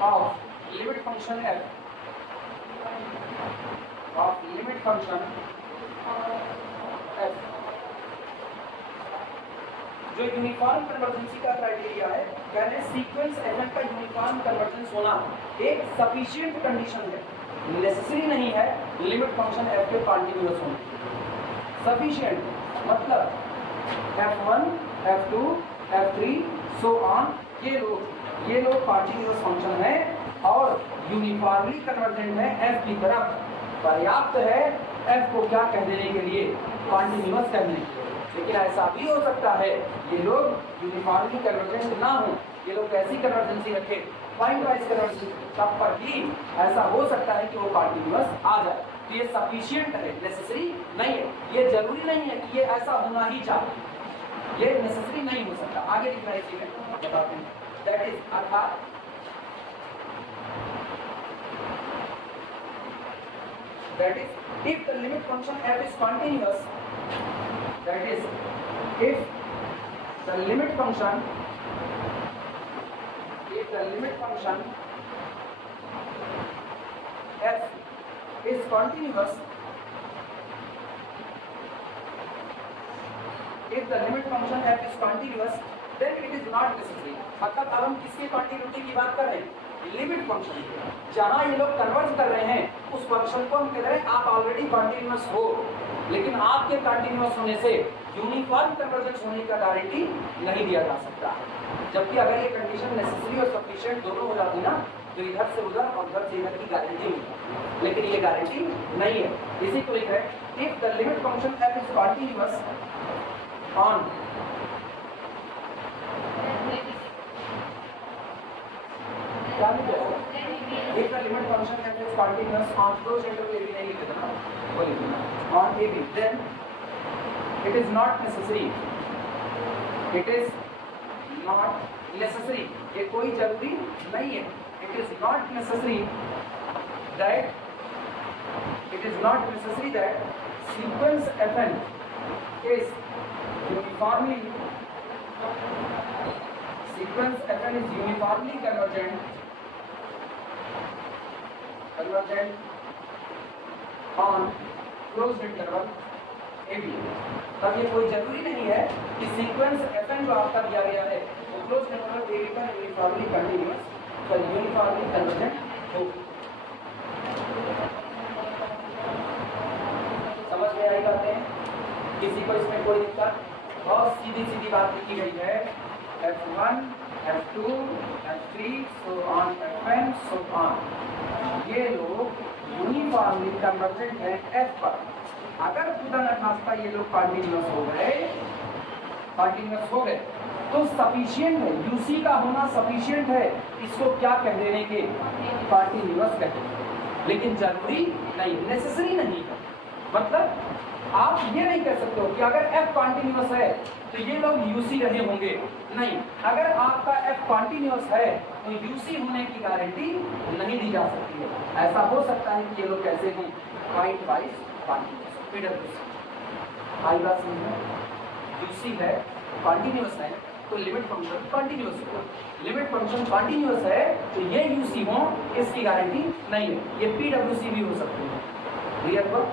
of limit function f of limit function f जो uniform कन्वर्जेंसी का criteria है, यानी sequence fn का uniform convergence होना एक sufficient condition है, necessary नहीं है लिमिट फंक्शन f के कॉन्टिन्यूअस होने। सफिशिएंट मतलब f1 f2 f3 so on, ये लोग कॉन्टिन्यूअस फंक्शन है और यूनिफॉर्मली कन्वर्जेंट है f की तरफ, पर्याप्त है f को क्या कह देने के लिए, कॉन्टिन्यूअस कहने के लिए। लेकिन ऐसा भी हो सकता है ये लोग यूनिफॉर्मली कन्वर्जेंट ना हो, ये लोग कैसी कन्वर्जेंसी रखे, पॉइंट वाइज कन्वर्जेंसी, तब पर भी ऐसा हो सकता है कि वो कॉन्टिन्यूअस आ जाए। तो ये सफिशिएंट है, नेसेसरी नहीं है, ये जरूरी नहीं है कि ये ऐसा होना ही चाहिए, ये नेसेसरी नहीं हो सकता। आगे लिखना है इसी में बताते हैं, दैट इज अर्थात that is if the limit function f is continuous, that is if the limit function f is continuous, if the limit function f is continuous then it is not necessary। मतलब अब हम किसके continuity की बात कर रहे हैं, limit function. जहां ये लोग कन्वर्ज कर रहे हैं उस फंक्शन को हम कह रहे हैं आप ऑलरेडी कंटिन्यूअस हो, लेकिन आपके कंटिन्यूअस होने से यूनिफॉर्म कन्वर्जेंस होने का गारंटी नहीं दिया जा सकता। जबकि अगर ये कंडीशन नेसेसरी और सफिशिएंट दोनों हो जाती ना तो इधर से उधर और उधर से इधर की गारंटी मिलती, लेकिन ये गारंटी नहीं है। इसी को लिख रहे हैं if the limit function f is continuous on क्या लिख रहे हो, if the limit function f is continuous on closed interval ab नहीं लिख देना, वो लिख देना on ab, then it is not necessary, it is not necessary, ये कोई जरूरी नहीं है, it is not necessary that sequence fn is uniformly convergent on closed interval ab। तब ये कोई जरूरी नहीं है कि सीक्वेंस fn जो आपका दिया गया है वो क्लोज्ड इंटरवल ab पर यूनिफॉर्मली कंटीन्यूअस और यूनिफॉर्मली कन्वर्जेंट हो। समझ में आई बातें, किसी को इसमें कोई दिक्कत? बहुत सीधी बात लिखी गई है, f1 f2 f3 so on fn so on, ये लोग यूनिफॉर्मली कन्वर्जेंट है f पर। अगर खुदा न खास्ता ये लोग कॉन्टिन्यूअस हो गए तो सफिशिएंट है, यूसी का होना सफिशिएंट है इसको क्या कह देने के, कॉन्टिन्यूअस कहते हैं, लेकिन जरूरी नहीं, नेसेसरी नहीं है। मतलब आप ये नहीं कह सकते हो कि अगर f कॉन्टिन्यूअस है तो ये लोग यूसी रहे होंगे, नहीं, अगर आपका f कॉन्टिन्यूअस है तो यूसी होने की गारंटी नहीं दी जा सकती है। ऐसा हो सकता है कि ये लोग कैसे हैं, पॉइंट वाइज कॉन्टिन्यूअस, पीडब्ल्यूसी। आई बात समझ में, यूसी है कॉन्टिन्यूअस है तो लिमिट फंक्शन कॉन्टिन्यूअस होगा, लिमिट फंक्शन कॉन्टिन्यूअस है तो ये यूसी हो इसकी गारंटी नहीं है, ये पीडब्ल्यूसी भी हो सकती है। क्लियर हुआ?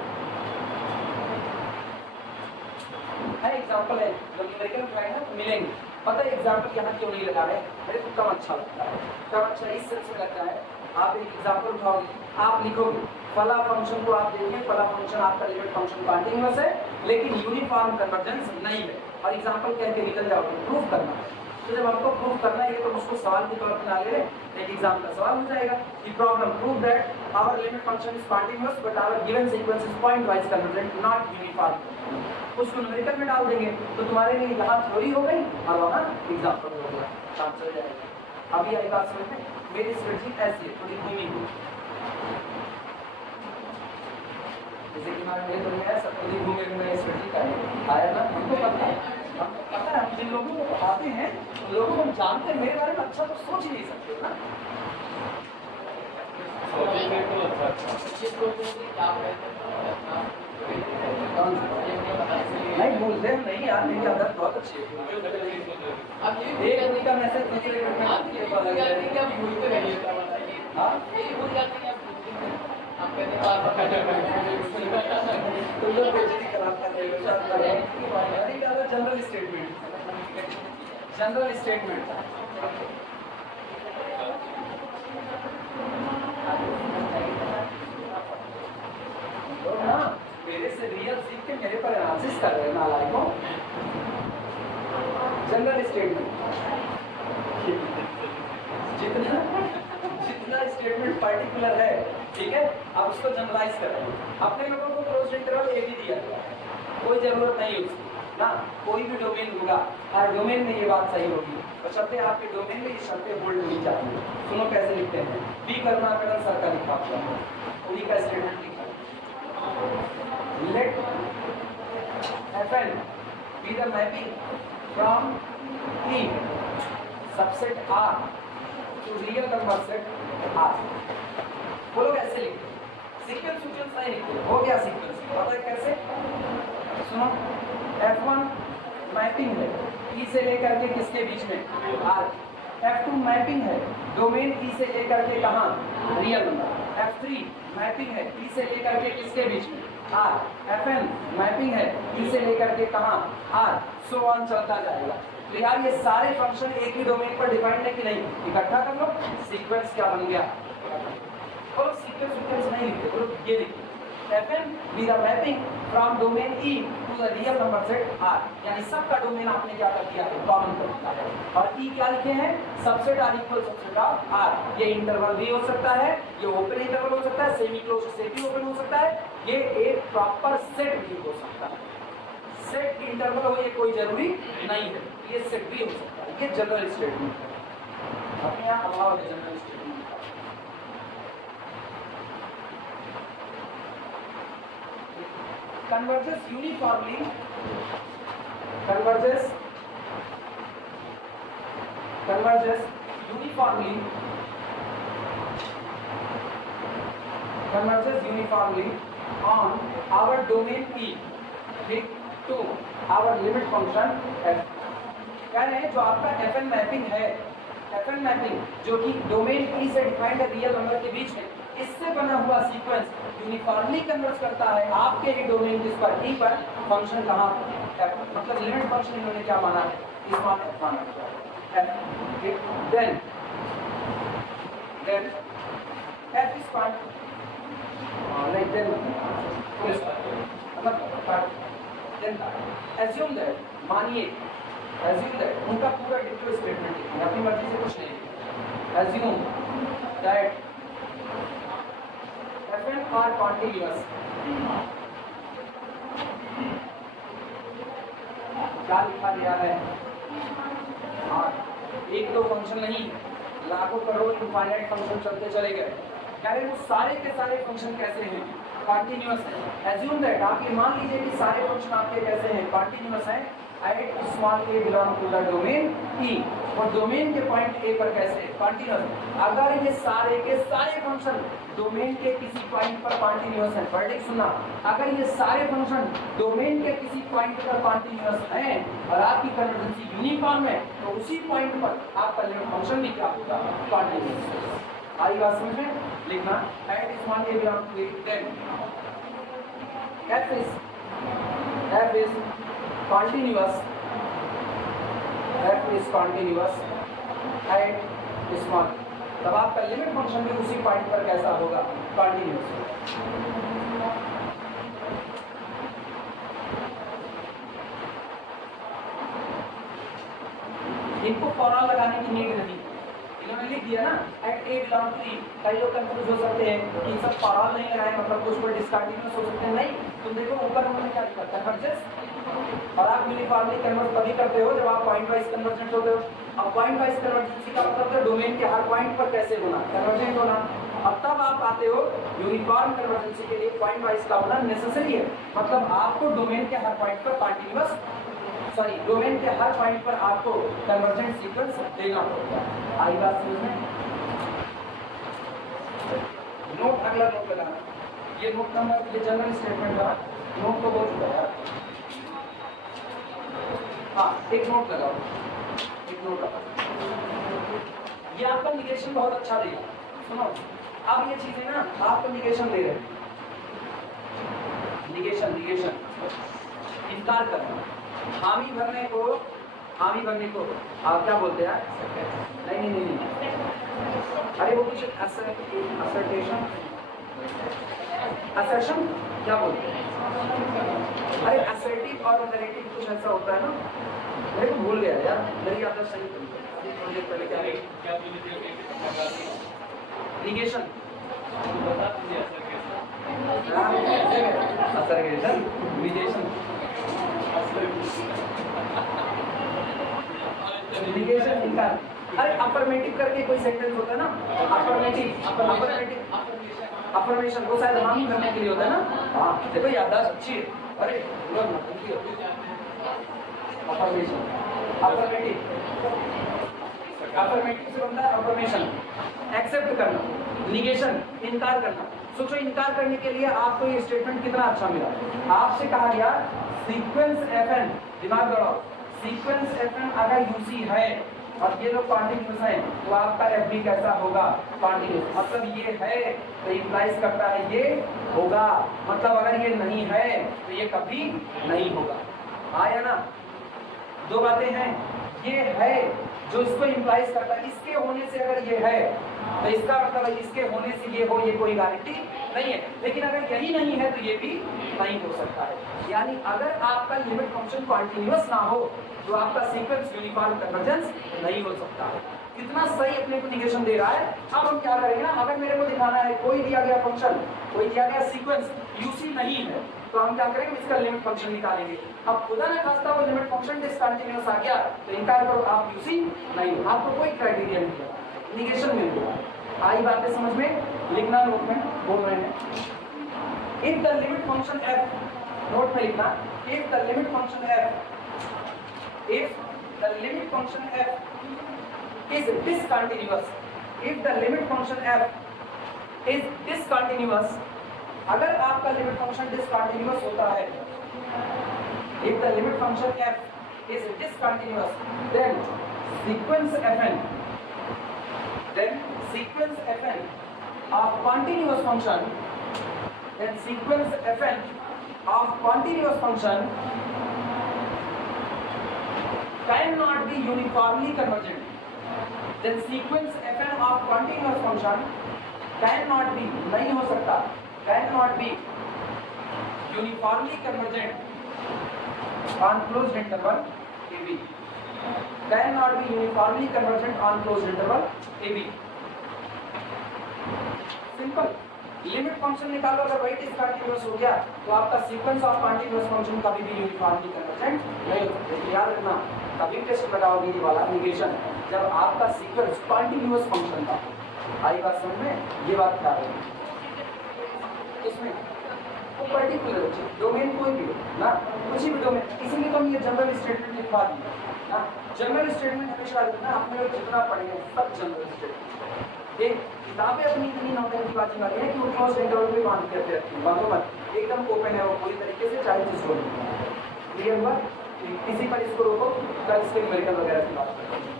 एग्जाम्पल है जब न्यूमेरिकल उठाएंगे तो मिलेंगे। पता है एग्जाम्पल यहाँ क्यों नहीं लगा रहे, मेरे को कम अच्छा लगता है, कम अच्छा इस सेंस में लगता है। आप एक एग्जाम्पल उठाओगे, आप लिखोगे फला फंक्शन को, आप देखिए फला फंक्शन आपका लिमिट फंक्शन कॉन्टिन्यूअस है लेकिन यूनिफॉर्म कन्वर्जेंस नहीं है, और एग्जाम्पल कह के निकल जाओगे, प्रूफ करना है। तो जब हमको प्रूफ करना है तो उसको सवाल के तौर पर ना ले रहे, एक एग्जाम का सवाल हो जाएगा कि problem prove that our limit function is continuous but our given sequence is pointwise convergent not uniform. उसको न्यूमेरिकल में डाल देंगे तो तुम्हारे लिए यहाँ थ्योरी हो गई और वहाँ एग्जाम्पल हो गया, काम चल जाएगा। अभी आई बात समझ में, मेरी स्प्रेडशीट ऐसी है, थोड़ी घूमी हुई, जैसे कि हमारे मेरे तो नहीं आया, सब खुद ही घूमे हुए स्प्रेडशीट आया ना, हमको पता है, हम जिन लोगों को पढ़ाते हैं उन लोगों को हम जानते हैं, मेरे बारे में अच्छा तो सोच ही नहीं सकते ना। नहीं बोलते हम नहीं यार, मेरी आदत बहुत अच्छी है। एक उनका मैसेज दूसरे ग्रुप में हाँ ये हो जाते हैं आप कहते हैं आप तुम लोग बेइज्जती कराते हैं नहीं डालो जनरल स्टेटमेंट लोग ना मेरे से रियल सीख के मेरे पर एनालिसिस कर रहे हैं नालायकों जनरल स्टेटमेंट जितना स्टेटमेंट पर्टिकुलर है ठीक है आप उसको जनरलाइज कर रहे हैं अपने लोगों को क्लोज्ड इंटरवल ए भी दिया गया कोई जरूरत नहीं उसकी ना कोई भी डोमेन होगा हर डोमेन में ये बात सही होगी बशर्ते आपके डोमेन में ये शर्तें होल्ड होनी चाहिए सुनो कैसे लिखते हैं बी करुणाकरण सर का लिखा हुआ है उन्हीं का स्टेटमेंट लिखा late fn be the mapping from E subset R to real number set R बोलो कैसे लिखते सीक्वेंस नहीं लिखते हो गया सीक्वेंस पता है कैसे सुनो F1 मैपिंग है E से लेकर के किसके बीच में R F2 मैपिंग है डोमेन E से लेकर के कहाँ रियल नंबर F3 मैपिंग है E से लेकर के किसके बीच में R Fn मैपिंग है E से लेकर के कहाँ R सो ऑन चलता जाएगा तो यार ये सारे फंक्शन एक ही डोमेन पर डिफाइंड है कि नहीं इकट्ठा कर लो सीक्वेंस क्या बन गया और सीक्वेंस नहीं लिखते बोलो ये लिखते Fn be the mapping from domain E to the real number set R यानी सबका डोमेन आपने क्या कर दिया है कॉमन कर दिया है और E क्या लिखे हैं subset R equal subset of R ये इंटरवल भी हो सकता है ये ओपन इंटरवल हो सकता है सेमी क्लोज्ड सेट भी ओपन हो सकता है ये एक प्रॉपर सेट भी हो सकता है सेट इंटरवल हो ये कोई जरूरी नहीं है ये सेट भी हो सकता है ये जनरल स्टेटमेंट है अपने यहाँ अभाव है general statement converges uniformly on our domain E ठीक to our limit function f कह रहे हैं जो आपका fn मैपिंग है fn मैपिंग जो कि डोमेन E से डिफाइंड है रियल नंबर के बीच में इससे बना हुआ सीक्वेंस यूनिफॉर्मली कन्वर्ट करता है आपके ही डोमेन जिस पर E पर फंक्शन कहाँ मतलब लिमिट फंक्शन इन्होंने क्या माना है इस मान f माना है then f is part like then then assume that मानिए assume that उनका पूरा डिक्लो स्टेटमेंट लिखिए अपनी मर्जी से कुछ नहीं assume that Fn are continuous क्या लिखा गया है एक दो फंक्शन नहीं लाखों करोड़ इनफाइनाइट फंक्शन चलते चले गए कह रहे वो सारे के सारे फंक्शन कैसे हैं कंटीन्यूअस है एज्यूम दैट आप ये मान लीजिए कि सारे फंक्शन आपके कैसे हैं कंटीन्यूअस हैं at small a belong to the domain E और डोमेन के पॉइंट ए पर कैसे कंटीन्यूअस अगर ये सारे के सारे फंक्शन डोमेन के किसी पॉइंट पर कंटीन्यूअस है वर्डिक्ट सुनना अगर ये सारे फंक्शन डोमेन के किसी पॉइंट पर कंटीन्यूअस हैं और आपकी कन्वर्जेंसी यूनिफॉर्म है तो उसी पॉइंट पर आपका लिमिट फंक्शन भी क्या होगा कंटीन्यूअस आई बात समझ में लिखना at small a belong to a then f is continuous at small तब आपका लिमिट फंक्शन भी उसी पॉइंट पर कैसा होगा कंटीन्यूअस इनको फॉर्मूला लगाने की नीड नहीं इन्होंने लिख दिया ना एट ए बिलोंग टू ई कई लोग कंफ्यूज हो सकते हैं कि सब फॉर्मूला नहीं लगाए मतलब कुछ कोई डिसकंटीन्यूअस हो सकते हैं नहीं तुम देखो ऊपर उन्होंने क्या लिखा कन्वर्जेंस और आप यूनिफॉर्मली कन्वर्ट तभी करते हो जब आप पॉइंट वाइज कन्वर्जेंट होते हो अब पॉइंट वाइज कन्वर्जेंसी का मतलब है डोमेन के हर पॉइंट पर कैसे होना कन्वर्जेंट होना अब तब आप आते हो यूनिफॉर्म कन्वर्जेंसी के लिए पॉइंट वाइज का होना नेसेसरी है मतलब आपको डोमेन के हर पॉइंट पर कंटीन्यूअस डोमेन के हर पॉइंट पर आपको कन्वर्जेंट सीक्वेंस देना पड़ेगा आई बात समझ में नोट अगला नोट लगाना ये नोट नंबर ये जनरल स्टेटमेंट का नोट तो बहुत चुका है हाँ एक नोट लगाओ ये आपका निगेशन बहुत अच्छा देगा सुनो, अब ये चीजें ना आपको निगेशन दे रहे हैं, निगेशन इनकार करना, हामी भरने को आप क्या बोलते हैं? नहीं, अरे वो कुछ असर्टेशन, असर्शन क्या बोलते हैं? अरे असर्टिव और नरेटिव कुछ ऐसा होता है ना, मेरे को भूल गया यार, मेरी याद सही थोड़ी देर पहले क्या निगेशन बता दीजिए असर्गेशन निगेशन निगेशन इनकार। अरे अफर्मेटिव करके कोई सेंटेंस होता है ना, अफर्मेशन वो शायद हामी करने के लिए होता है ना। हाँ देखो याददाश्त अच्छी है। अरे अफर्मेटिव से बनता है अफर्मेशन, एक्सेप्ट करना, निगेशन इनकार करना। सोचो इनकार करने के लिए आपको ये स्टेटमेंट कितना अच्छा मिला। आपसे कहा गया सीक्वेंस एफएन, दिमाग दौड़ाओ, सीक्वेंस एफएन अगर यूसी है और ये लोग कॉन्टिन्यूस है तो आपका एफ भी कैसा होगा? कॉन्टिन्यूस। मतलब ये है तो इंप्लाइज करता है ये होगा, मतलब अगर ये नहीं है तो ये कभी नहीं होगा। आया ना? दो बातें हैं, ये है जो इसको इंप्लाइज करता है, इसके होने से अगर ये है तो इसका मतलब है इसके होने से ये हो, ये कोई गारंटी नहीं है। लेकिन अगर यही नहीं है तो ये भी नहीं हो सकता है। यानी अगर आपका लिमिट फंक्शन कॉन्टिन्यूअस ना हो तो आपका सीक्वेंस यूनिफॉर्म कन्वर्जेंस नहीं हो सकता है। कितना सही अपने को निगेशन दे रहा है। अब हम क्या करेंगे ना, अगर मेरे को दिखाना है कोई दिया गया फंक्शन, कोई दिया गया सीक्वेंस यूसी नहीं है तो हम क्या करेंगे, इसका लिमिट फंक्शन निकालेंगे। अब खुदा ना खास्ता वो लिमिट फंक्शन डिसकंटिन्यूअस आ गया तो इनकार करो, आप यूसी नहीं हो, आपको कोई क्राइटेरिया नहीं है, निगेशन मिल गया। आई बातें समझ में? लिखना नोट में, बोल रहे हैं if the limit function f, note में लिखना, if the limit function f, if the limit function f is discontinuous, if the limit function f is discontinuous, अगर आपका लिमिट फंक्शन डिसकंटिन्यूअस होता है, if the limit function f is discontinuous, then sequence fn of continuous function, then sequence fn of continuous function cannot be uniformly convergent. Then sequence fn of continuous function cannot be, नहीं हो सकता, cannot be uniformly convergent on closed interval AB, cannot be uniformly convergent on closed interval AB. Simple. Limit function निकालो, अगर वही discontinuous हो गया तो आपका सीक्वेंस ऑफ कॉन्टिन्यूअस फंक्शन कभी भी यूनिफॉर्मली कन्वर्जेंट नहीं हो सकता। याद रखना, कभी टेस्ट लगाओगे ये वाला निगेशन जब आपका सीक्वेंस कॉन्टिन्यूअस फंक्शन का। आई बात समझ में? ये बात क्या है इसमें वो पर्टिकुलर डोमेन कोई भी हो ना, कुछ भी डोमेन, इसलिए तो हम ये जनरल स्टेटमेंट लिखवा दिए ना। जनरल स्टेटमेंट हमेशा लिखना, आपने लोग जितना पढ़ेंगे सब जनरल स्टेटमेंट। एक किताबें अपनी इतनी नौकरी की बात है कि वो क्लोज इंटरवल पे बांध के रखते हैं, बांधो मत, एकदम ओपन है वो पूरी तरीके से, चाहे जिसको क्लियर हुआ। इसी पर इसको रोको, कल इसके न्यूमेरिकल वगैरह की बात करेंगे।